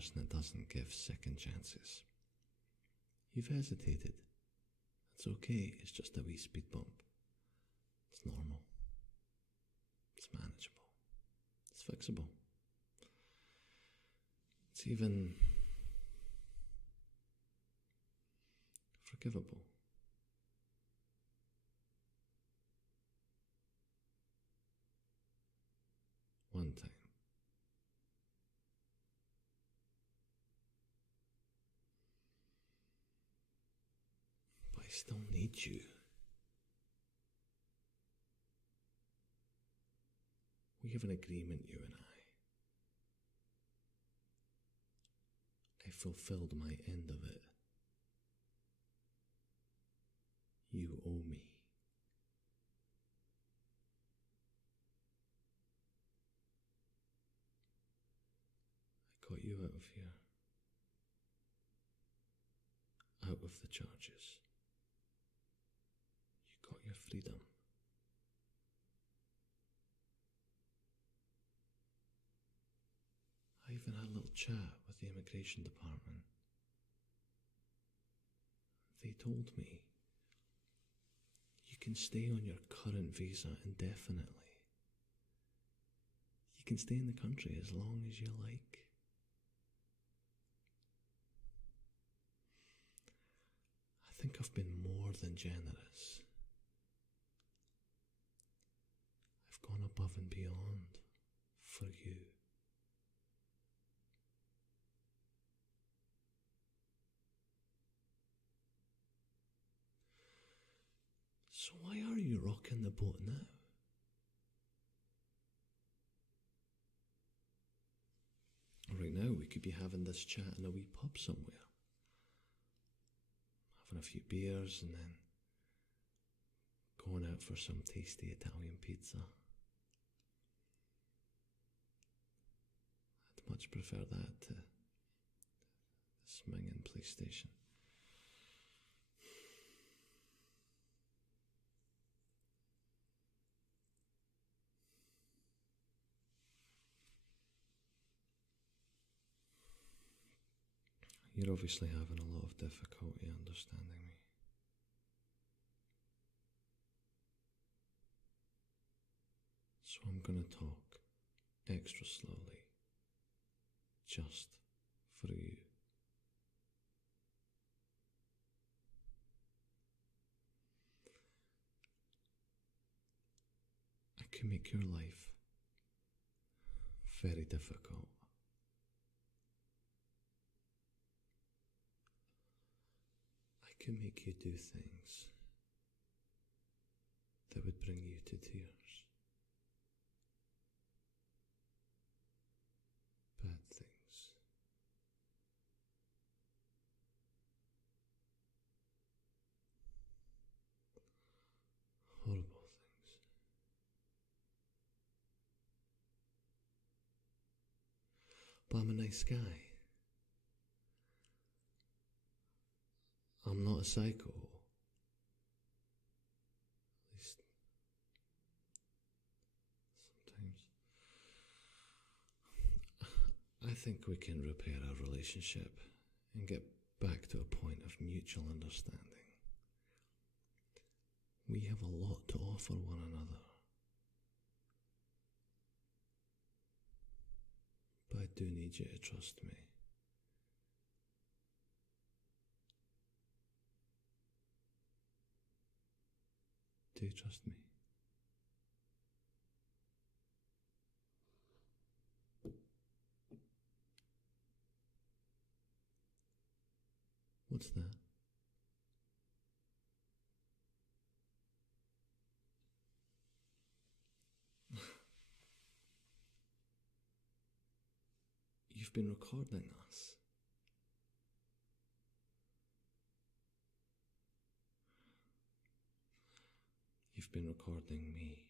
person that doesn't give second chances. You've hesitated. It's okay, it's just a wee speed bump. It's normal. It's manageable. It's fixable. It's even forgivable. One time. But I still need you. We have an agreement, you and I. I fulfilled my end of it. You owe me. I got you out of here. Out of the charges. You got your freedom. I even had a little chat with the immigration department. They told me you can stay on your current visa indefinitely. You can stay in the country as long as you like. I think I've been more than generous. I've gone above and beyond for you. So why are you rocking the boat now? Right now we could be having this chat in a wee pub somewhere. Having a few beers and then going out for some tasty Italian pizza. I'd much prefer that to the swinging police station. You're obviously having a lot of difficulty understanding me. So I'm gonna talk extra slowly, just for you. I can make your life very difficult. I can make you do things that would bring you to tears. Bad things. Horrible things. But I'm a nice guy. I'm not a psycho. At least sometimes. I think we can repair our relationship and get back to a point of mutual understanding. We have a lot to offer one another. But I do need you to trust me. Do you trust me? What's that? You've been recording us. You've been recording me.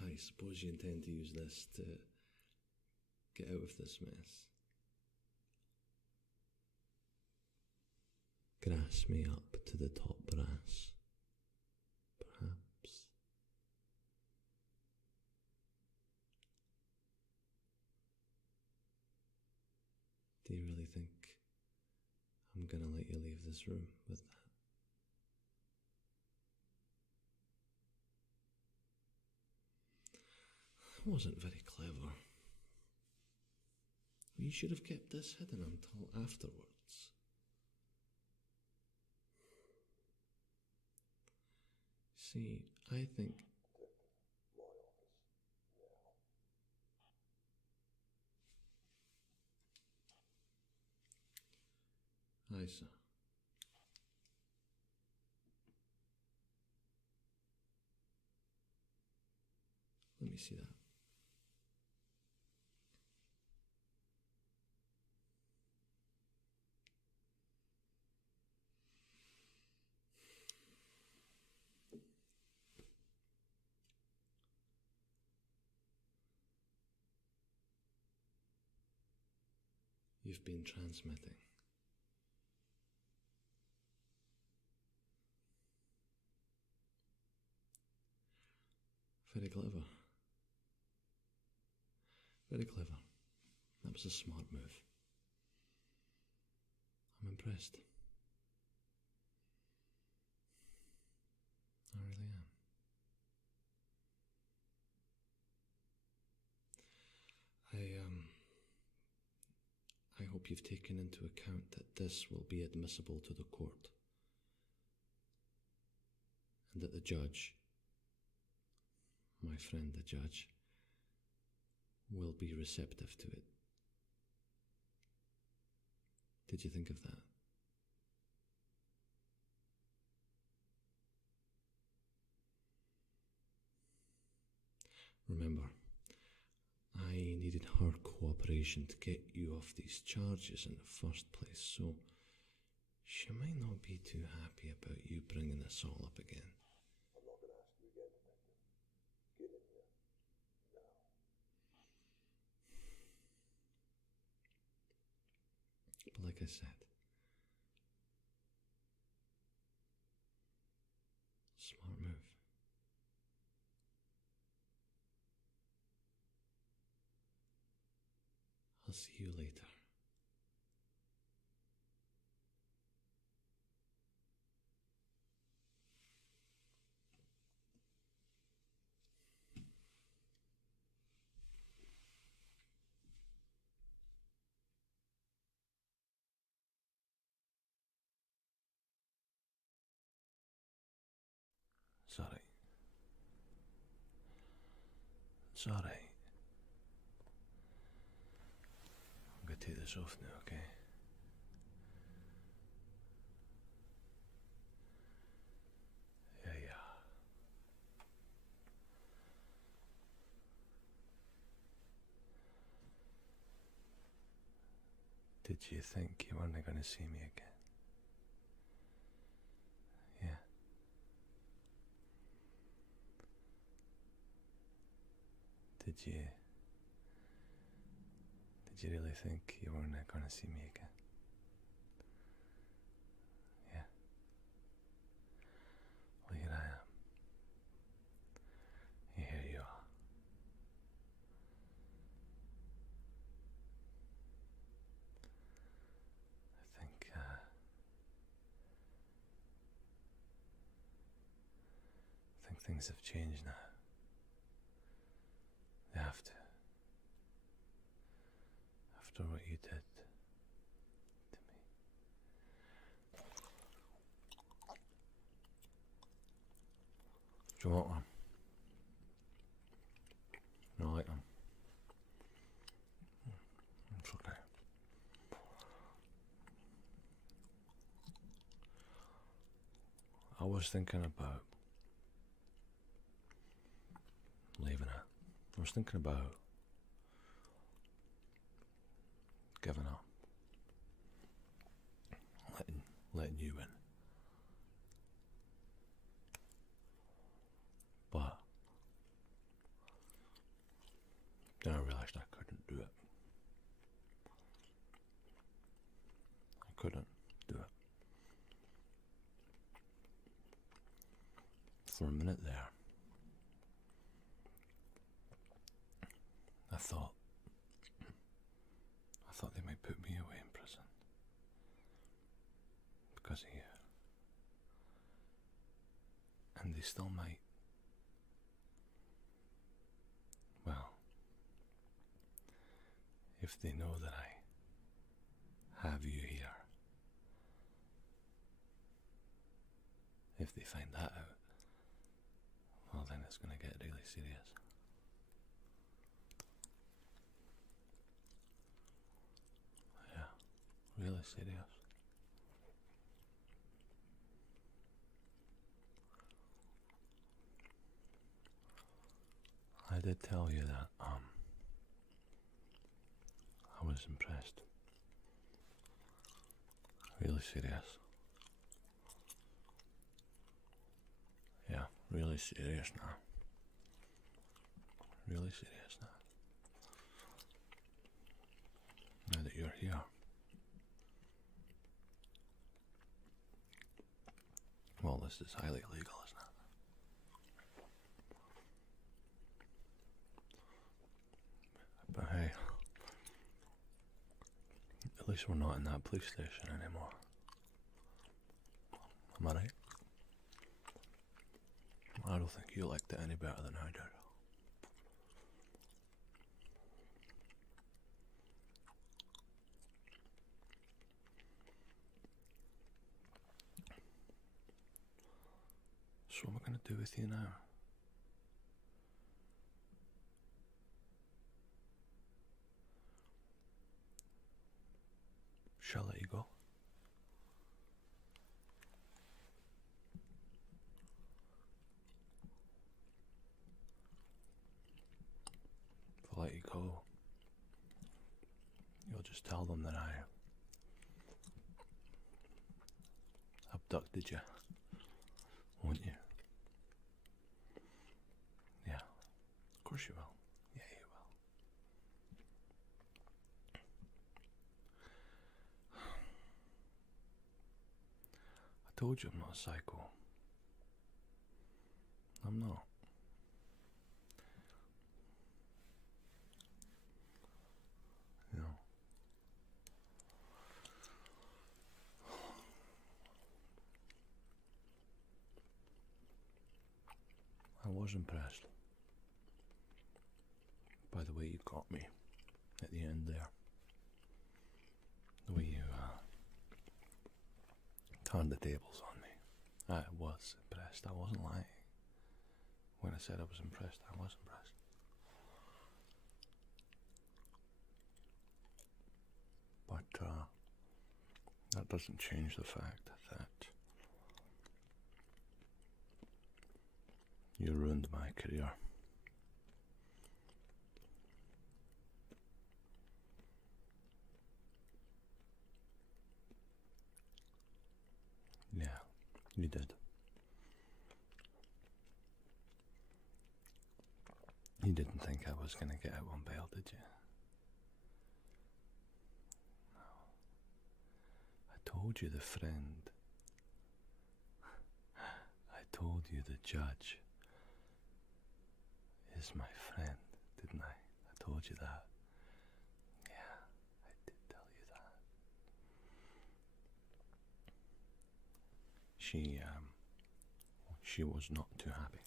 I suppose you intend to use this to get out of this mess. Grass me up to the top brass, perhaps. Do you really think I'm gonna let you leave this room with that? I wasn't very clever. You should have kept this hidden until afterwards. See, I think... Aye, sir. Let me see that. You've been transmitting. Very clever. Very clever. That was a smart move. I'm impressed. I really am. I hope you've taken into account that this will be admissible to the court, and that the judge, my friend the judge, will be receptive to it. Did you think of that? Remember, I needed her cooperation to get you off these charges in the first place, so she might not be too happy about you bringing this all up again. I'm not going to ask you again, Detective. Get in here. Now. But like I said, smart move. I'll see you later. Sorry. Sorry. I'm going to take this off now, okay? Yeah. Did you think you weren't going to see me again? Yeah. Did you really think you weren't going to see me again? Yeah. Well, here I am. Here you are. I think things have changed now. They have to. After what you did to me. Do you want one? You like them? It's okay. I was thinking about leaving it. I was thinking about giving up, letting you in. But then I realised I couldn't do it. I couldn't do it. thought they might put me away in prison because of you. And they still might. Well, if they know that I have you here, if they find that out, well, then it's going to get really serious. Yeah, really serious. I did tell you that, I was impressed. Really serious. Yeah, really serious now. Really serious now. Now that you're here. Well, this is highly illegal, isn't it? But hey, at least we're not in that police station anymore. Am I right? I don't think you liked it any better than I did. So what am I going to do with you now? Shall I let you go? If I let you go, you'll just tell them that I abducted you, won't you? Yeah, of course you will. Yeah, you will. I told you I'm not a psycho. I'm not. You know. I was impressed by the way you got me at the end there. The way you turned the tables on me. I was impressed. I wasn't lying. When I said I was impressed, I was impressed. But that doesn't change the fact that you ruined my career. Yeah, you did. You didn't think I was going to get out on bail, did you? No. I told you the friend. I told you the judge is my friend, didn't I? I told you that. Yeah, I did tell you that. She was not too happy.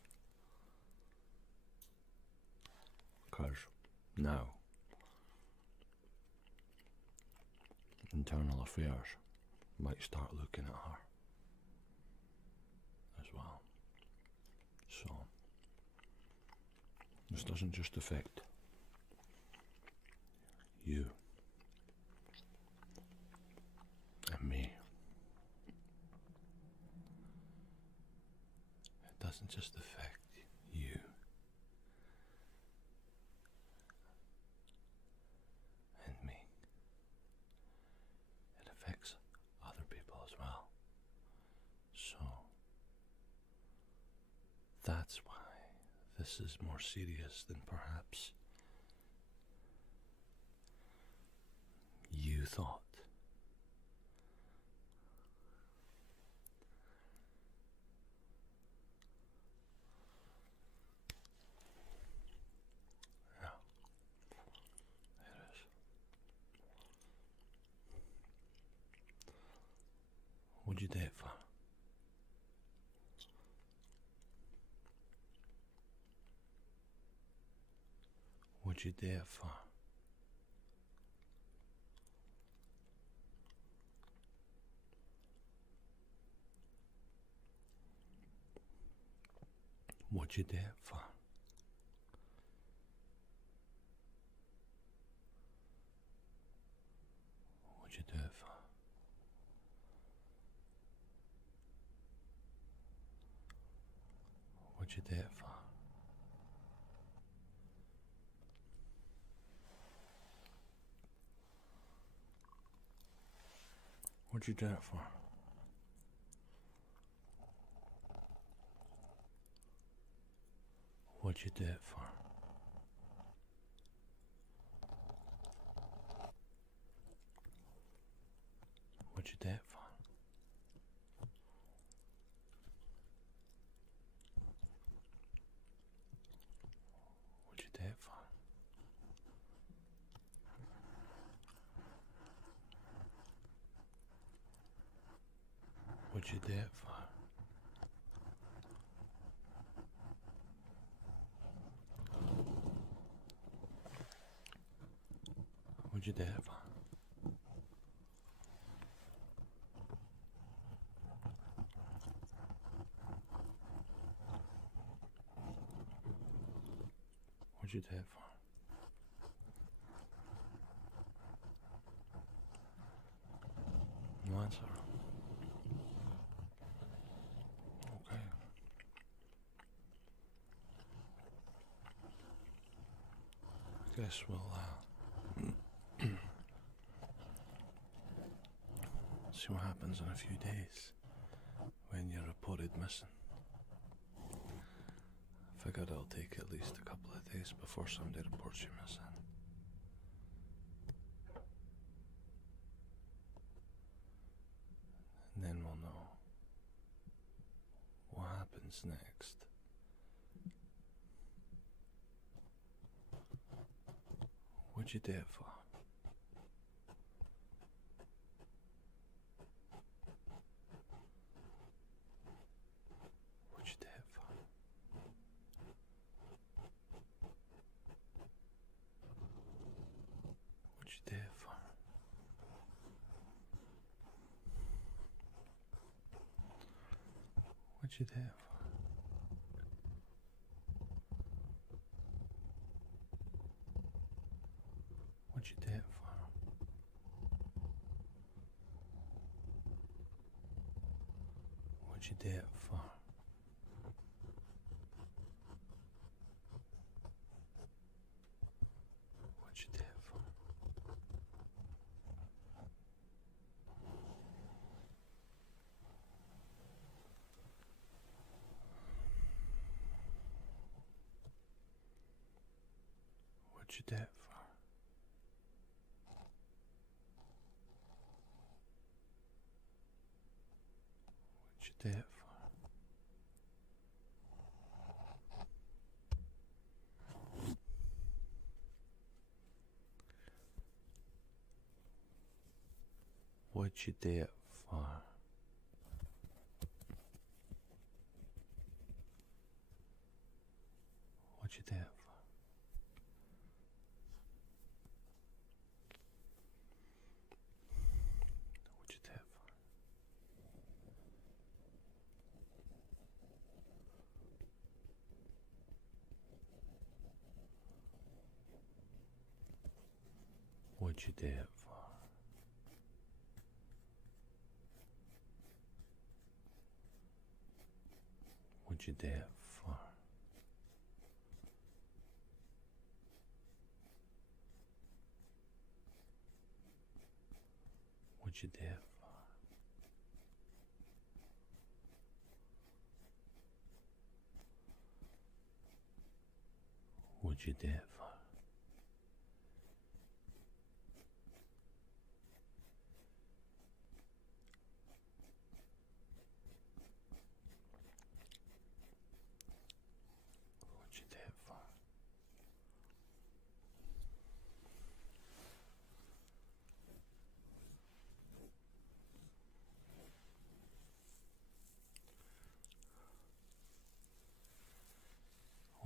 Because now, internal affairs might start looking at her as well. So, this doesn't just affect you and me. It doesn't just affect you and me. It affects other people as well. So, that's why this is more serious than perhaps you thought. Yeah. What'd you do it for? What'd you do it for? What'd you do it for? What'd you do it for? What'd you do it for? What'd you do it for? What'd you do it for? What'd you do it for? What'd you do it for? What'd you do it for? What'd you do it for? What'd you do it for? No answer. Okay. I guess we'll see what happens in a few days when you're reported missing. I figured it'll take at least a couple of days before somebody reports you missing. And then we'll know what happens next. What'd you do it for? What'd you do it for? What'd you do it for? What'd you do it for? What'd you do it for? What'd you do it for? What'd you do it for? What'd you do it for? What'd you do it for? What'd you do it for? What'd you do it for? What'd you do it for? What'd you do it for? What'd you do it for? What'd you do it for? What'd you do it for? What'd you do it for?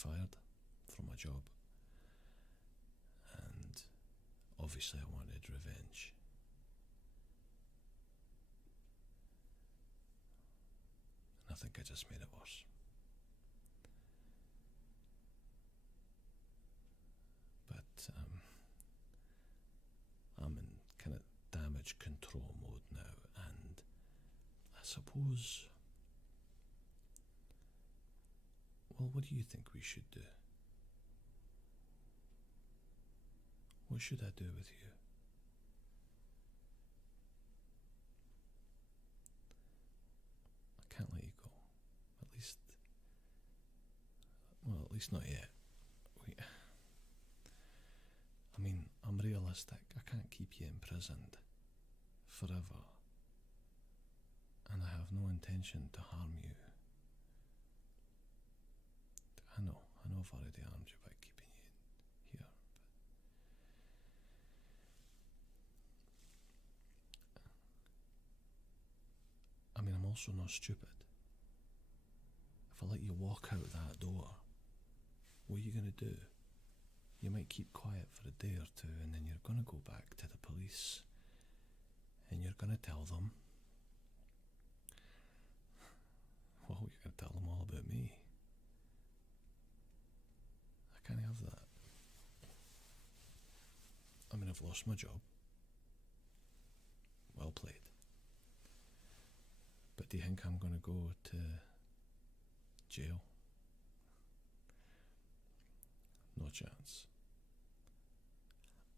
fired from my job, and obviously I wanted revenge. And I think I just made it worse. But I'm in kind of damage control mode now, and I suppose, well, what do you think we should do? What should I do with you? I can't let you go. At least, well, at least not yet. I mean, I'm realistic. I can't keep you imprisoned forever. And I have no intention to harm you. I know I've already harmed you by keeping you here. But I mean, I'm also not stupid. If I let you walk out that door, what are you going to do? You might keep quiet for a day or two, and then you're going to go back to the police, and you're going to tell them, well, you're going to tell them all about me. I can't have that. I mean, I've lost my job. Well played. But do you think I'm going to go to jail? No chance.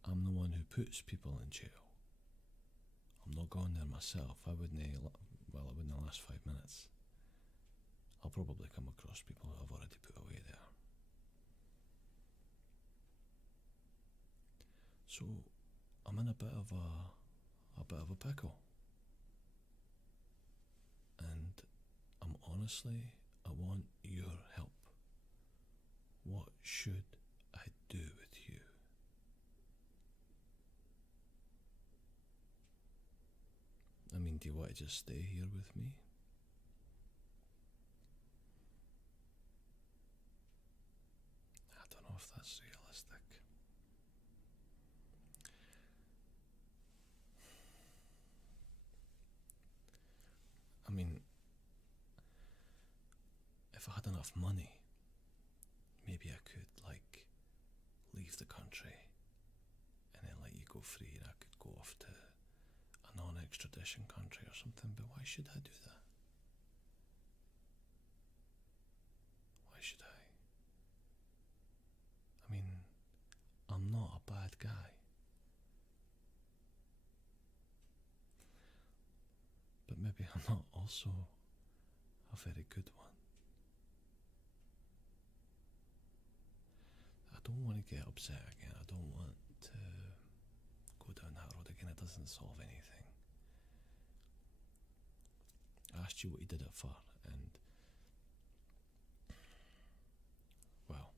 I'm the one who puts people in jail. I'm not going there myself. I wouldn't last 5 minutes. I'll probably come across people who I've already put away there. So I'm in a bit of a pickle. And I want your help. What should I do with you? I mean, do you want to just stay here with me? I don't know if that's realistic. I mean, if I had enough money, maybe I could, leave the country and then let you go free, and I could go off to a non-extradition country or something. But why should I do that? Why should I? I mean, I'm not a bad guy. But maybe I'm not also a very good one. I don't want to get upset again. I don't want to go down that road again. It doesn't solve anything. I asked you what you did it for, and well,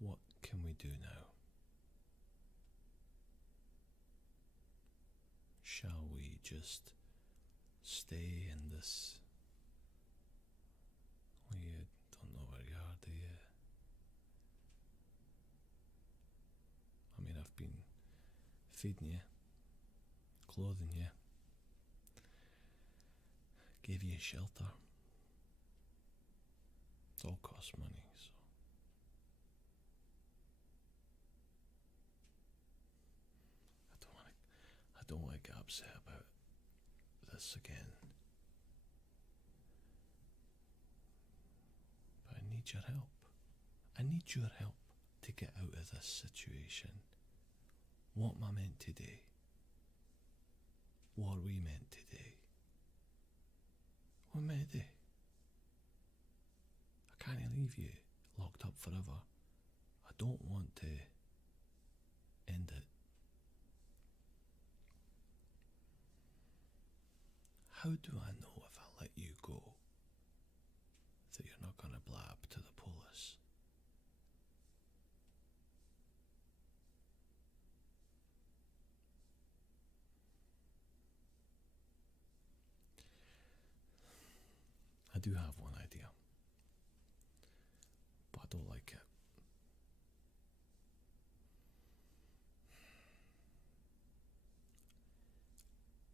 what can we do now? Shall we just stay in this? Well, you don't know where you are, do you? I mean, I've been feeding you, clothing you, gave you shelter. It all costs money, so I don't want to get upset about this again. But I need your help. I need your help to get out of this situation. What am I meant to do? What are we meant to do? What am I meant to do? I can't leave you locked up forever. I don't want to end it. How do I know if I let you go that you're not going to blab to the police? do have one idea, but I don't like it.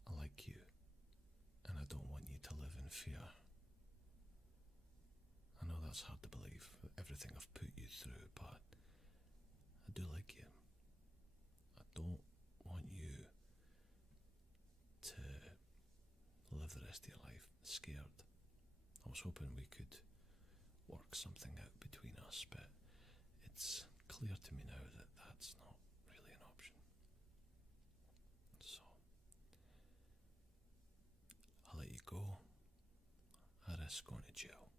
I like you, and I don't want you to live in fear. I know that's hard to believe, everything I've put you through, but I do like you. I don't want you to live the rest of your life scared. I was hoping we could work something out between us, but it's clear to me now that that's not really an option. So, I'll let you go. I risk going to jail.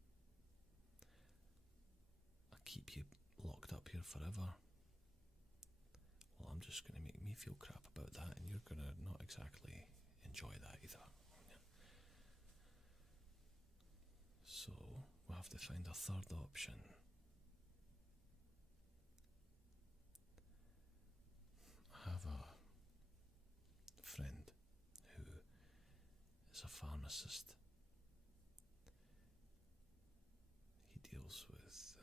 I keep you locked up here forever. Well, I'm just going to make me feel crap about that, and you're going to not exactly enjoy that either. So, we'll have to find a third option. I have a friend who is a pharmacist. He deals with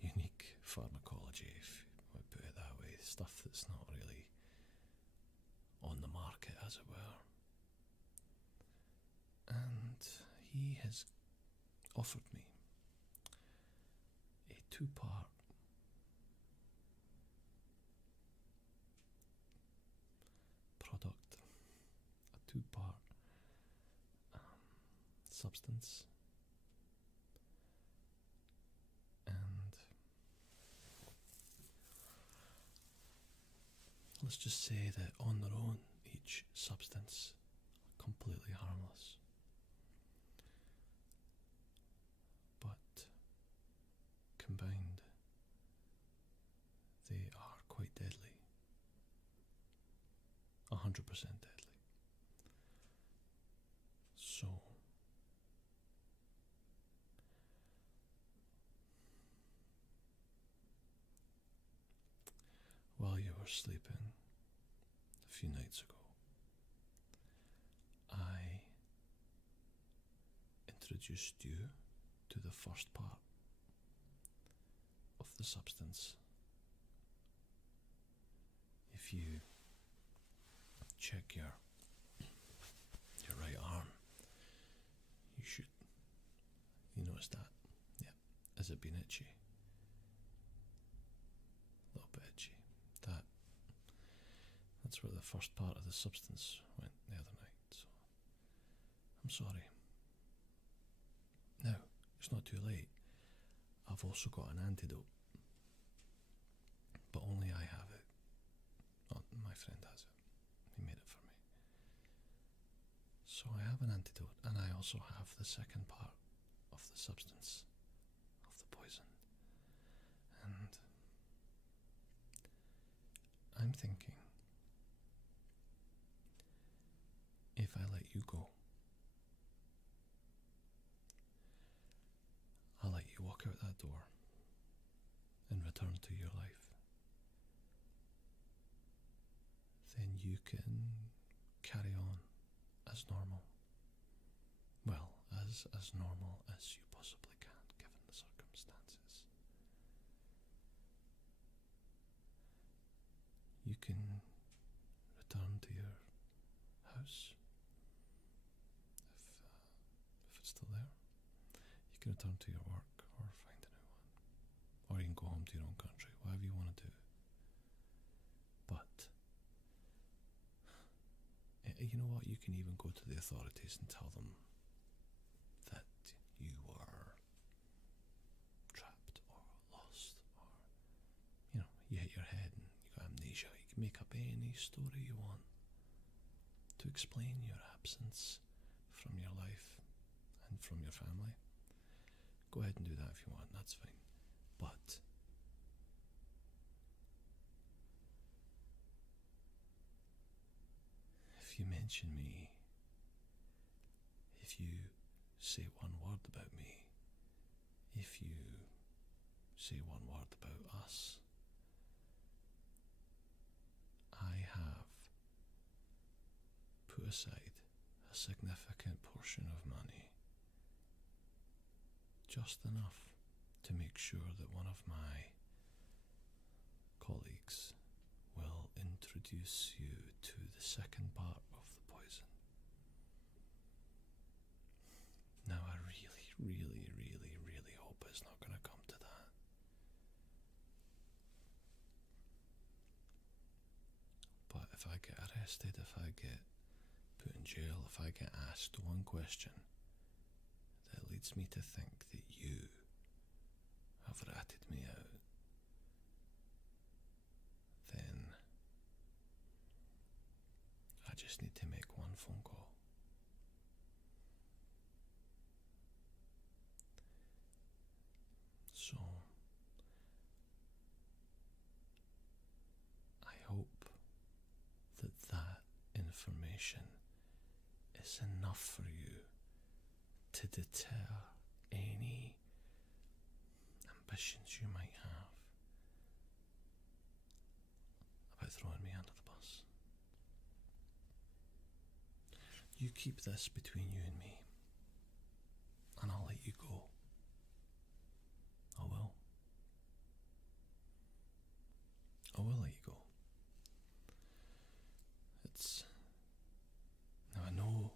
unique pharmacology, if I put it that way, stuff that's not really on the market, as it were. And he has offered me a 2-part product, a 2-part substance, and let's just say that on their own, each substance completely harmless, but combined they are quite deadly, 100% deadly. So while you were sleeping a few nights ago, I introduced you to the first part of the substance. If you check your right arm, you notice that? Yeah. Has it been itchy? A little bit itchy. That's where the first part of the substance went the other night, so I'm sorry. Now, it's not too late. I've also got an antidote, but only I have it. Oh, my friend has it. He made it for me. So I have an antidote, and I also have the second part of the substance, of the poison. And I'm thinking, if I let you go, I'll let you walk out that door and return to your life. Then you can carry on as normal. Well, as normal as you possibly can, given the circumstances. You can return to your house, if it's still there. You can return to your work or find a new one. Or you can go home to your own country, whatever you want to do. But you know what? You can even go to the authorities and tell them that you were trapped or lost, or you hit your head and you got amnesia. You can make up any story you want to explain your absence from your life and from your family. Go ahead and do that if you want, that's fine. But if you mention me, if you say one word about me, if you say one word about us, I have put aside a a significant portion of money. Just enough to make sure that one of my colleagues will introduce you to the second part of the poison. Now, I really hope it's not going to come to that. But if I get arrested, if I get put in jail, if I get asked one question that leads me to think that you have ratted me out, then I just need to make one phone call. So, I hope that that information is enough for you to deter any ambitions you might have about throwing me under the bus. You keep this between you and me, and I'll let you go. I will. I will let you go. Now I know,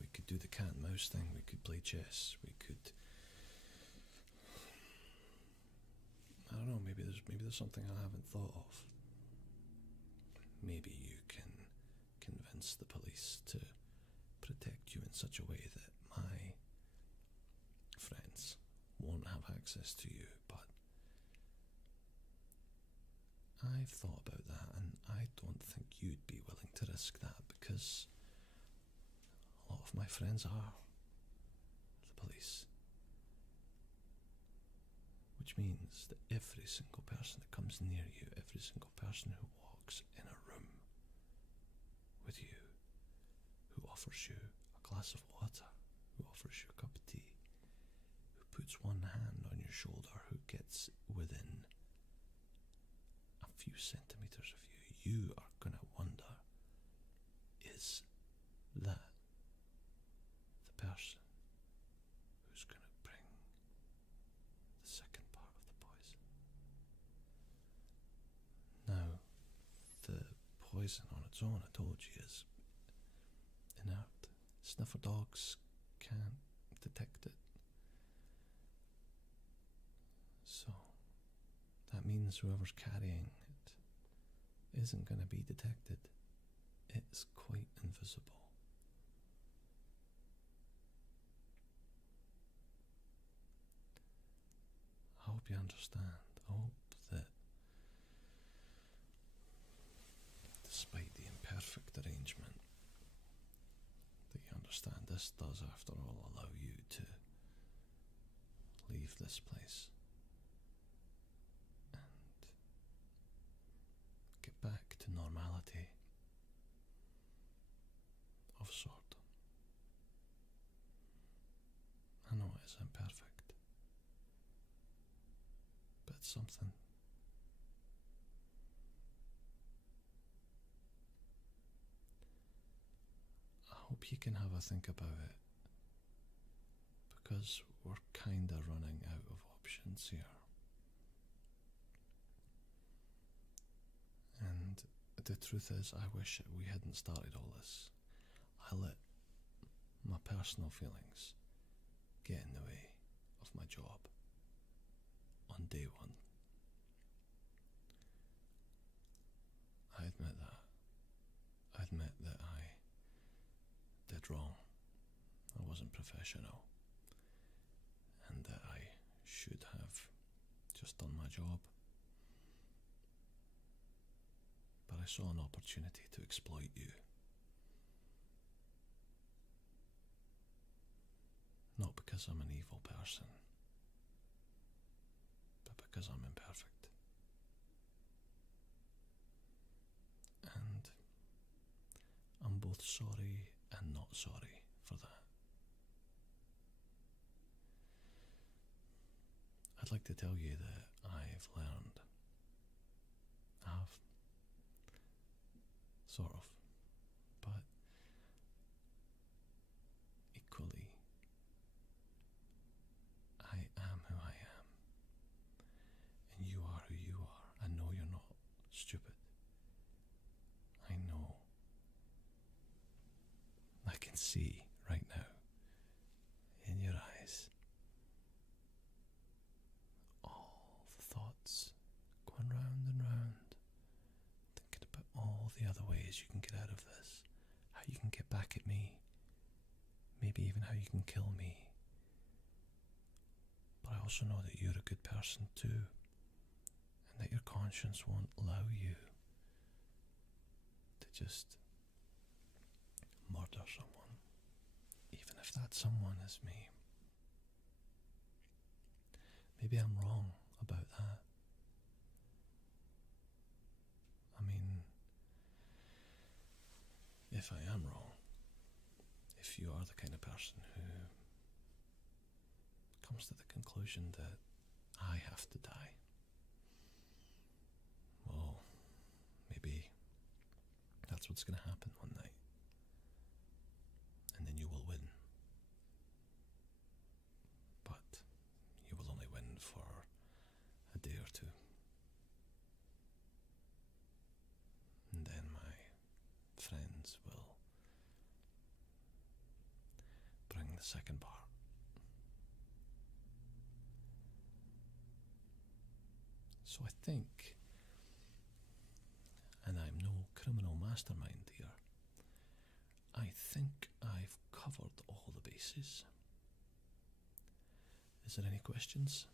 we could do the cat and mouse thing, we could play chess, we could, I don't know, maybe there's something I haven't thought of. Maybe you can convince the police to protect you in such a way that my friends won't have access to you, but I've thought about that, and I don't think you'd be willing to risk that, because a lot of my friends are the police. Which means that every single person that comes near you, every single person who walks in a room with you, who offers you a glass of water, who offers you a cup of tea, who puts one hand on your shoulder, who gets within a few centimeters of you, you are going to wonder, is that the person who's going to bring the second part of the poison? Now, the poison on its own, I told you, is inert. Sniffer dogs can't detect it. So that means whoever's carrying it isn't going to be detected. It's quite invisible. I hope you understand. I hope that despite the imperfect arrangement, that you understand this does, after all, allow you to leave this place and get back to normality of sort. I know it is imperfect, but it's something. I hope you can have a think about it, because we're kinda running out of options here. And the truth is, I wish we hadn't started all this. I let my personal feelings get in the way of my job on day one. I admit that. I admit that I did wrong. I wasn't professional, and that I should have just done my job. But I saw an opportunity to exploit you. Not because I'm an evil person, but because I'm imperfect. And I'm both sorry and not sorry for that. I'd like to tell you that I've learned. I've sort of, but stupid. I know. I can see right now in your eyes all the thoughts going round and round, thinking about all the other ways you can get out of this, how you can get back at me, maybe even how you can kill me. But I also know that you're a good person too, and that your conscience won't allow you to just murder someone, even if that someone is me. Maybe I'm wrong about that. I mean, if I am wrong, if you are the kind of person who comes to the conclusion that I have to die, well, maybe that's what's going to happen one night. And then you will win. But you will only win for a day or two. And then my friends will bring the second part. So I think, and I'm no criminal mastermind here, I think I've covered all the bases. Is there any questions?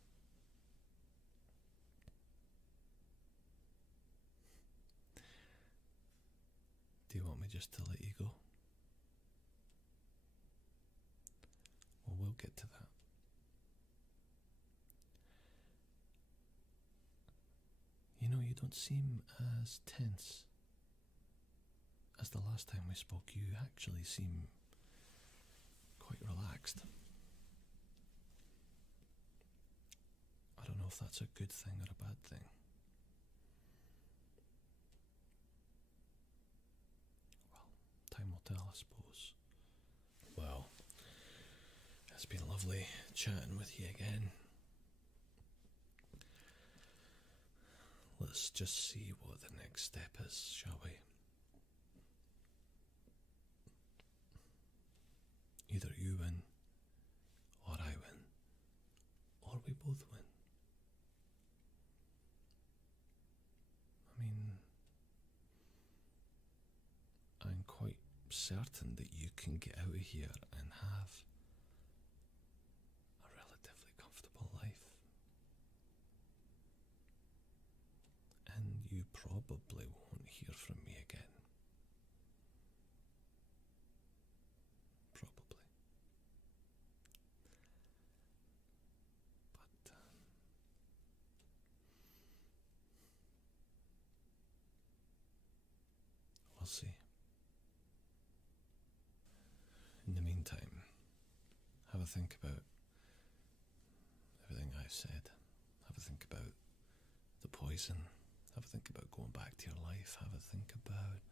Do you want me just to let you go? Well, we'll get to that. You know, you don't seem as tense as the last time we spoke. You actually seem quite relaxed. I don't know if that's a good thing or a bad thing. Well, time will tell, I suppose. Well, it's been lovely chatting with you again. Let's just see what the next step is, shall we? Either you win, or I win, or we both win. I mean, I'm quite certain that you can get out of here and have a relatively comfortable life. And you probably won't hear from me again. Probably. But we'll see. In the meantime, have a think about everything I've said. Have a think about the poison. Have a think about going back to your life. Have a think about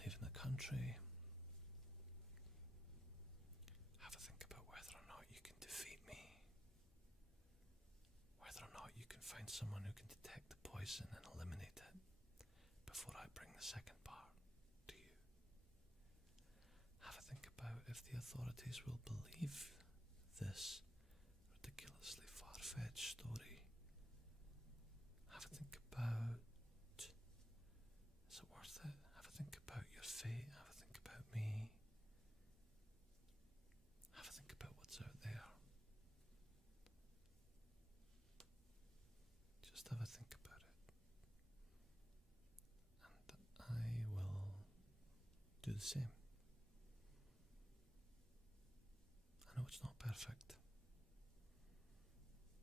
leaving the country. Have a think about whether or not you can defeat me. Whether or not you can find someone who can detect the poison and eliminate it before I bring the second part to you. Have a think about if the authorities will believe this ridiculously far-fetched story. Have a think about, is it worth it? Have a think about your fate. Have a think about me. Have a think about what's out there. Just have a think about it. And I will do the same. I know it's not perfect,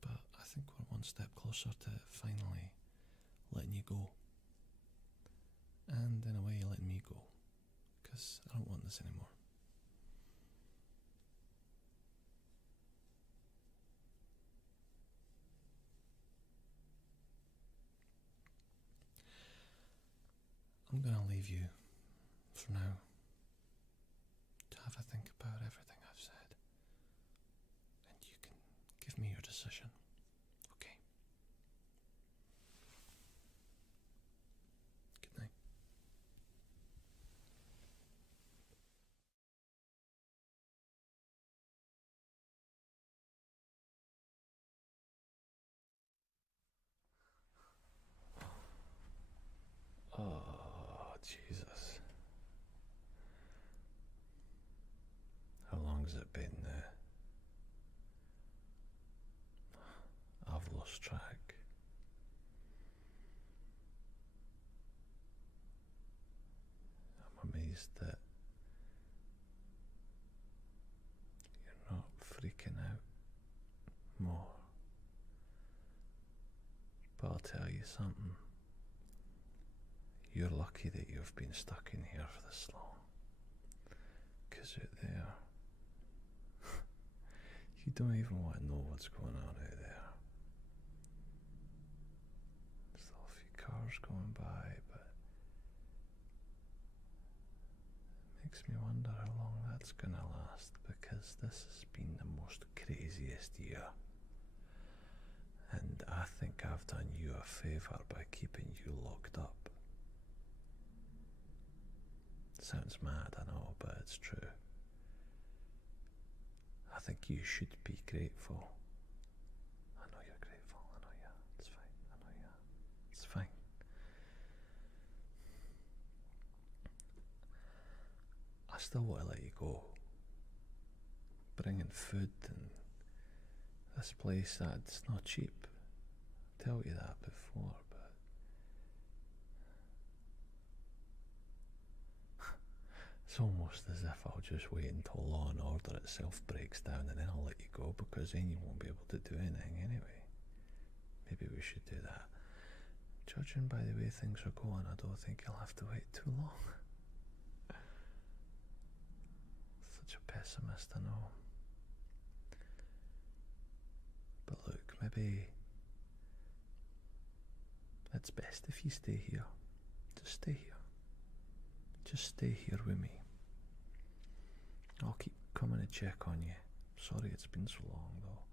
but I think we're one step closer to finally letting you go. And in a way, letting me go. Because I don't want this anymore. I'm going to leave you, for now, to have a think about everything I've said. And you can give me your decision. Okay? pleased that you're not freaking out more. But I'll tell you something. You're lucky that you've been stuck in here for this long. 'Cause out there, you don't even want to know what's going on out there. There's still a few cars going by, but it makes me wonder how long that's gonna last, because this has been the most craziest year. And I think I've done you a favour by keeping you locked up. Sounds mad, I know, but it's true. I think you should be grateful. I know you're grateful, I know you are. It's fine, I know you are. It's fine. I still want to let you go. Bringing food and this place, that's not cheap. I've told you that before, but it's almost as if I'll just wait until law and order itself breaks down and then I'll let you go, because then you won't be able to do anything anyway. Maybe we should do that. Judging by the way things are going, I don't think you'll have to wait too long. Such a pessimist, I know. But look, maybe it's best if you stay here. Just stay here. Just stay here with me. I'll keep coming to check on you. Sorry it's been so long though.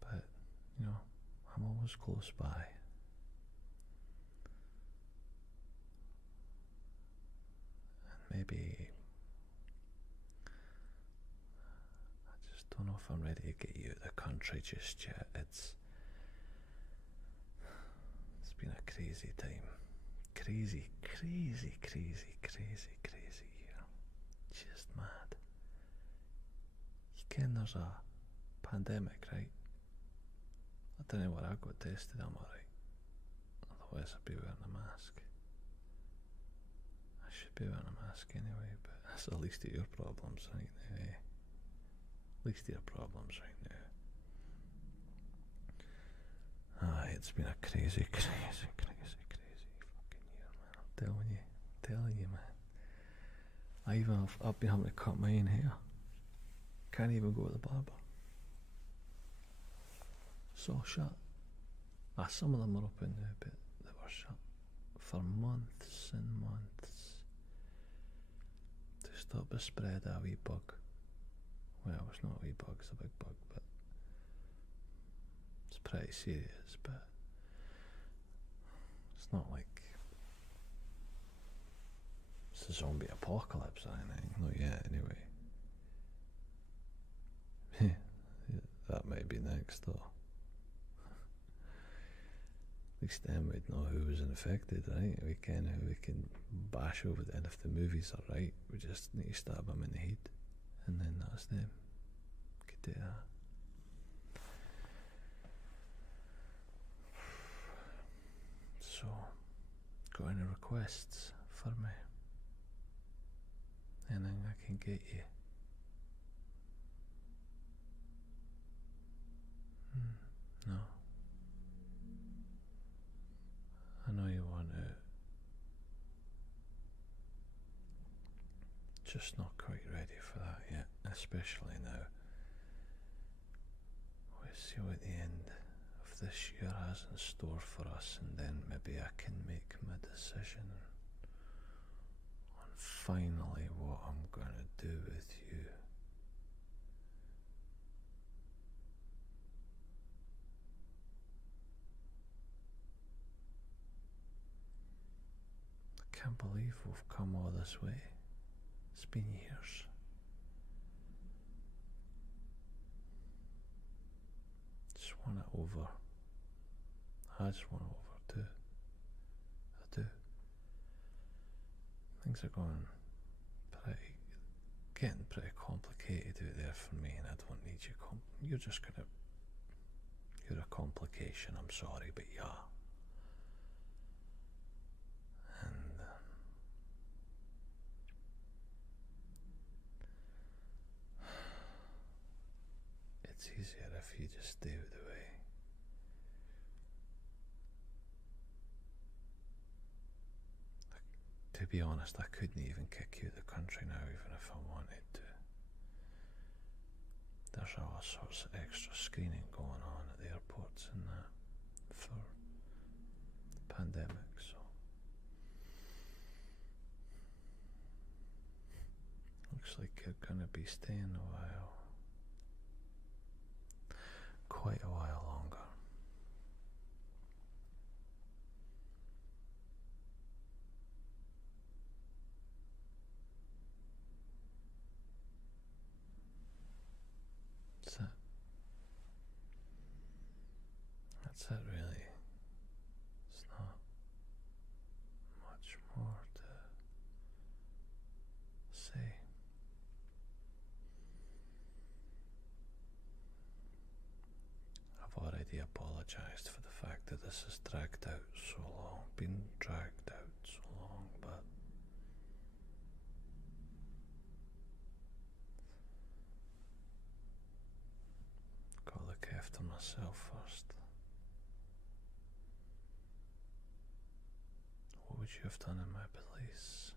But, you know, I'm always close by. And maybe I just don't know if I'm ready to get you out of the country just yet. It's been a crazy time. Crazy, crazy, crazy, crazy, crazy year. Just mad. You ken there's a pandemic, right? I don't know where I got tested, I'm alright. Otherwise I'd be wearing a mask. I should be wearing a mask anyway, but that's the least of your problems right now, eh? Least of your problems right now. Aye, it's been a crazy, crazy, crazy, crazy fucking year, man. I'm telling you, man. I've been having to cut my own hair. Can't even go to the barber. It's all shut. Some of them are open now, but they were shut for months and months to stop the spread of a wee bug. Well, it's not a wee bug, it's a big bug, but it's pretty serious. But it's not like it's a zombie apocalypse or anything. Not yet, anyway. Yeah, that might be next, though. At least then we'd know who was infected, right? We can bash over it, and if the movies are right, we just need to stab them in the head, and then that's them. We could do that. So, got any requests for me? Anything I can get you? No. I know you want to. Just not quite ready for that yet, especially now. We'll see what the end of this year has in store for us, and then maybe I can make my decision on finally what I'm gonna do with you. I can't believe we've come all this way. It's been years. Just want it over. I just want it over too. I do. Things are getting pretty complicated out there for me, and I don't need you. You're a complication. I'm sorry, but yeah. And stay out of the way. To be honest, I couldn't even kick you out of the country now, even if I wanted to. There's all sorts of extra screening going on at the airports and that for the pandemic, so looks like you're gonna be staying a while. Quite a while longer. That's it. That's it, really. It's not much more to say. I've already apologised for the fact that this has dragged out so long, been dragged out so long, but gotta look after myself first. What would you have done in my place?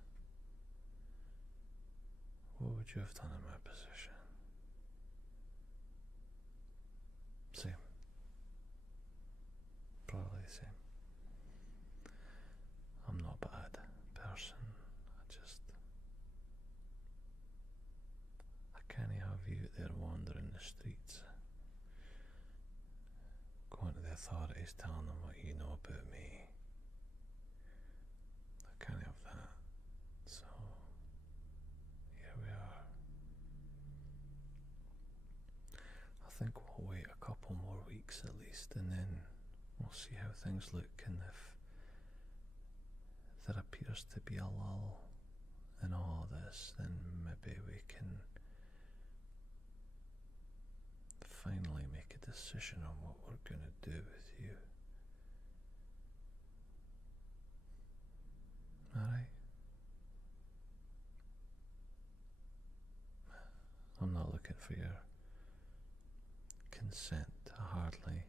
What would you have done in my position? Same. Probably the same. I'm not a bad person. I can't have you out there wandering the streets, going to the authorities telling them what you know about me. I can't have that. So here we are. I think we'll wait a couple more weeks at least, and then we'll see how things look, and if there appears to be a lull in all this, then maybe we can finally make a decision on what we're going to do with you. Alright? I'm not looking for your consent. I hardly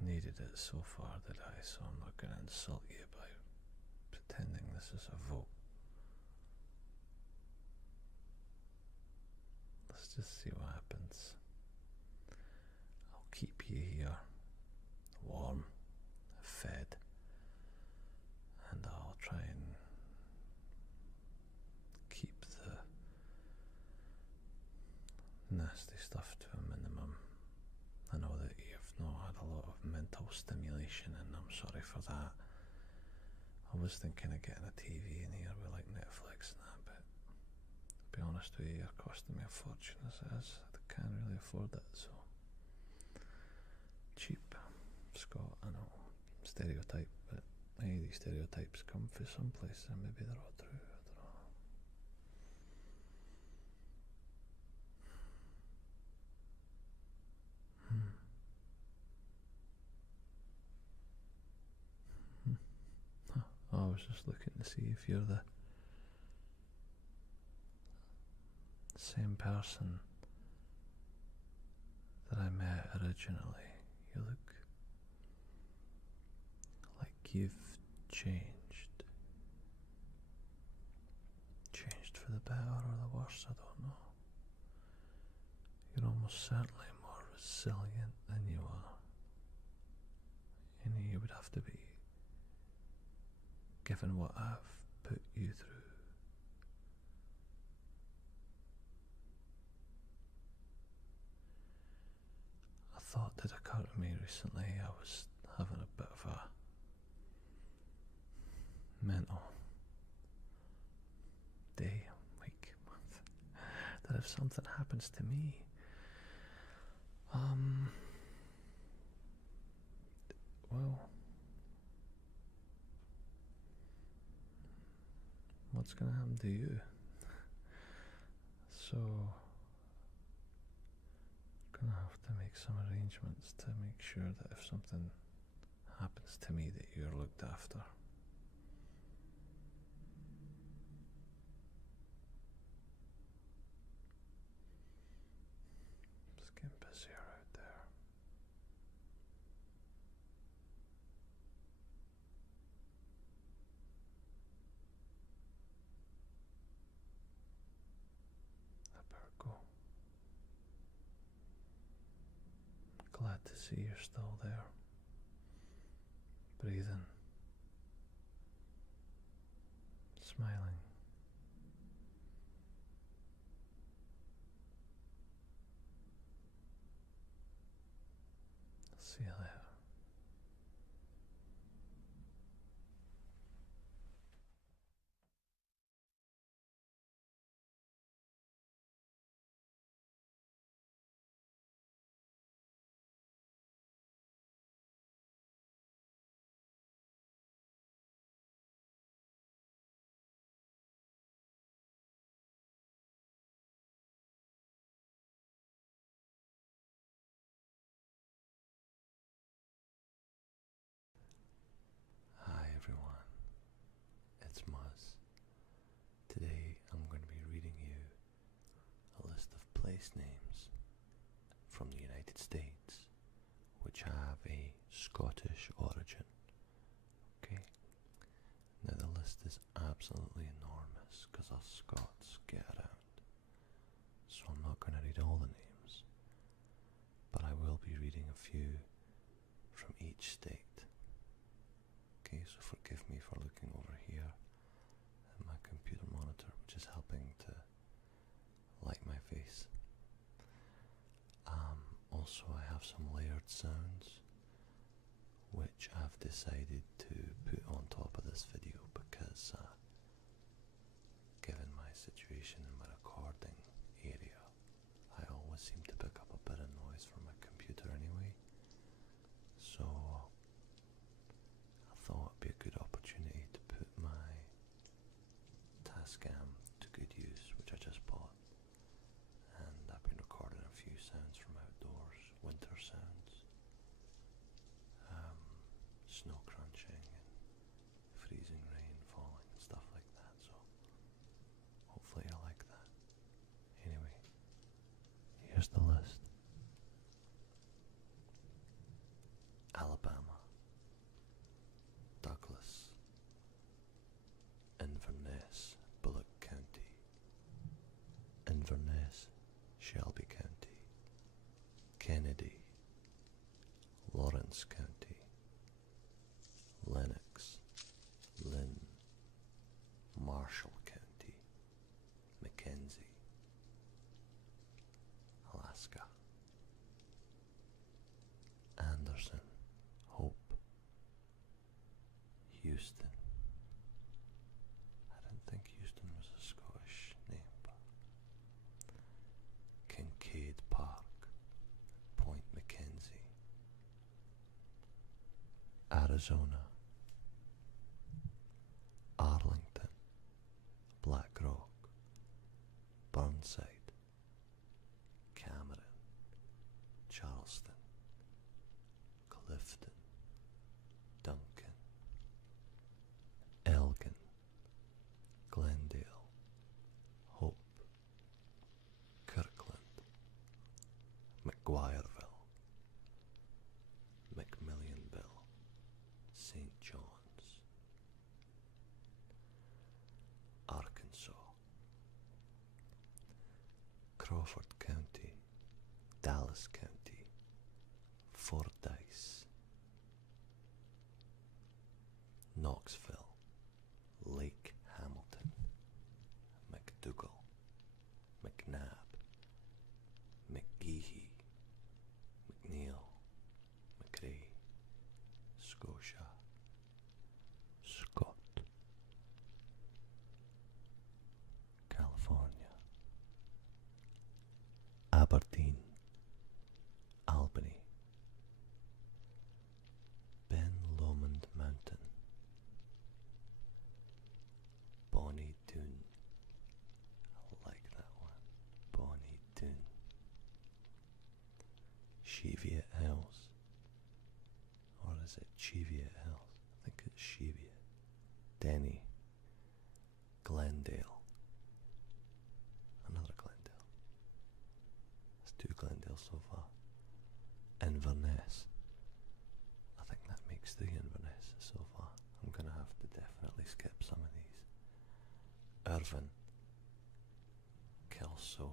needed it so far, did I? So I'm not going to insult you by pretending this is a vote. Let's just see what happens. I'll keep you here, warm, fed, and I'll try and keep the nasty stuff to a minimum. I know that you've not had a lot of mental stimulation, and I'm sorry for that. I was thinking of getting a TV in here with like Netflix and that, but to be honest with you, you're costing me a fortune as it is. I can't really afford it, so cheap. Scott, I know, stereotype, but any of these stereotypes come from someplace, and maybe they're all true. I don't know. I was just looking to see if you're the same person that I met originally. You look like you've changed. Changed for the better or the worse, I don't know. You're almost certainly more resilient than you are. You would have to be, given what I've put you through. A thought did occur to me recently. I was having a bit of a mental day, week, month, that if something happens to me, well, what's going to happen to you? So I'm going to have to make some arrangements to make sure that if something happens to me, that you're looked after. It's getting busier to see you're still there. Breathing. Smiling. I'll see you later. Hi everyone, it's Muzz. Today I'm going to be reading you a list of place names from the United States which have a Scottish origin. Okay, now the list is absolutely enormous because us Scots get around, so I'm not going to read all the names, but I will be reading a few from each state. Okay, so forgive me for looking over here at my computer monitor, which is helping to light my face. Also, I have some layered sounds which I've decided to put on top of this video because given my situation in my recording area, I always seem to pick up a bit of noise from my computer anyway, so I thought it'd be a good opportunity to put my Tascam to good use, which I just bought, and I've been recording a few sounds from outdoors, winter sounds, snow crunching and freezing rain falling and stuff like that, so hopefully I like that. Anyway, here's the list. Alabama, Douglas, Inverness, Bullock County, Inverness, Shelby County, Kennedy, Lawrence County, Lennox, Lynn, Marshall County, Mackenzie, Alaska, Anderson, Hope, Houston. I didn't think Houston was a Scottish name, but Kincaid Park, Point Mackenzie, Arizona, Arlington, Black Rock, Burnside, Cameron, Charleston, Clifton, Duncan, Elgin, Glendale, Hope, Kirkland, McGuireville, McMillionville, St. John's, Arkansas, Crawford County, Dallas County, Fordyce, Knoxville, Lake Hamilton, McDougall, McNabb, McGehee, McNeil, McRae, Scotia, Scott, California, Aberdeen, Albany, Ben Lomond Mountain, Bonnie Doon. I like that one. Bonnie Doon. Cheviot Hills. Or is it Cheviot Hills? I think it's Cheviot. Denny. Glendale. Another Glendale. There's two Glendale so far. Inverness. I think that makes 3 Inverness so far. I'm gonna have to definitely skip some of these. Irvine, Kelso,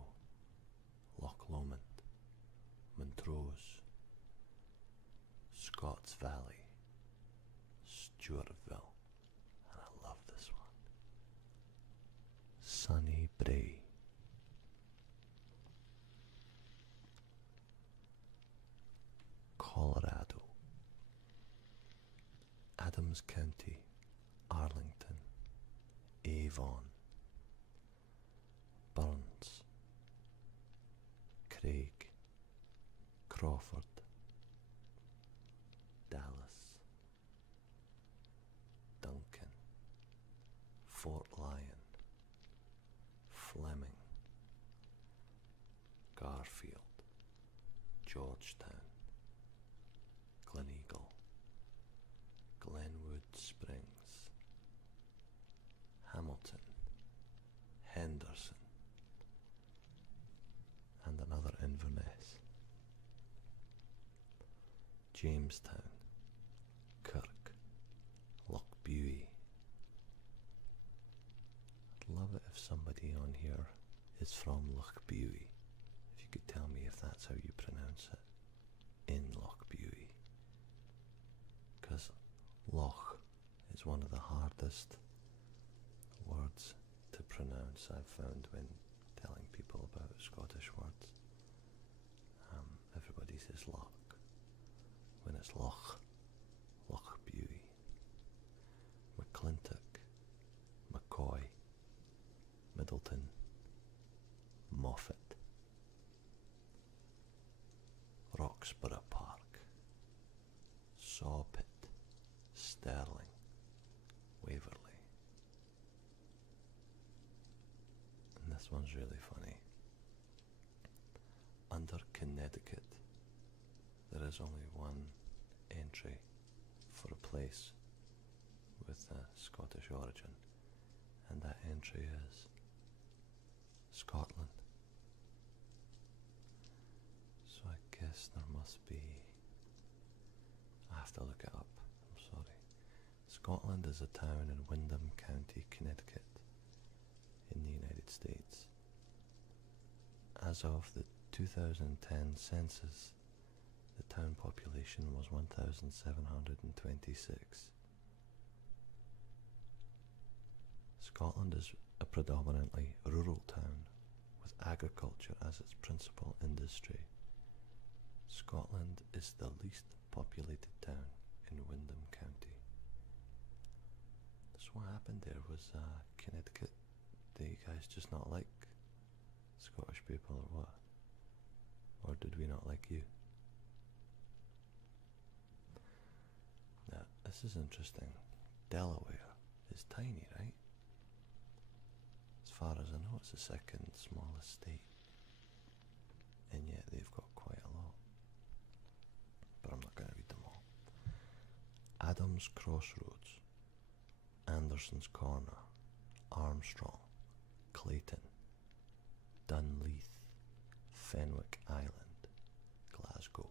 Loch Lomond, Montrose, Valley, Stewartville, and I love this one. Sunny Brae, Colorado, Adams County, Arlington, Avon, Burns, Craig, Crawford, Dallas, Duncan, Fort Lyon, Fleming, Garfield, Georgetown, Gleneagle, Glenwood Springs, Hamilton, Henderson, and another Inverness, Jamestown, Kirk, Lochbuie. I'd love it if somebody on here is from Lochbuie. If you could tell me if that's how you pronounce it in Lochbuie. Because Loch is one of the hardest words to pronounce, I've found, when telling people about Scottish words. Everybody says Loch when it's Loch, Lochbuie, McClintock, McCoy, Middleton, Moffat, Roxburgh Park, Sawpit, Stirling, Waverley. And this one's really funny. Under Connecticut, there is only one entry for a place with a Scottish origin, and that entry is Scotland. So I guess there must be, I have to look it up, I'm sorry. Scotland is a town in Windham County, Connecticut, in the United States. As of the 2010 census, the town population was 1,726. Scotland is a predominantly rural town with agriculture as its principal industry. Scotland is the least populated town in Windham County. So what happened there was Connecticut, do you guys just not like Scottish people or what? Or did we not like you? Now, this is interesting. Delaware is tiny, right? As far as I know, it's the second smallest state. And yet they've got quite a lot. But I'm not going to read them all. Adams Crossroads, Anderson's Corner, Armstrong, Clayton, Dunleith, Fenwick Island, Glasgow,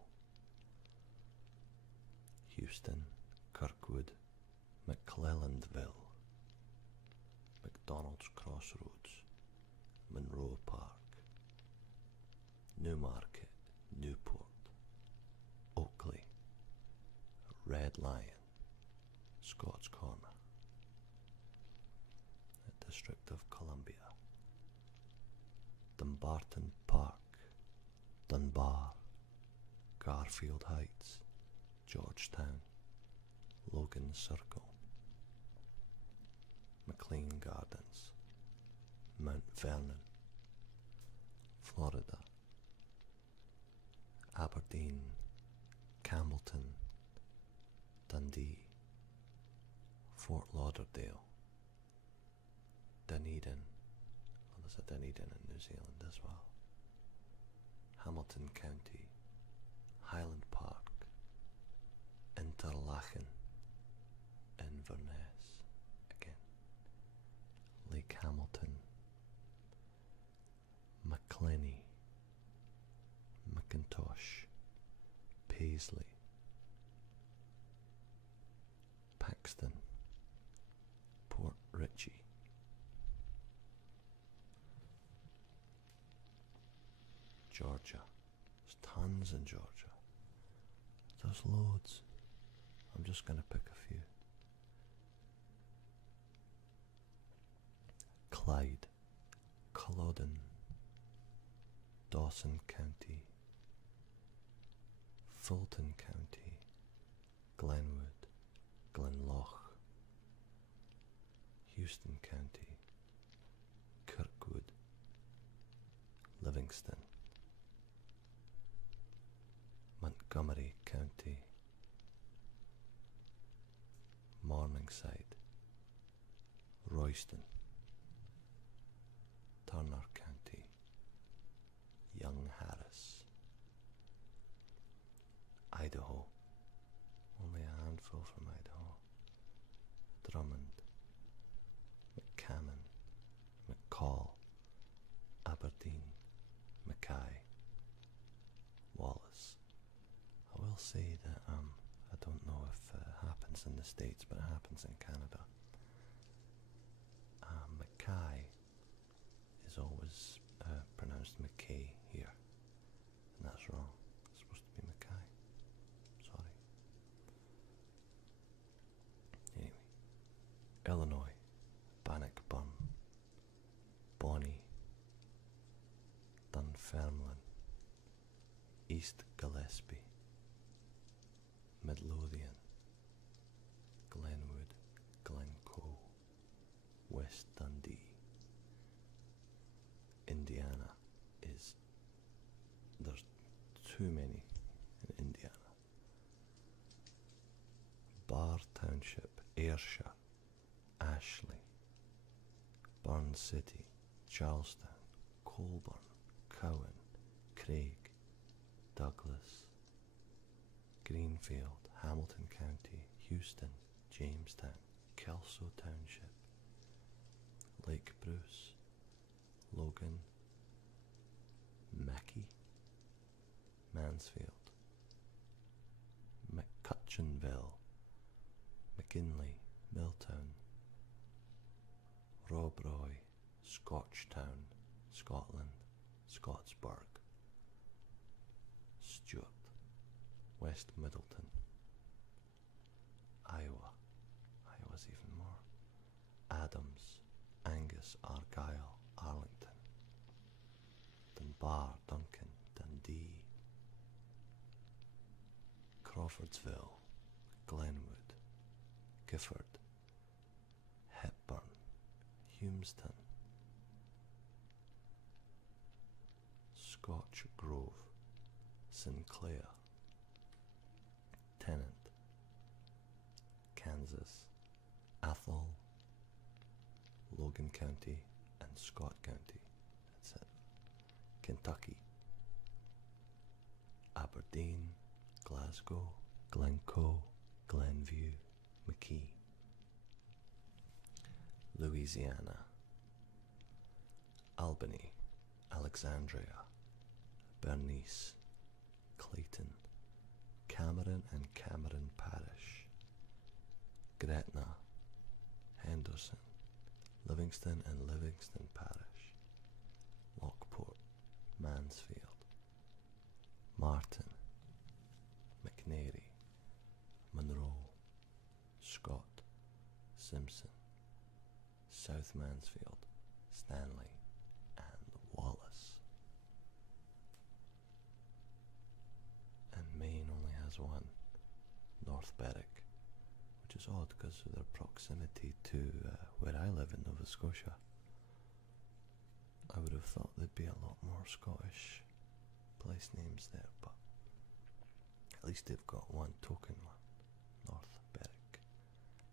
Houston, Kirkwood, McClellandville, McDonald's Crossroads, Monroe Park, Newmarket, Newport, Oakley, Red Lion, Scott's Corner, the District of Columbia, Dumbarton Park, Dunbar, Garfield Heights, Georgetown, Logan Circle, McLean Gardens, Mount Vernon, Florida, Aberdeen, Campbellton, Dundee, Fort Lauderdale, Dunedin, well, there's a Dunedin in New Zealand as well, Hamilton County, Highland Park, Interlachen, Inverness, again, Lake Hamilton, Maclenny, McIntosh, Paisley, Paxton, Port Richey, Georgia. There's tons in Georgia. There's loads. I'm just going to pick a few. Clyde, Culloden, Dawson County, Fulton County, Glenwood, Glenloch, Houston County, Kirkwood, Livingston, Montgomery County, Morningside, Royston, Turner County, Young Harris, Idaho, only a handful from Idaho, Drummond, McCammon, McCall, Aberdeen, Mackay, Wallace. I will say that I don't know if it happens in the States, but it happens in Canada. Mackay is always pronounced McKay here, and that's wrong. It's supposed to be Mackay. Sorry. Anyway, Illinois, Bannockburn, Bonnie, Dunfermline, East Gillespie, Midlothian, Glenwood, Glencoe, West Dundee. Indiana there's too many in Indiana. Barr Township, Ayrshire, Ashley, Burn City, Charlestown, Colburn, Cowan, Craig, Douglas, Greenfield, Hamilton County, Houston, Jamestown, Kelso Township, Lake Bruce, Logan, Mackay, Mansfield, McCutcheonville, McKinley, Milltown, Robroy, Scotchtown, Scotland, Scottsburg, Stuart, West Middleton, Iowa, Iowa's even more, Adams, Angus, Argyll, Arlington, Dunbar, Duncan, Dundee, Crawfordsville, Glenwood, Gifford, Hepburn, Humestown, Scotch Grove, Sinclair, Tennant, Kansas, Athol, Logan County, and Scott County. That's it. Kentucky, Aberdeen, Glasgow, Glencoe, Glenview, McKee. Louisiana, Albany, Alexandria, Bernice, Clayton, Cameron and Cameron Parish, Gretna, Henderson, Livingston and Livingston Parish, Lockport, Mansfield, Martin, McNairy, Monroe, Scott, Simpson, South Mansfield, Stanley, and Wallace. And Maine only has one, North Berwick, which is odd because of their proximity to where I live in Nova Scotia. I would have thought there'd be a lot more Scottish place names there, but at least they've got one token one, North Berwick.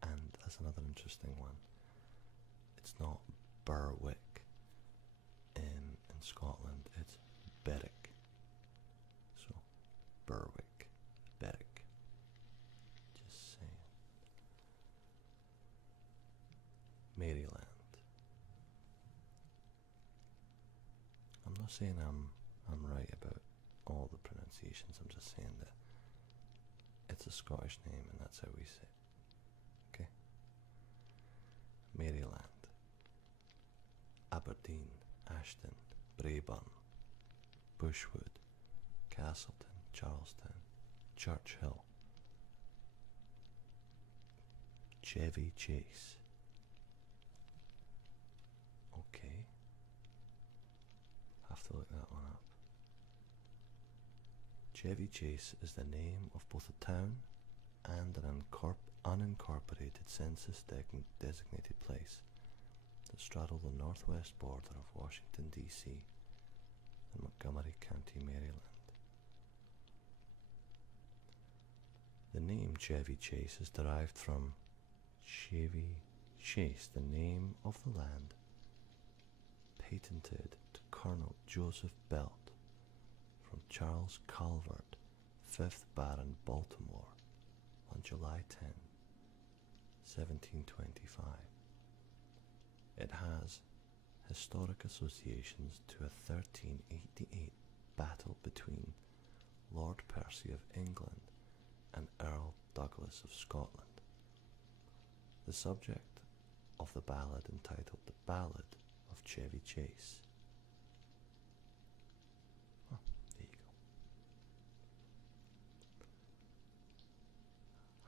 And that's another interesting one. It's not Berwick in Scotland, it's Berwick. So, Berwick, Berwick. Just saying. Maryland. I'm not saying I'm right about all the pronunciations, I'm just saying that it's a Scottish name and that's how we say it. Okay? Maryland, Aberdeen, Ashton, Braeburn, Bushwood, Castleton, Charlestown, Churchill, Chevy Chase. Okay. Have to look that one up. Chevy Chase is the name of both a town and an unincorporated census-designated place that straddle the northwest border of Washington, D.C. and Montgomery County, Maryland. The name Chevy Chase is derived from Chevy Chase, the name of the land patented to Colonel Joseph Belt from Charles Calvert, 5th Baron Baltimore, on July 10, 1725. It has historic associations to a 1388 battle between Lord Percy of England and Earl Douglas of Scotland. The subject of the ballad entitled The Ballad of Chevy Chase. Oh, there you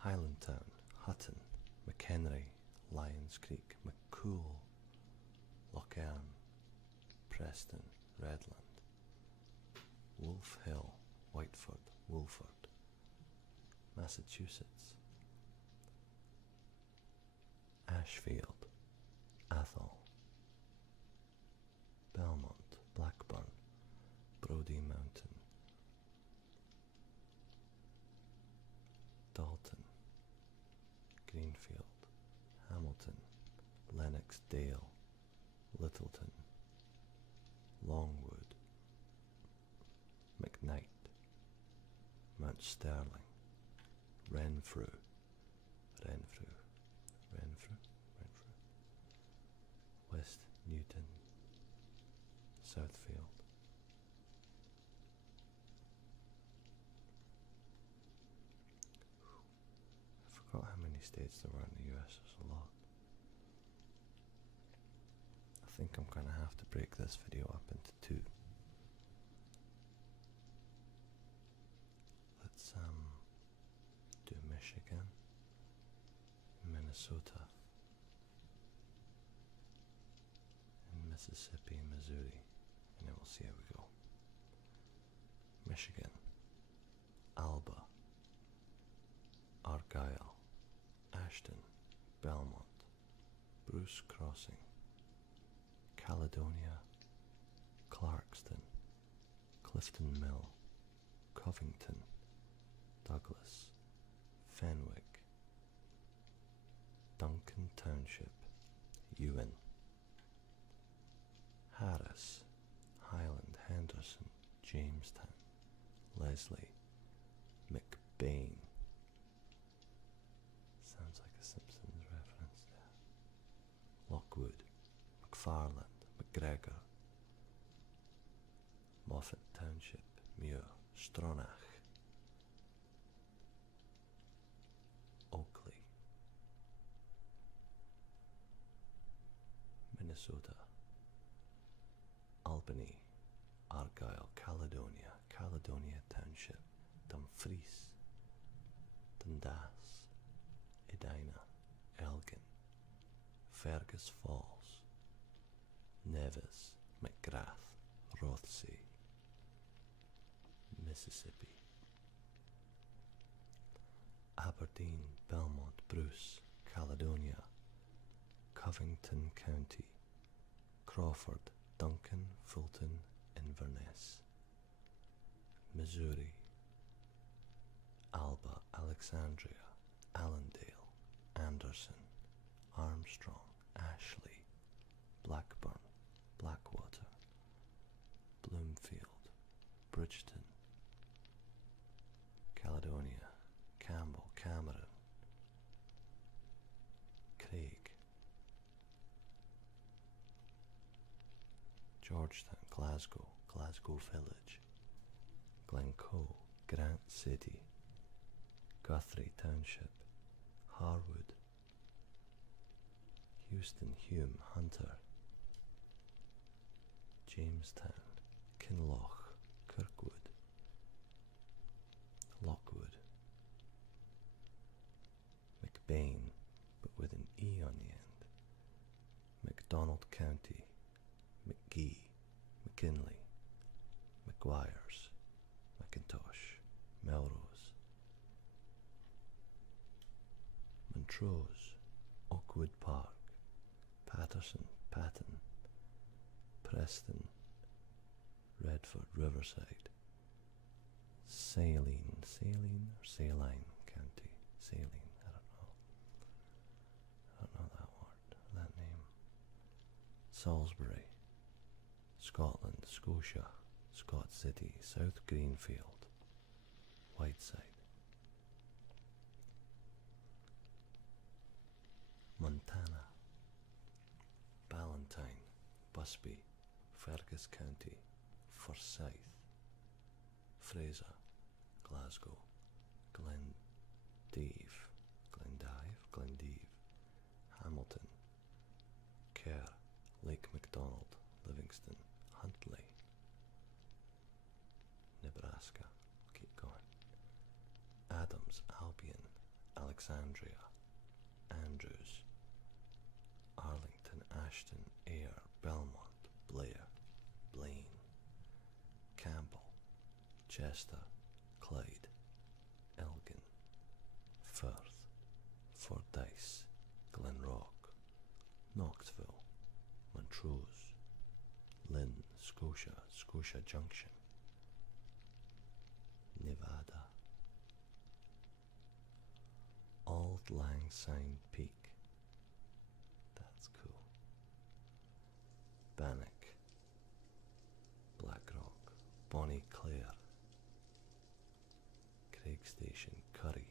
go. Highlandtown, Hutton, McHenry, Lyons Creek, McCool, Lochern, Preston, Redland, Wolf Hill, Whiteford, Woolford, Massachusetts, Ashfield, Athol, Belmont, Blackburn, Brodie Mountain, Dalton, Greenfield, Hamilton, Lennox Dale, Littleton, Longwood, McKnight, Mount Sterling, Renfrew, West Newton, Southfield, I forgot how many states there were in the US. There's a lot. I think I'm gonna have to break this video up into two. Let's do Michigan, Minnesota, and Mississippi and Missouri, and then we'll see how we go. Michigan, Alba, Argyle, Ashton, Belmont, Bruce Crossing, Caledonia, Clarkston, Clifton Mill, Covington, Douglas, Fenwick, Duncan Township, Ewan, Harris, Highland, Henderson, Jamestown, Leslie, McBain. Sounds like a Simpsons reference there. Lockwood, McFarland, McGregor, Moffat Township, Muir, Stronach, Oakley, Minnesota, Albany, Argyle, Caledonia, Caledonia Township, Dumfries, Dundas, Edina, Elgin, Fergus Falls, Nevis, McGrath, Rothsay, Mississippi, Aberdeen, Belmont, Bruce, Caledonia, Covington County, Crawford, Duncan, Fulton, Inverness, Missouri, Alba, Alexandria, Allendale, Anderson, Armstrong, Ashley, Blackburn, Blackwater, Bloomfield, Bridgeton, Caledonia, Campbell, Cameron, Craig, Georgetown, Glasgow, Glasgow Village, Glencoe, Grant City, Guthrie Township, Harwood, Houston, Hume, Hunter, Jamestown, Kinloch, Kirkwood, Lockwood, McBain, but McDonald County, McGee, McKinley, McGuire's, McIntosh, Melrose, Montrose, Oakwood Park, Patterson, Patton, Preston, Redford, Riverside, Saline County, Saline, I don't know that word, that name, Salisbury, Scotland, Scotia, Scott City, South Greenfield, Whiteside, Montana, Ballantyne, Busby, Fergus County, Forsyth, Fraser, Glasgow, Glendive, Hamilton, Kerr, Lake McDonald, Livingston, Huntley, Nebraska, keep going, Adams, Albion, Alexandria, Andrews, Arlington, Ashton, Ayr, Belmont, Blair, Blaine, Campbell, Chester, Clyde, Elgin, Firth, Fordyce, Glenrock, Knoxville, Montrose, Lynn, Scotia, Scotia Junction, Nevada, Auld Lang Syne Peak, that's cool, Bannock, Blackrock, Bonnie Clare, Craig Station, Curry,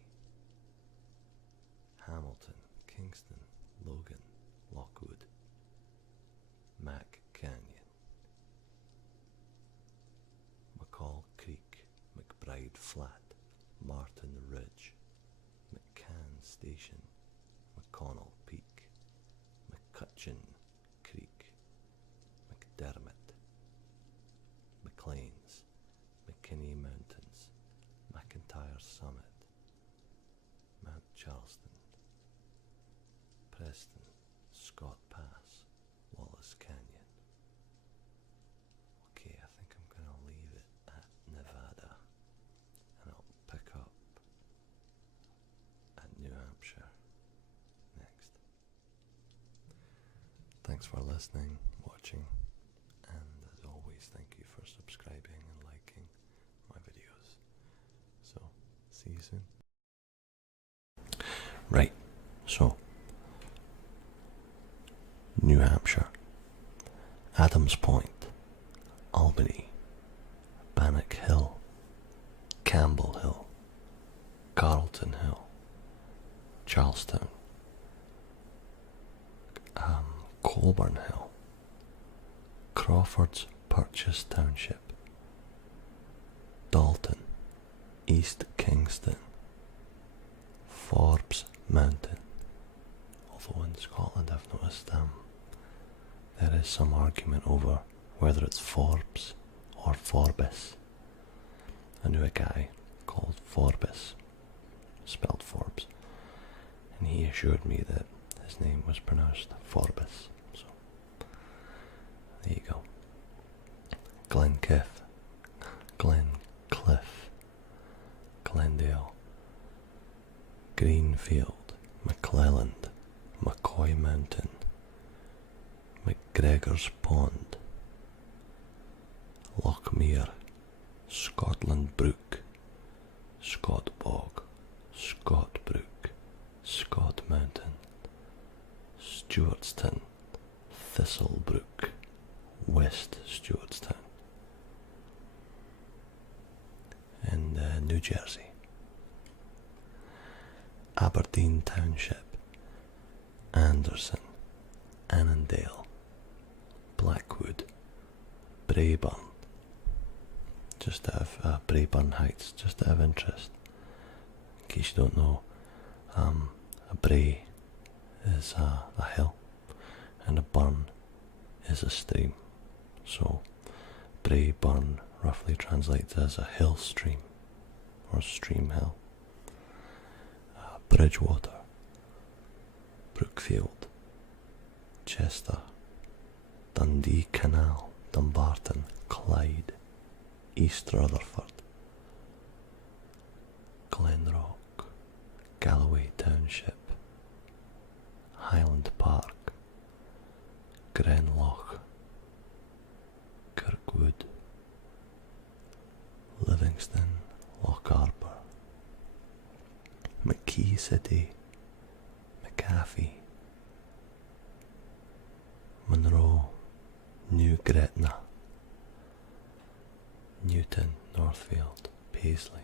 Hamilton, Kingston, Logan, Lockwood, Mac Canyon, McCall Creek, McBride Flat, Martin Ridge, McCann Station, McConnell Peak, McCutcheon Creek, McDermott, McLean's, McKinney Mountains, McIntyre Summit, Mount Charleston, Preston, Scott Pass, Wallace Canyon. Okay, I think I'm going to leave it at Nevada, and I'll pick up at New Hampshire next. Thanks for listening, watching, and as always, thank you for subscribing and liking my videos. So, see you soon. Right, so New Hampshire, Adams Point, Albany, Bannock Hill, Campbell Hill, Carlton Hill, Charlestown, Colburn Hill, Crawford's Purchase Township, Dalton, East Kingston, Forbes Mountain. Although in Scotland I've noticed there is some argument over whether it's Forbes or Forbes. I knew a guy called Forbes, spelled Forbes, and he assured me that his name was pronounced Forbes. So there you go. Glencliff, Glendale, Greenfield, McClelland, McCoy Mountain, McGregor's Pond, Lochmere, Scotland Brook, Scott Bog, Scott Brook, Scott Mountain, Stewartstown, Thistlebrook, West Stewartstown, and New Jersey, Aberdeen Township, Anderson, Annandale, Blackwood, Braeburn, just out of Braeburn Heights, just out of interest. In case you don't know, a brae is a hill, and a burn is a stream. So, Braeburn roughly translates as a hill stream, or stream hill. Bridgewater, Brookfield, Chester, Dundee Canal, Dumbarton, Clyde, East Rutherford, Glenrock, Galloway Township, Highland Park, Grenloch, Kirkwood, Livingston, Locharbor, McKee City, McAfee, Monroe, New Gretna, Newton, Northfield, Paisley,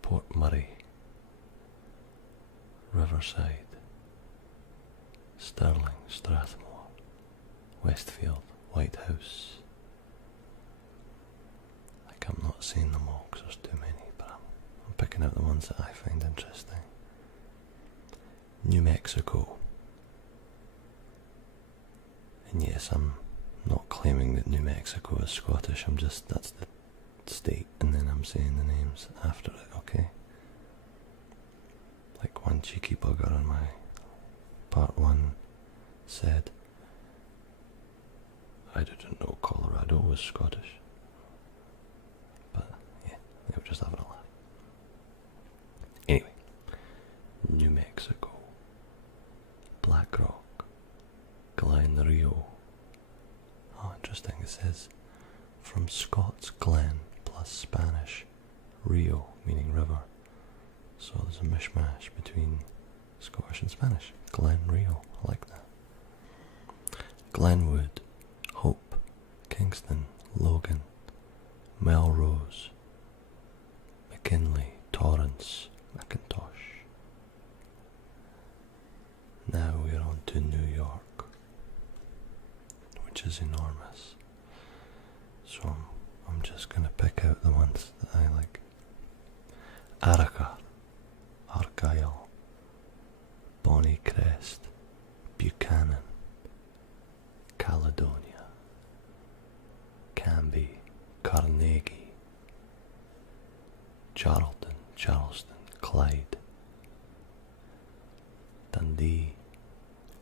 Port Murray, Riverside, Stirling, Strathmore, Westfield, White House. Like, I'm not saying them all because there's too many, but I'm picking out the ones that I find interesting. New Mexico. And yes, I'm not claiming that New Mexico is Scottish, that's the state, and then I'm saying the names after it, okay? Like one cheeky bugger on my part 1 said, I didn't know Colorado was Scottish. But yeah, they were just having a laugh. Anyway, New Mexico, Blackrock, Glen Rio. Oh, interesting, it says from Scots Glen plus Spanish Rio, meaning river. So there's a mishmash between Scottish and Spanish. Glen Rio, I like that. Glenwood, Hope, Kingston, Logan, Melrose, McKinley, Torrance, Macintosh. Now we're on to New York, which is enormous. So I'm just going to pick out the ones that I like. Arica, Argyle, Bonnie Crest, Buchanan, Caledonia, Canby, Carnegie, Charlton, Charleston, Clyde, Dundee,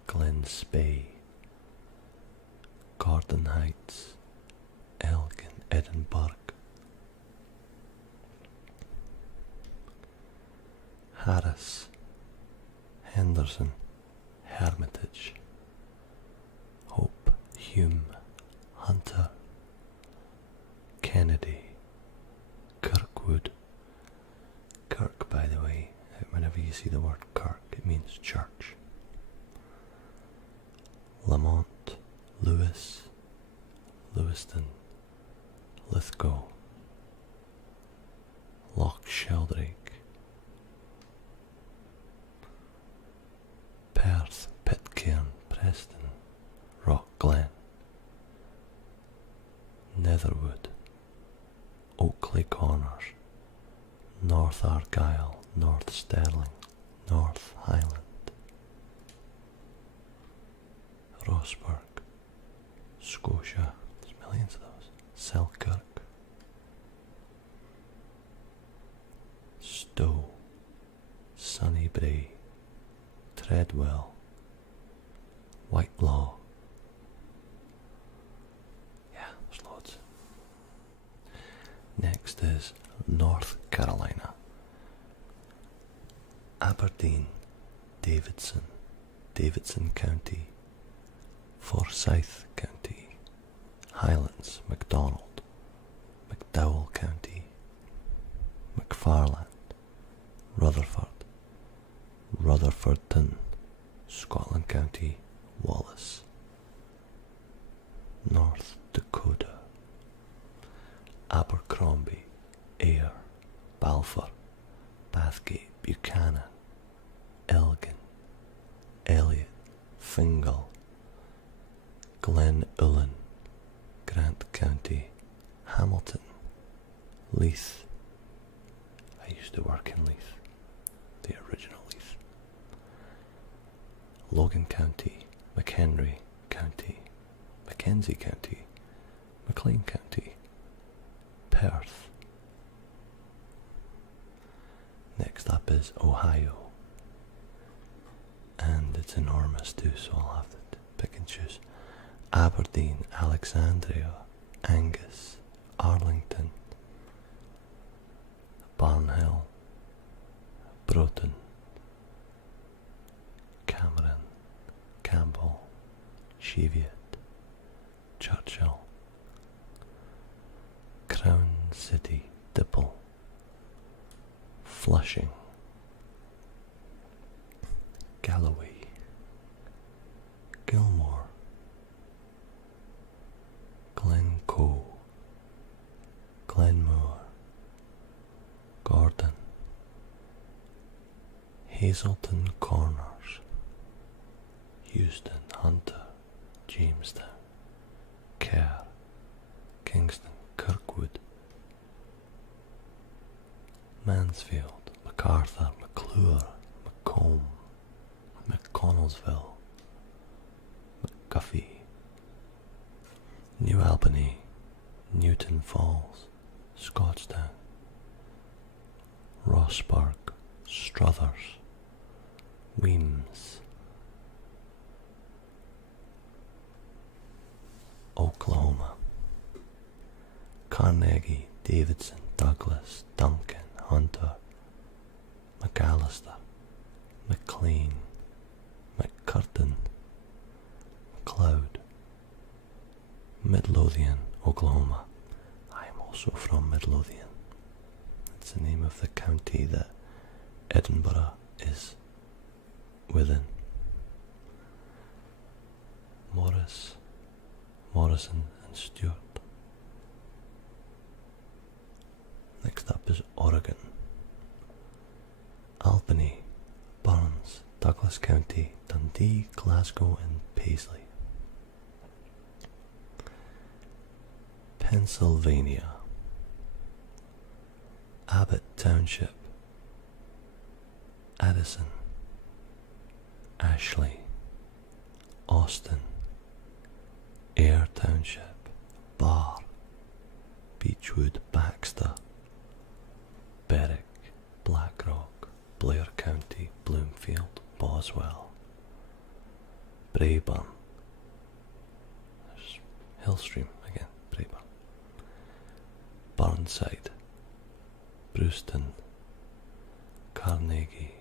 Glen Spey, Gordon Heights, Elgin, Edinburgh, Harris, Henderson, Hermitage, Hope, Hume, Hunter, Kennedy, Kirkwood. Kirk, by the way, whenever you see the word Kirk, it means church. Lamont, Lewis, Lewiston, Lithgow, Loch Sheldrake, Perth, Pitcairn, Preston, Rock Glen, Netherwood, Oakley Corners, North Argyll, North Stirling, North Highland, Rossburg, Scotia, there's millions of those, Selkirk, Stowe, Sunnybray, Treadwell, Whitelaw. Yeah, there's loads. Next is North Carolina. Aberdeen, Davidson, Davidson County, Forsyth County, Highlands, MacDonald, McDowell County, McFarland, Rutherford, Rutherfordton, Scotland County, Wallace, North Dakota, Abercrombie, Ayr, Balfour, Bathgate, Buchanan, Elgin, Elliot, Fingal, Glen Ullin, Grant County, Hamilton, Leith. I used to work in Leith, the original Leith. Logan County, McHenry County, Mackenzie County, McLean County, Perth. Next up is Ohio, and it's enormous too, so I'll have to pick and choose. Aberdeen, Alexandria, Angus, Arlington, Barnhill, Broughton, Cameron, Campbell, Cheviot, Churchill, Crown City, Dipple, Flushing, Galloway, Gilmore, Glencoe, Glenmore, Gordon, Hazelton Corners, Houston, Hunter, Jamestown, Kerr, Kingston, Kirkwood, Mansfield, MacArthur, McClure, Macomb, McConnellsville, McGuffey, New Albany, Newton Falls, Scotstown, Rossburg, Struthers, Weems, Oklahoma, Carnegie, Davidson, Douglas, Duncan, Hunter, McAllister, McLean, McCurtain, McLeod, Midlothian, Oklahoma. I am also from Midlothian. It's the name of the county that Edinburgh is within. Morris, Morrison and Stewart. Next up is Oregon. Albany, Burns, Douglas County, Dundee, Glasgow and Paisley. Pennsylvania. Abbott Township, Addison, Ashley, Austin, Ayr Township, Barr, Beechwood, Baxter, Berwick, Blackrock, Blair County, Bloomfield, Boswell, Braeburn, there's Hillstream again, Braeburn, Burnside, Brewston, Carnegie,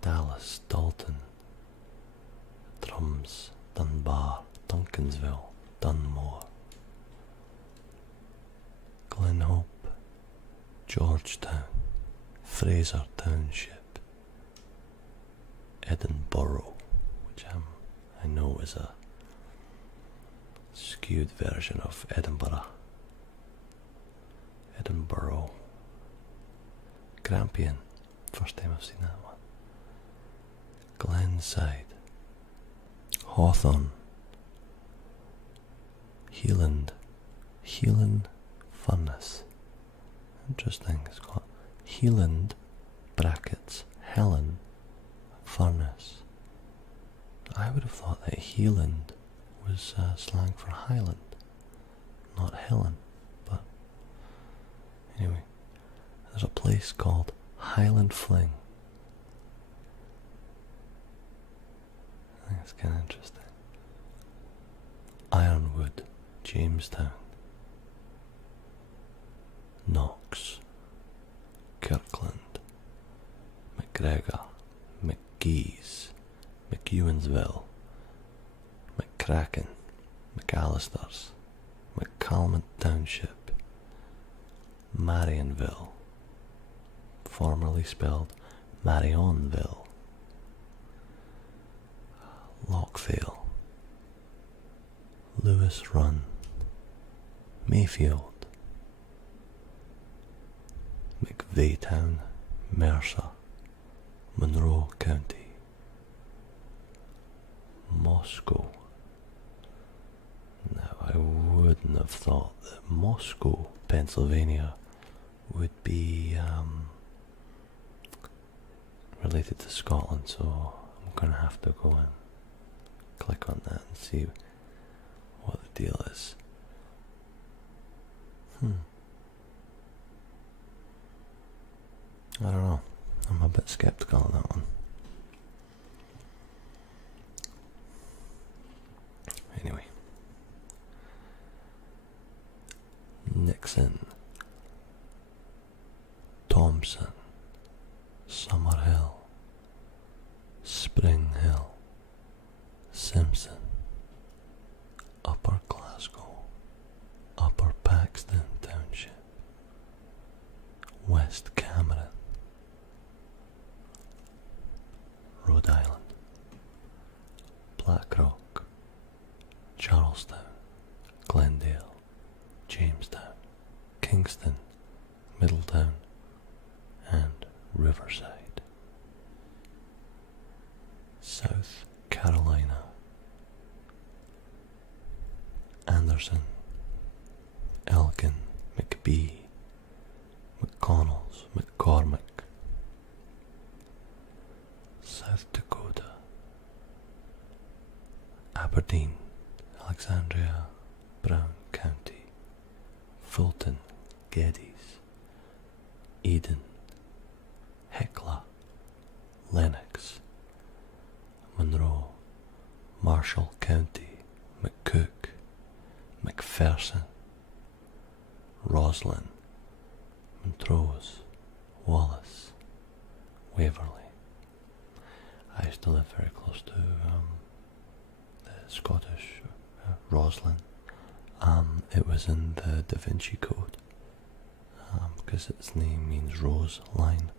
Dallas, Dalton, Drums, Dunbar, Duncansville, Dunmore, Glenhope, Georgetown, Fraser Township, Edinburgh, which I know is a skewed version of Edinburgh, Edinburgh, Grampian, first time I've seen that one, Glenside, Hawthorne, Heeland Furnace. Interesting, it's got Heeland brackets Helen Furnace. I would have thought that Heeland was slang for Highland, not Helen, but anyway, there's a place called Highland Fling. I think it's kind of interesting. Ironwood, Jamestown, Knox, Kirkland, McGregor, McGee's, McEwensville, McCracken, McAllister's, McCalmont Township, Marionville, formerly spelled Marionville, Lockvale, Lewis Run, Mayfield, McVeytown, Mercer, Monroe County, Moscow. Now I wouldn't have thought that Moscow, Pennsylvania would be related to Scotland, so I'm gonna have to go and click on that and see what the deal is. I don't know. I'm a bit skeptical on that one. Dixon, Thompson, Summerhill, Spring Hill, Simpson, Upper Glasgow, Upper Paxton Township, West Cameron, Rhode Island, Blackrock, Charlestown, Glendale, Jamestown, Kingston, Middletown, and Riverside. South Carolina, Anderson, Elgin, McBee, McConnells, McCormick. South Dakota, Aberdeen, Alexandria, Brown County, Fulton, Geddes, Eden, Hecla, Lennox, Monroe, Marshall County, McCook, McPherson, Roslyn, Montrose, Wallace, Waverley. I used to live very close to the Scottish Roslyn. It was in the Da Vinci Code because its name means rose line,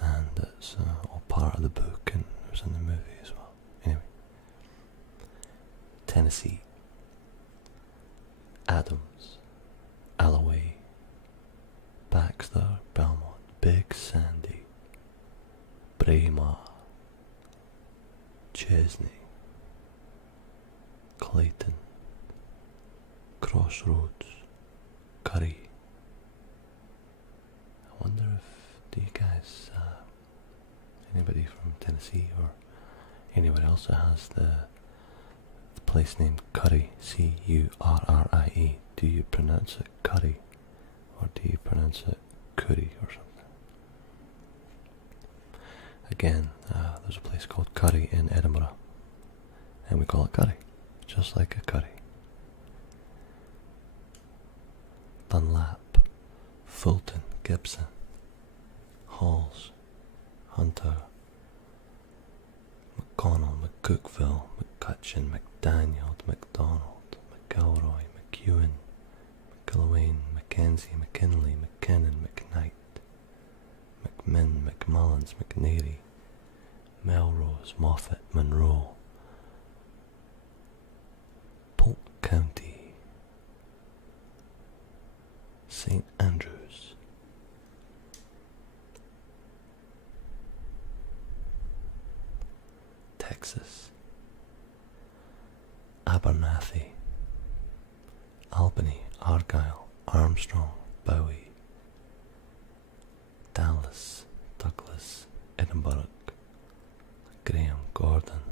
and it's all part of the book, and it was in the movie as well. Anyway, Tennessee, Adams, Alloway, Baxter, Belmont, Big Sandy, Braemar, Chesney, Clayton, Crossroads, Curry. I wonder if, do you guys, anybody from Tennessee or anywhere else that has the place named Curry, C-U-R-R-I-E, do you pronounce it Curry or do you pronounce it Curry or something? Again, there's a place called Curry in Edinburgh, and we call it curry, just like a curry. Dunlap, Fulton, Gibson, Halls, Hunter, McConnell, McCookville, McCutcheon, McDaniel, McDonald, McElroy, McEwen, McIlwain, Mackenzie, McKinley, McKinnon, McKnight, McMinn, McMullins, McNary, Melrose, Moffat, Monroe, Polk County, St. Andrews, Texas, Abernathy, Albany, Argyle, Armstrong, Bowie, Dallas, Douglas, Edinburgh, Graham, Gordon,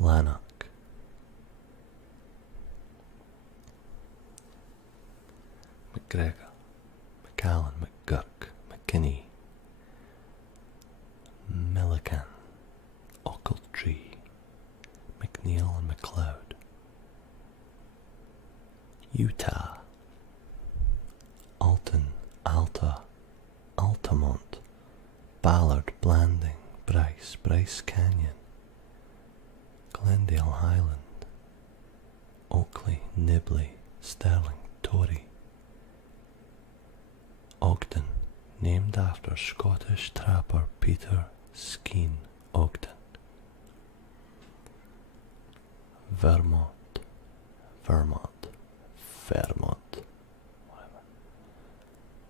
Lanark, McGregor, McAllen, McGurk, McKinney, Millican, Ochiltree, McNeil and McLeod, Utah, Alton, Alta, Altamont, Ballard, Blanding, Bryce, Bryce Canyon, Glendale Highland, Oakley, Nibley, Sterling, Tory, Ogden, named after Scottish trapper Peter Skene Ogden, Vermont, whatever,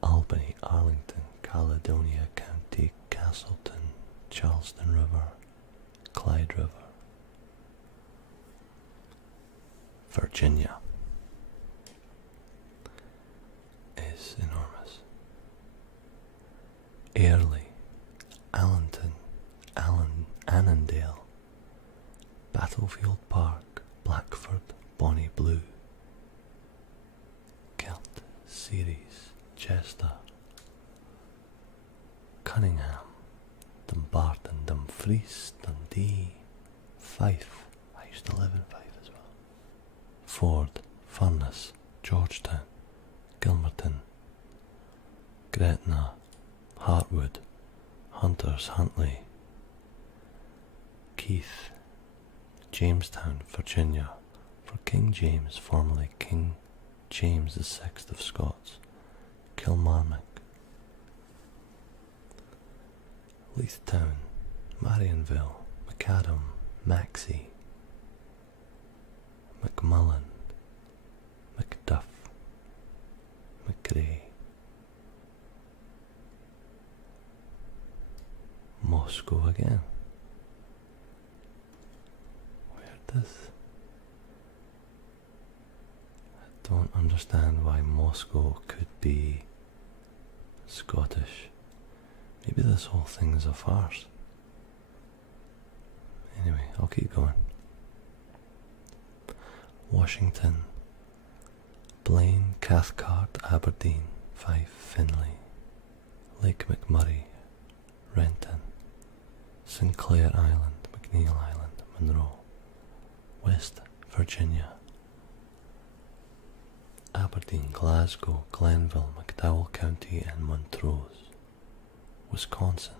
Albany, Arlington, Caledonia County, Castleton, Charleston River, Clyde River, Virginia is enormous. Airlie, Allenton, Annandale, Battlefield Park, Blackford, Bonnie Blue, Kelt, Ceres, Chester, Cunningham, Dumbarton, Dumfries, Dundee, Fife. I used to live in Fife as well. Ford, Furness, Georgetown, Gilmerton, Gretna, Hartwood, Hunters, Huntley, Keith, Jamestown, Virginia, for King James, formerly King James VI of Scots, Kilmarnock, Leithtown, Marionville, McAdam, Maxey, McMullen, Macduff, McRae, Moscow again. Where does... I don't understand why Moscow could be Scottish. Maybe this whole thing is a farce. Anyway, I'll keep going. Washington, Blaine, Cathcart, Aberdeen, Fife, Finlay, Lake McMurray, Renton, Sinclair Island, McNeil Island, Monroe, West Virginia, Aberdeen, Glasgow, Glenville, McDowell County and Montrose, Wisconsin,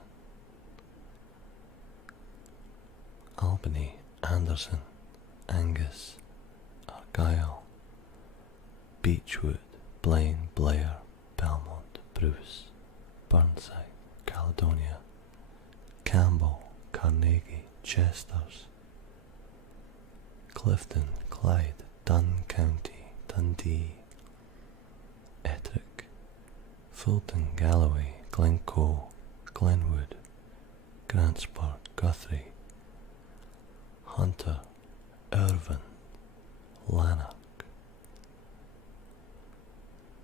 Albany, Anderson, Angus, Argyll, Beechwood, Blaine, Blair, Belmont, Bruce, Burnside, Caledonia, Campbell, Carnegie, Chesters, Clifton, Clyde, Dunn County, Dundee, Ettrick, Fulton, Galloway, Glencoe, Glenwood, Grantsburg, Guthrie, Hunter, Irvine, Lanark,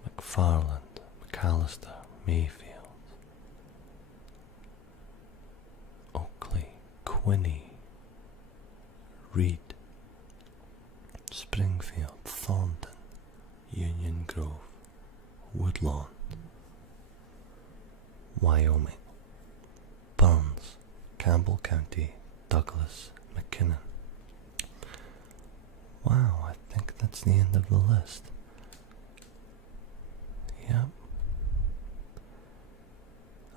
McFarland, McAllister, Mayfield, Oakley, Quinney, Reed, Springfield, Thornton, Union Grove, Woodlawn, Wyoming, Burns, Campbell County, Douglas, McKinnon. Wow, I think that's the end of the list. Yep.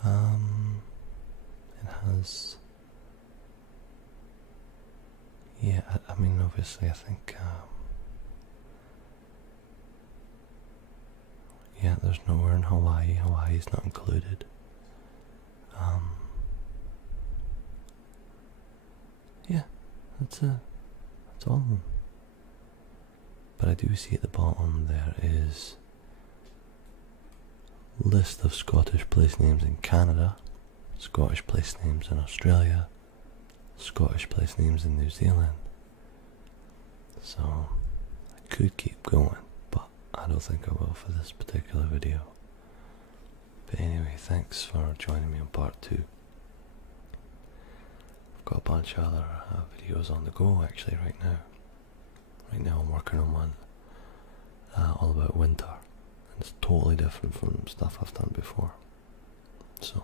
It has... Yeah, I mean, obviously, I think... yeah, there's nowhere in Hawaii. Hawaii's not included. Yeah, that's all of them. But I do see at the bottom there is list of Scottish place names in Canada, Scottish place names in Australia, Scottish place names in New Zealand. So I could keep going, but I don't think I will for this particular video. But anyway, thanks for joining me on part 2. I've got a bunch of other videos on the go actually right now. Right now I'm working on one all about winter. And it's totally different from stuff I've done before. So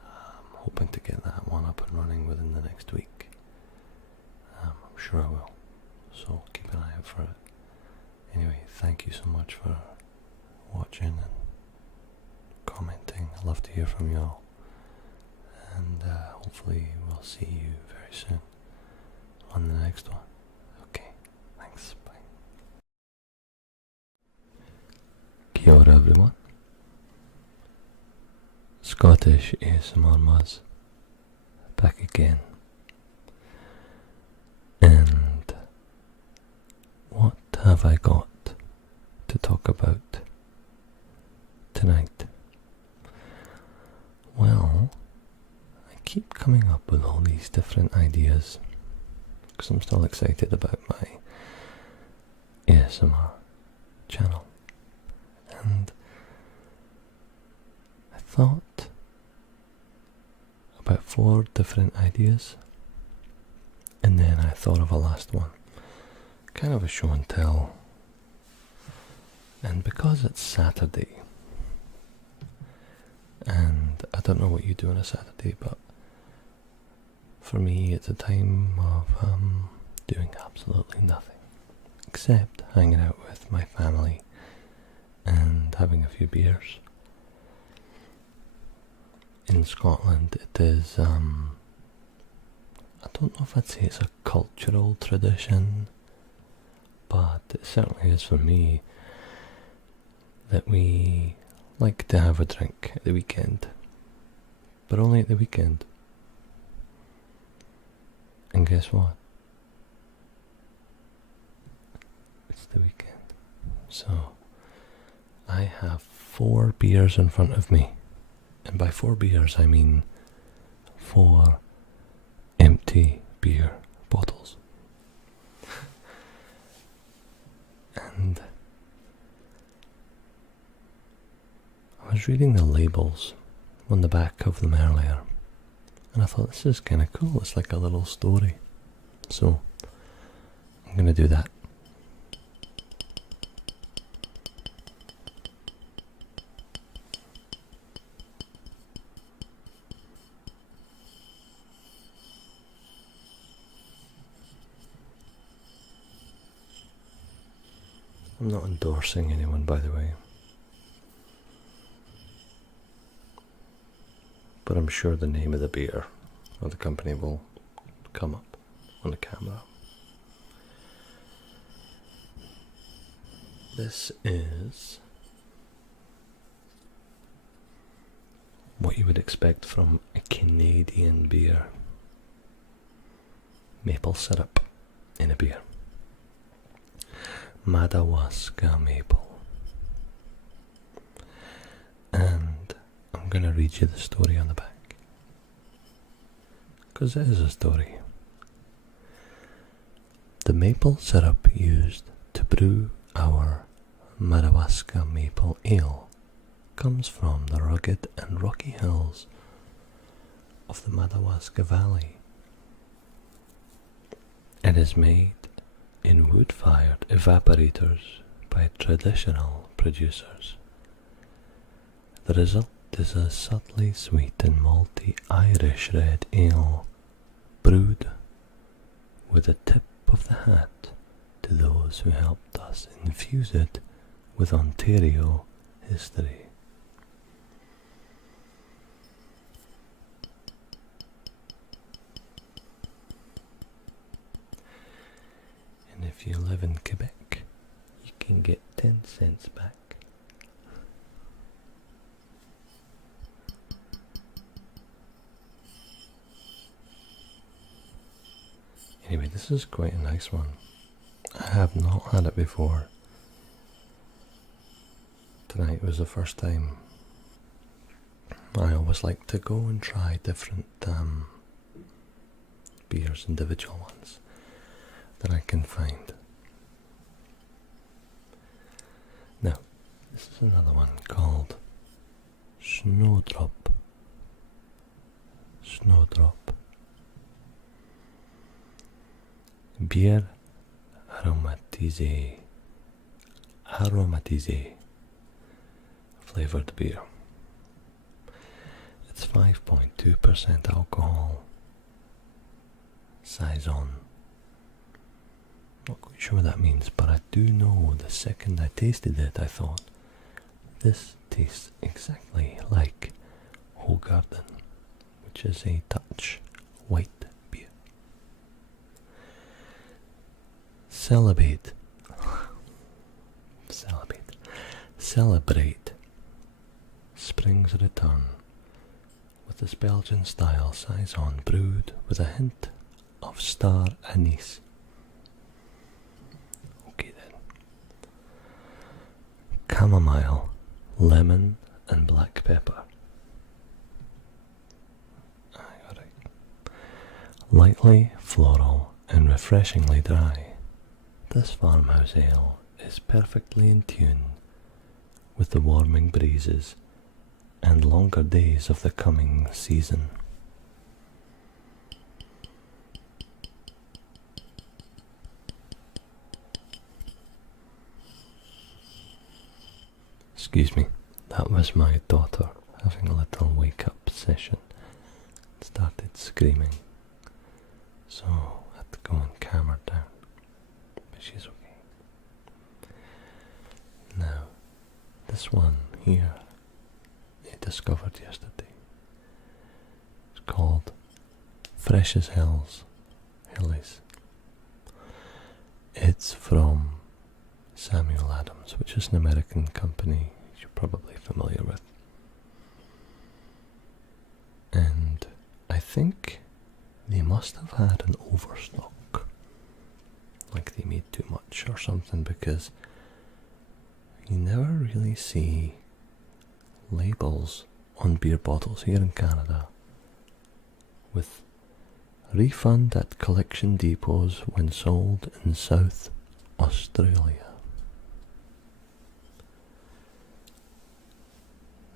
I'm hoping to get that one up and running within the next week. I'm sure I will. So keep an eye out for it. Anyway, thank you so much for watching and commenting. I love to hear from you all. And hopefully we'll see you very soon on the next one. Okay, thanks, bye. Kia ora everyone. Scottish ASMR Muzz back again. And what have I got to talk about tonight? Well, I keep coming up with all these different ideas because I'm still excited about my ASMR channel. And I thought about 4 different ideas, and then I thought of a last one, kind of a show and tell. And because it's Saturday, and I don't know what you do on a Saturday, but for me it's a time of doing absolutely nothing except hanging out with my family and having a few beers. In Scotland, it is, I don't know if I'd say it's a cultural tradition, but it certainly is for me, that we like to have a drink at the weekend, but only at the weekend. And guess what? It's the weekend. So, I have 4 beers in front of me. And by 4 beers, I mean 4 empty beer bottles. And I was reading the labels on the back of them earlier, and I thought, this is kind of cool. It's like a little story. So, I'm going to do that. I'm not endorsing anyone, by the way. But I'm sure the name of the beer or the company will come up on the camera. This is what you would expect from a Canadian beer. Maple syrup in a beer. Madawaska maple. And I'm going to read you the story on the back, because it is a story. The maple syrup used to brew our Madawaska maple ale comes from the rugged and rocky hills of the Madawaska Valley. It is made in wood-fired evaporators by traditional producers. The result is a subtly sweet and malty Irish red ale, brewed with a tip of the hat to those who helped us infuse it with Ontario history. And if you live in Quebec, you can get 10 cents back. Anyway, this is quite a nice one. I have not had it before. Tonight was the first time. I always like to go and try different beers, individual ones that I can find. Now, this is another one called Snowdrop. Snowdrop. Bière aromatisée. Flavoured beer. It's 5.2% alcohol. Saison. Not quite sure what that means, but I do know the second I tasted it, I thought, this tastes exactly like Hoegaarden, which is a Dutch white beer. Celebrate. Spring's return with this Belgian style saison brewed with a hint of star anise. Okay then. Chamomile, lemon and black pepper. Alright. Lightly floral and refreshingly dry, this farmhouse ale is perfectly in tune with the warming breezes and longer days of the coming season. Excuse me, that was my daughter having a little wake-up session. Started screaming, so I had to go and calm her down, but she's okay. Now, this one here I discovered yesterday. It's called Fresh as Hellies. It's from Samuel Adams, which is an American company you're probably familiar with. And I think they must have had an overstock, like they made too much or something, because you never really see labels on beer bottles here in Canada with refund at collection depots when sold in South Australia.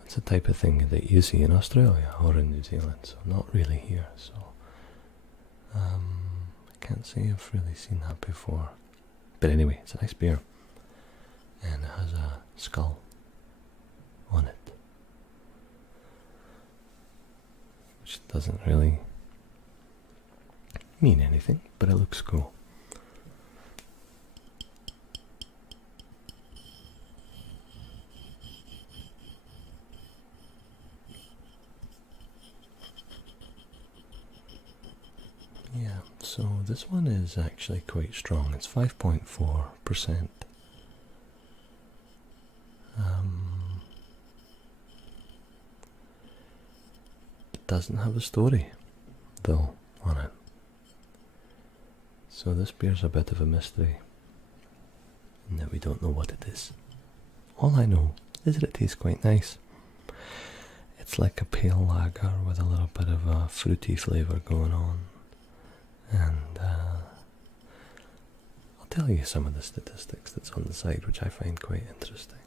It's the type of thing that you see in Australia or in New Zealand, so not really here. So I can't say I've really seen that before. But anyway, it's a nice beer, and it has a skull on it, which doesn't really mean anything, but it looks cool. Yeah, so this one is actually quite strong. It's 5.4%. It doesn't have a story, though, on it. So this beer's a bit of a mystery, in that we don't know what it is. All I know is that it tastes quite nice. It's like a pale lager with a little bit of a fruity flavour going on. And I'll tell you some of the statistics that's on the side, which I find quite interesting.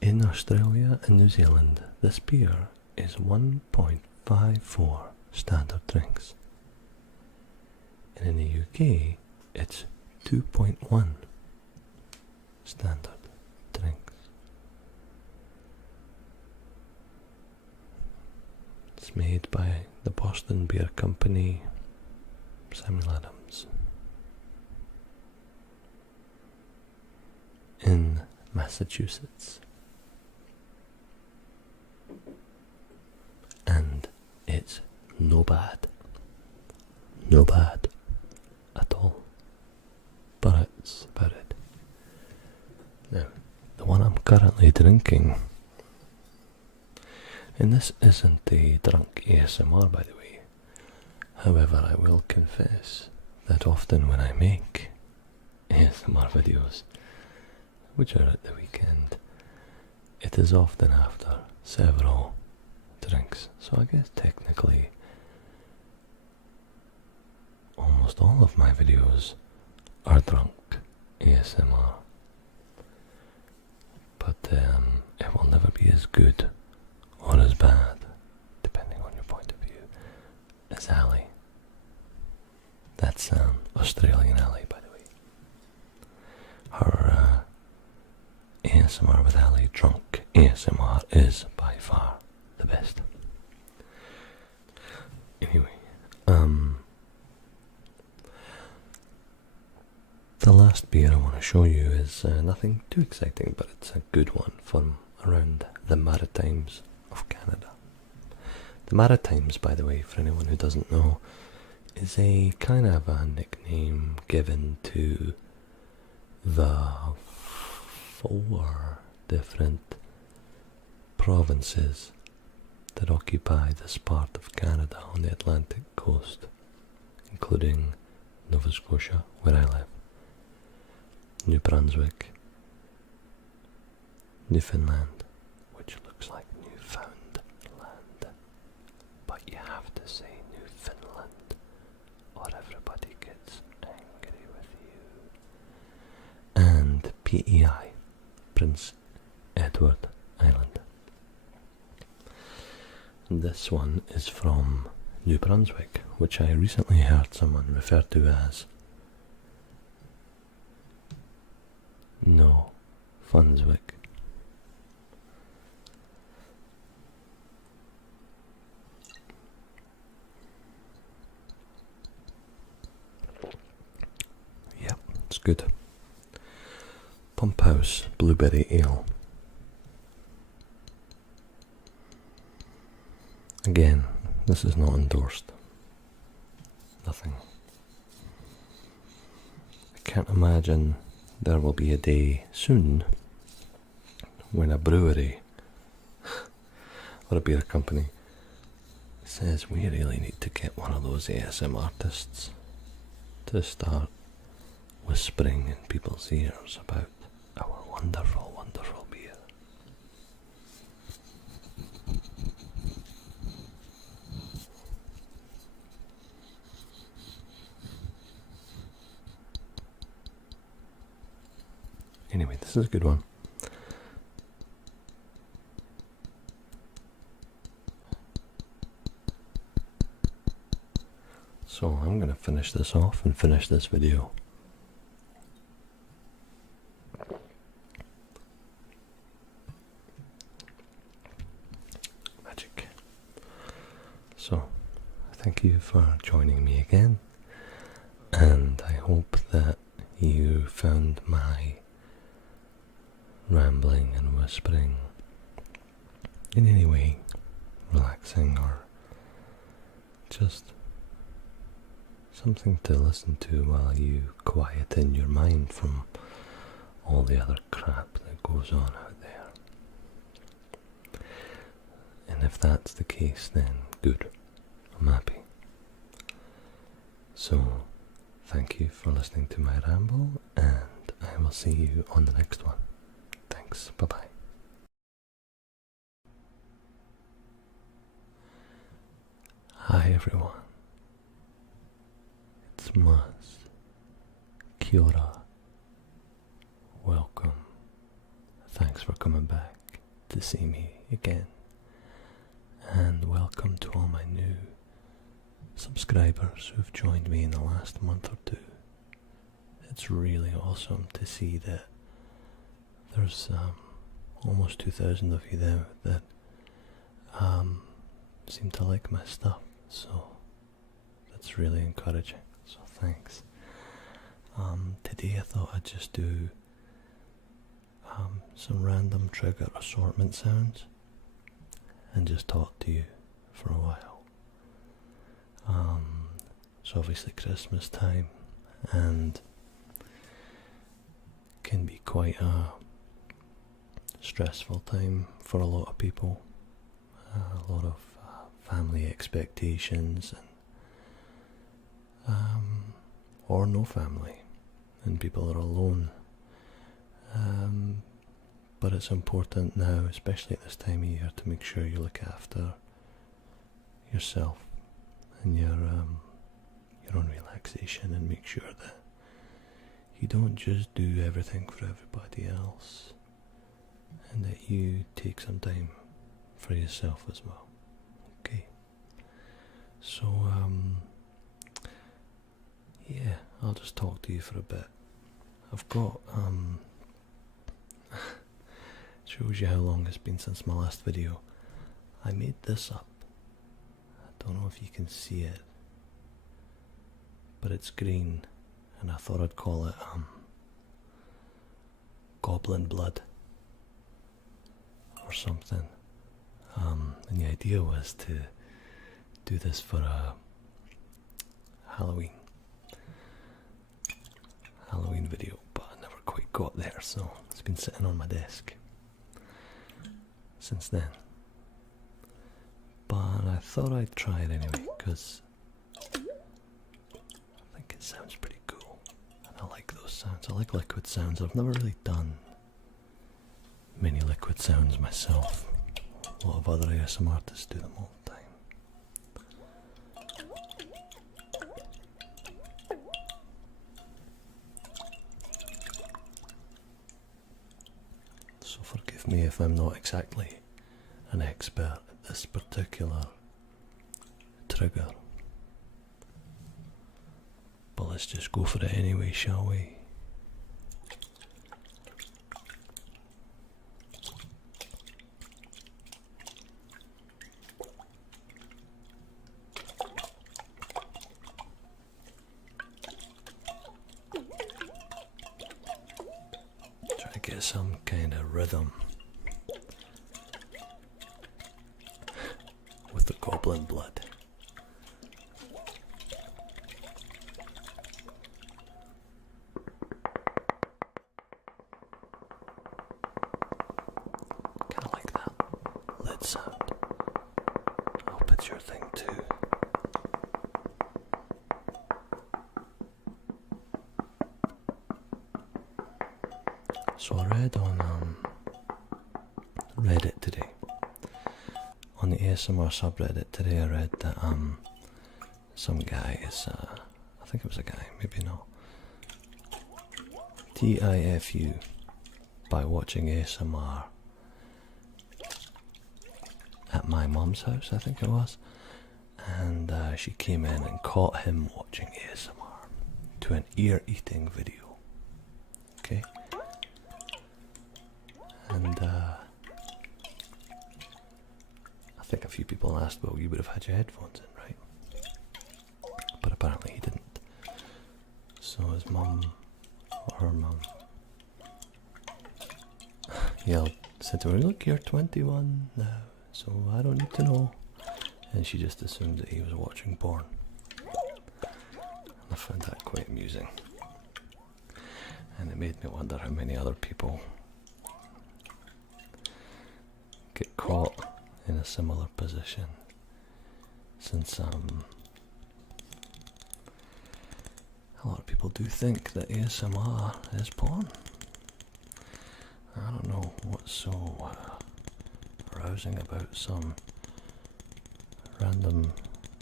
In Australia and New Zealand, this beer is 1.54 standard drinks. And in the UK, it's 2.1 standard drinks. It's made by the Boston Beer Company, Samuel Adams, in Massachusetts. And it's no bad. No bad at all. But that's about it. Now, the one I'm currently drinking, and this isn't a drunk ASMR, by the way. However, I will confess that often when I make ASMR videos, which are at the weekend, it is often after several drinks. So I guess technically almost all of my videos are drunk ASMR. But it will never be as good or as bad, depending on your point of view, as Ali. That's Australian Ali, by the way. Her ASMR with Ali, drunk ASMR, is by far the best. Anyway, the last beer I want to show you is nothing too exciting, but it's a good one from around the Maritimes of Canada. The Maritimes, by the way, for anyone who doesn't know, is a kind of a nickname given to the 4 different provinces that occupy this part of Canada on the Atlantic coast, including Nova Scotia, where I live, New Brunswick, Newfoundland, which looks like Newfoundland, but you have to say Newfoundland or everybody gets angry with you, and PEI, Prince Edward Island. This one is from New Brunswick, which I recently heard someone refer to as No Funswick. Yep, it's good. Pump House Blueberry Ale Again, this is not endorsed. Nothing. I can't imagine there will be a day soon when a brewery or a beer company says we really need to get one of those ASM artists to start whispering in people's ears about our wonderful, wonderful beer. Anyway, this is a good one. So I'm going to finish this off and finish this video. Magic. So, thank you for joining me again, and I hope that you found my rambling and whispering in any way relaxing or just something to listen to while you quieten your mind from all the other crap that goes on out there. And if that's the case, then good. I'm happy. So, thank you for listening to my ramble, and I will see you on the next one. Thanks. Bye-bye. Hi everyone. It's Maz. Kia ora. Welcome. Thanks for coming back to see me again. And welcome to all my new subscribers who've joined me in the last month or two. It's really awesome to see that there's almost 2,000 of you there that seem to like my stuff, so that's really encouraging, so thanks. Today I thought I'd just do some random trigger assortment sounds and just talk to you for a while. It's obviously Christmas time and can be quite a stressful time for a lot of people. A lot of family expectations and or no family, and people are alone. But it's important now, especially at this time of year, to make sure you look after yourself and your own relaxation, and make sure that you don't just do everything for everybody else, and that you take some time for yourself as well. Okay. So yeah, I'll just talk to you for a bit. I've got shows you how long it's been since my last video. I made this up. I don't know if you can see it, but it's green, and I thought I'd call it Goblin Blood or something. And the idea was to do this for a Halloween video, but I never quite got there, so it's been sitting on my desk since then. But I thought I'd try it anyway, because I think it sounds pretty cool, and I like those sounds. I like liquid sounds. I've never really done many liquid sounds myself. A lot of other ASM artists do them all the time. So forgive me if I'm not exactly an expert at this particular trigger. But let's just go for it anyway, shall we? Try to get some kind of rhythm with the goblin blood. Kinda like that lid sound. I hope it's your thing too. So I read on Reddit today, on the ASMR subreddit today, I read that some guy is, I think it was a guy, maybe not, TIFU, by watching ASMR at my mum's house, I think it was, and she came in and caught him watching ASMR to an ear-eating video, okay? And I think a few people asked, well, you would have had your headphones in, right? But apparently he didn't. So his mum, or her mum, yelled, said to her, look, you're 21 now, so I don't need to know. And she just assumed that he was watching porn. And I found that quite amusing. And it made me wonder how many other people get caught in a similar position, since a lot of people do think that ASMR is porn. I don't know what's so arousing about some random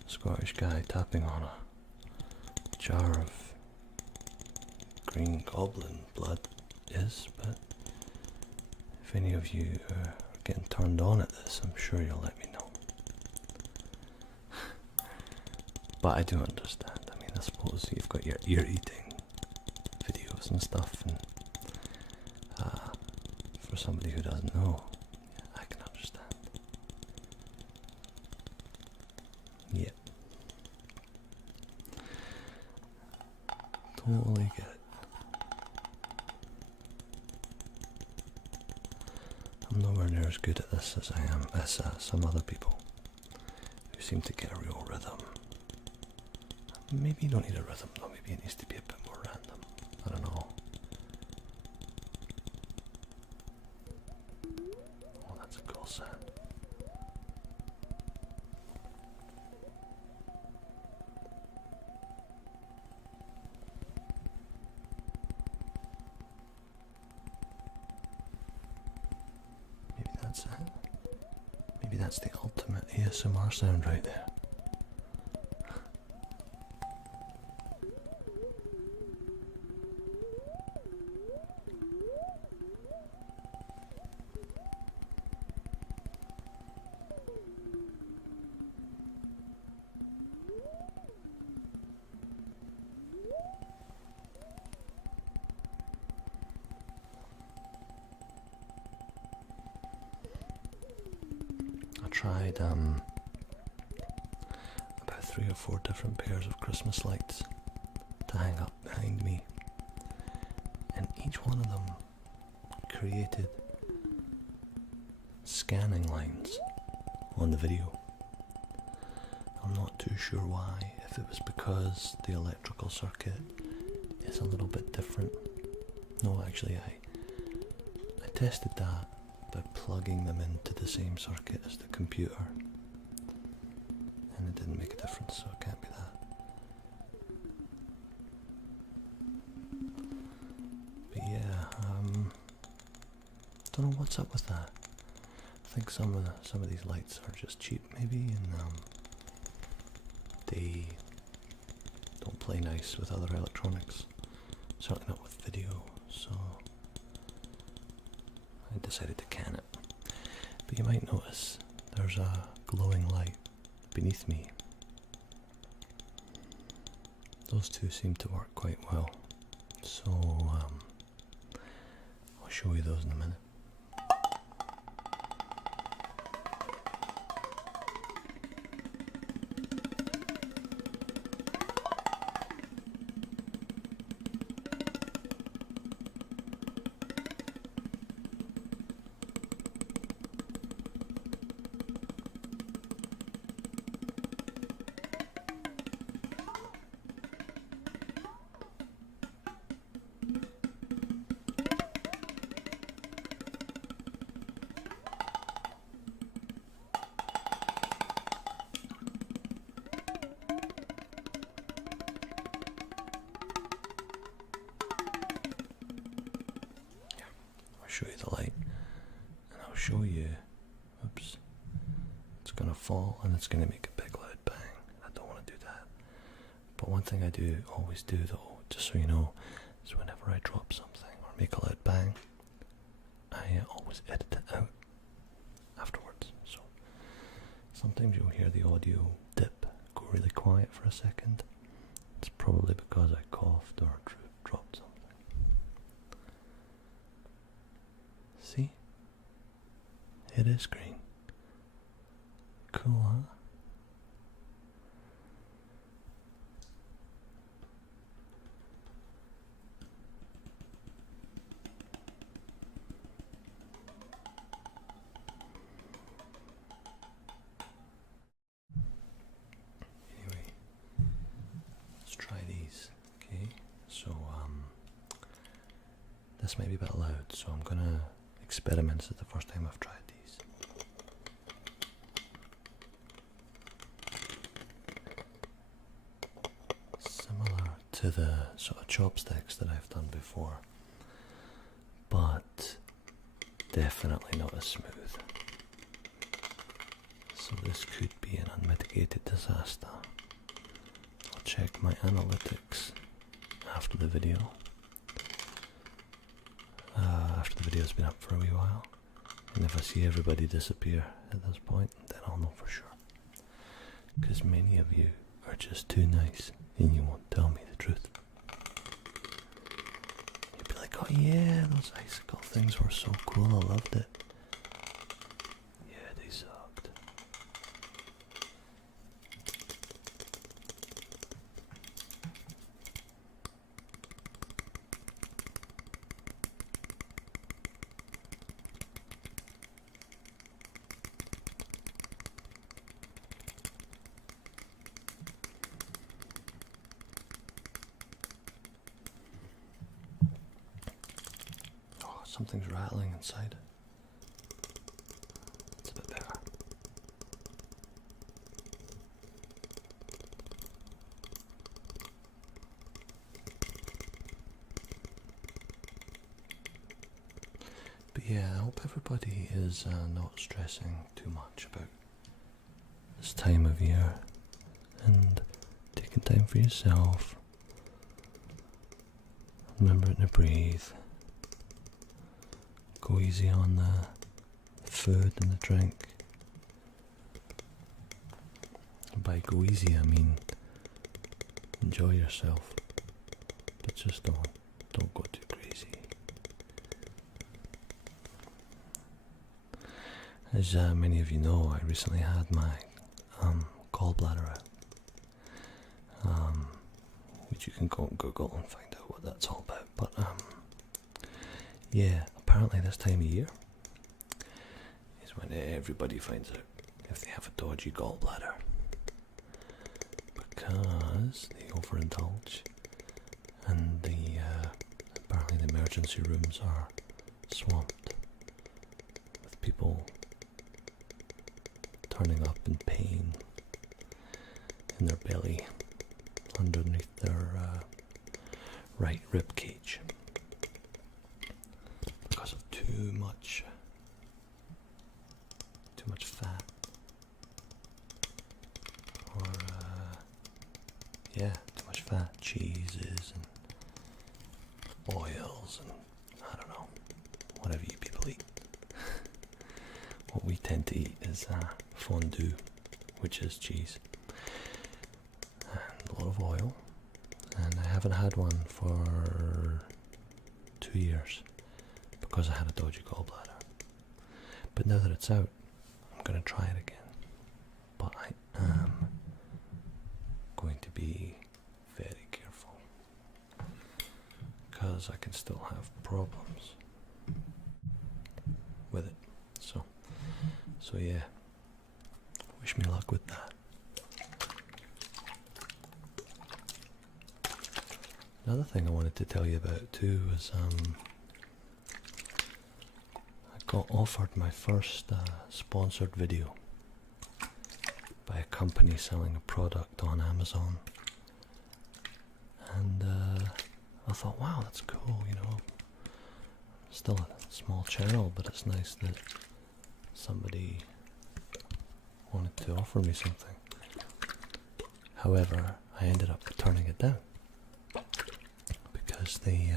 Scottish guy tapping on a jar of green goblin blood is, but if any of you are getting turned on at this, I'm sure you'll let me know. But I do understand. I mean, I suppose you've got your ear-eating videos and stuff, and for somebody who doesn't know, I can understand. Yep. Totally get it. I'm nowhere near as good at this as I am as some other people who seem to get a real rhythm. Maybe you don't need a rhythm though, maybe it needs to be a bit more random. I don't know. Oh, that's a cool sound. Maybe that's it. Maybe that's the ultimate ASMR sound right there. I tried about 3 or 4 different pairs of Christmas lights to hang up behind me, and each one of them created scanning lines on the video. I'm not too sure why, if it was because the electrical circuit is a little bit different. No, actually I tested that by plugging them into the same circuit as the computer, and it didn't make a difference, so it can't be that. But yeah, don't know what's up with that. I think some of these lights are just cheap, maybe, and they don't play nice with other electronics. Certainly not with video, so I decided to can it. But you might notice there's a glowing light beneath me. Those two seem to work quite well, so I'll show you those in a minute. show you the light, and I'll show you, oops, it's going to fall and it's going to make a big loud bang. I don't want to do that. But one thing I do always do though, just so you know, is whenever I drop something or make a loud bang, I always edit it out afterwards. So sometimes you'll hear the audio dip, go really quiet for a second. It's probably because I coughed or dropped something. See? It is green. Cool, huh? Anyway, let's try these. Okay, so this might be a bit loud, so I'm gonna experiment. This is the first time I've tried these. Similar to the sort of chopsticks that I've done before, but definitely not as smooth. So this could be an unmitigated disaster. I'll check my analytics after the video. After the video's been up for a wee while, and if I see everybody disappear at this point, then I'll know for sure. Because many of you are just too nice and you won't tell me the truth. You'd be like, oh yeah, those icicle things were so cool, I loved it. Yeah, they sucked. Something's rattling inside. It's a bit better. But yeah, I hope everybody is not stressing too much about this time of year and taking time for yourself. Remembering to breathe. Go easy on the food and the drink. And by go easy I mean enjoy yourself, but just don't go too crazy. As many of you know, I recently had my gallbladder out, which you can go on Google and find out what that's all about. But yeah, apparently this time of year is when everybody finds out if they have a dodgy gallbladder, because they overindulge and apparently the emergency rooms are swamped with people turning up in pain in their belly underneath their right rib cage because of too much fat, or yeah, too much fat, cheeses and oils and I don't know, whatever you people eat. What we tend to eat is fondue, which is cheese and a lot of oil, and I haven't had one for 2 years because I had a dodgy gallbladder. But now that it's out, I'm going to try it again. But I am going to be very careful because I can still have problems with it. So yeah, wish me luck with that. Another thing I wanted to tell you about too was I got offered my first sponsored video by a company selling a product on Amazon, and I thought, wow, that's cool, you know, still a small channel, but it's nice that somebody wanted to offer me something. However, I ended up turning it down because they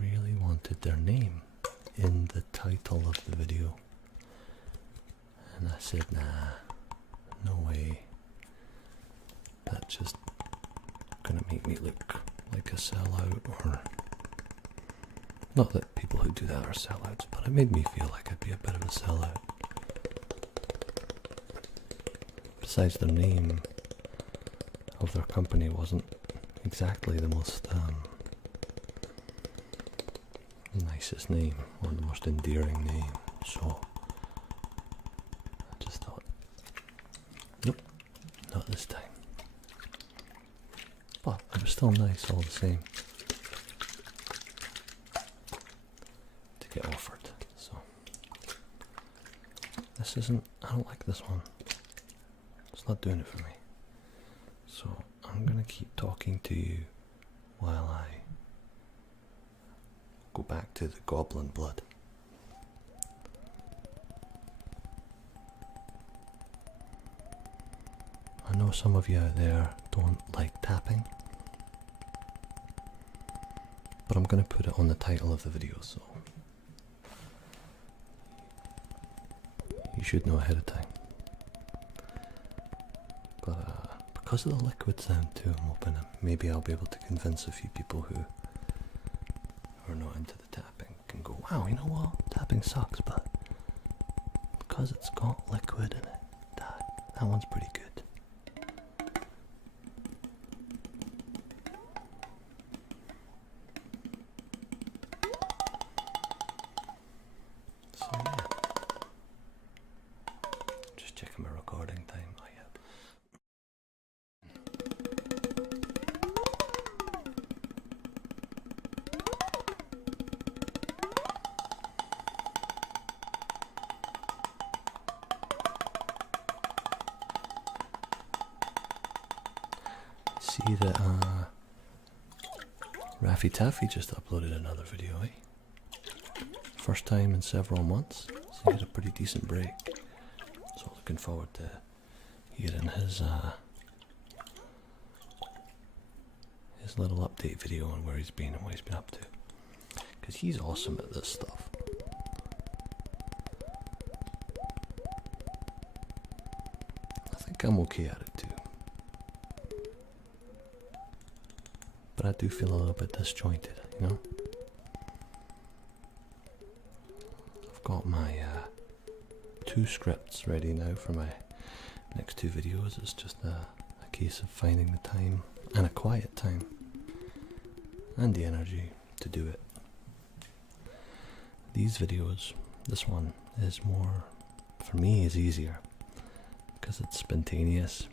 really wanted their name in the title of the video. And I said, nah, no way. That's just gonna make me look like a sellout, or not that people who do that are sellouts, but it made me feel like I'd be a bit of a sellout. Besides, the name of their company wasn't exactly the most nicest name, or the most endearing name, so I just thought, nope, not this time. But it was still nice all the same to get offered. So this isn't, I don't like this one. It's not doing it for me. So I'm gonna keep talking to you while I go back to the goblin blood. I know some of you out there don't like tapping, but I'm going to put it on the title of the video, so you should know ahead of time. But because of the liquid sound too, I'm hoping maybe I'll be able to convince a few people who are not into the tapping can go, wow, you know what, tapping sucks, but because it's got liquid in it, that one's pretty good. So yeah, just checking my recording time. Oh yeah. See that Raffy Taffy just uploaded another video, eh? First time in several months, so he had a pretty decent break. So looking forward to hearing his little update video on where he's been and what he's been up to. Because he's awesome at this stuff. I think I'm okay at it too. But I do feel a little bit disjointed, you know? I've got my 2 scripts ready now for my next 2 videos. It's just a case of finding the time, and a quiet time, and the energy to do it. These videos, this one is more, for me, is easier, because it's spontaneous.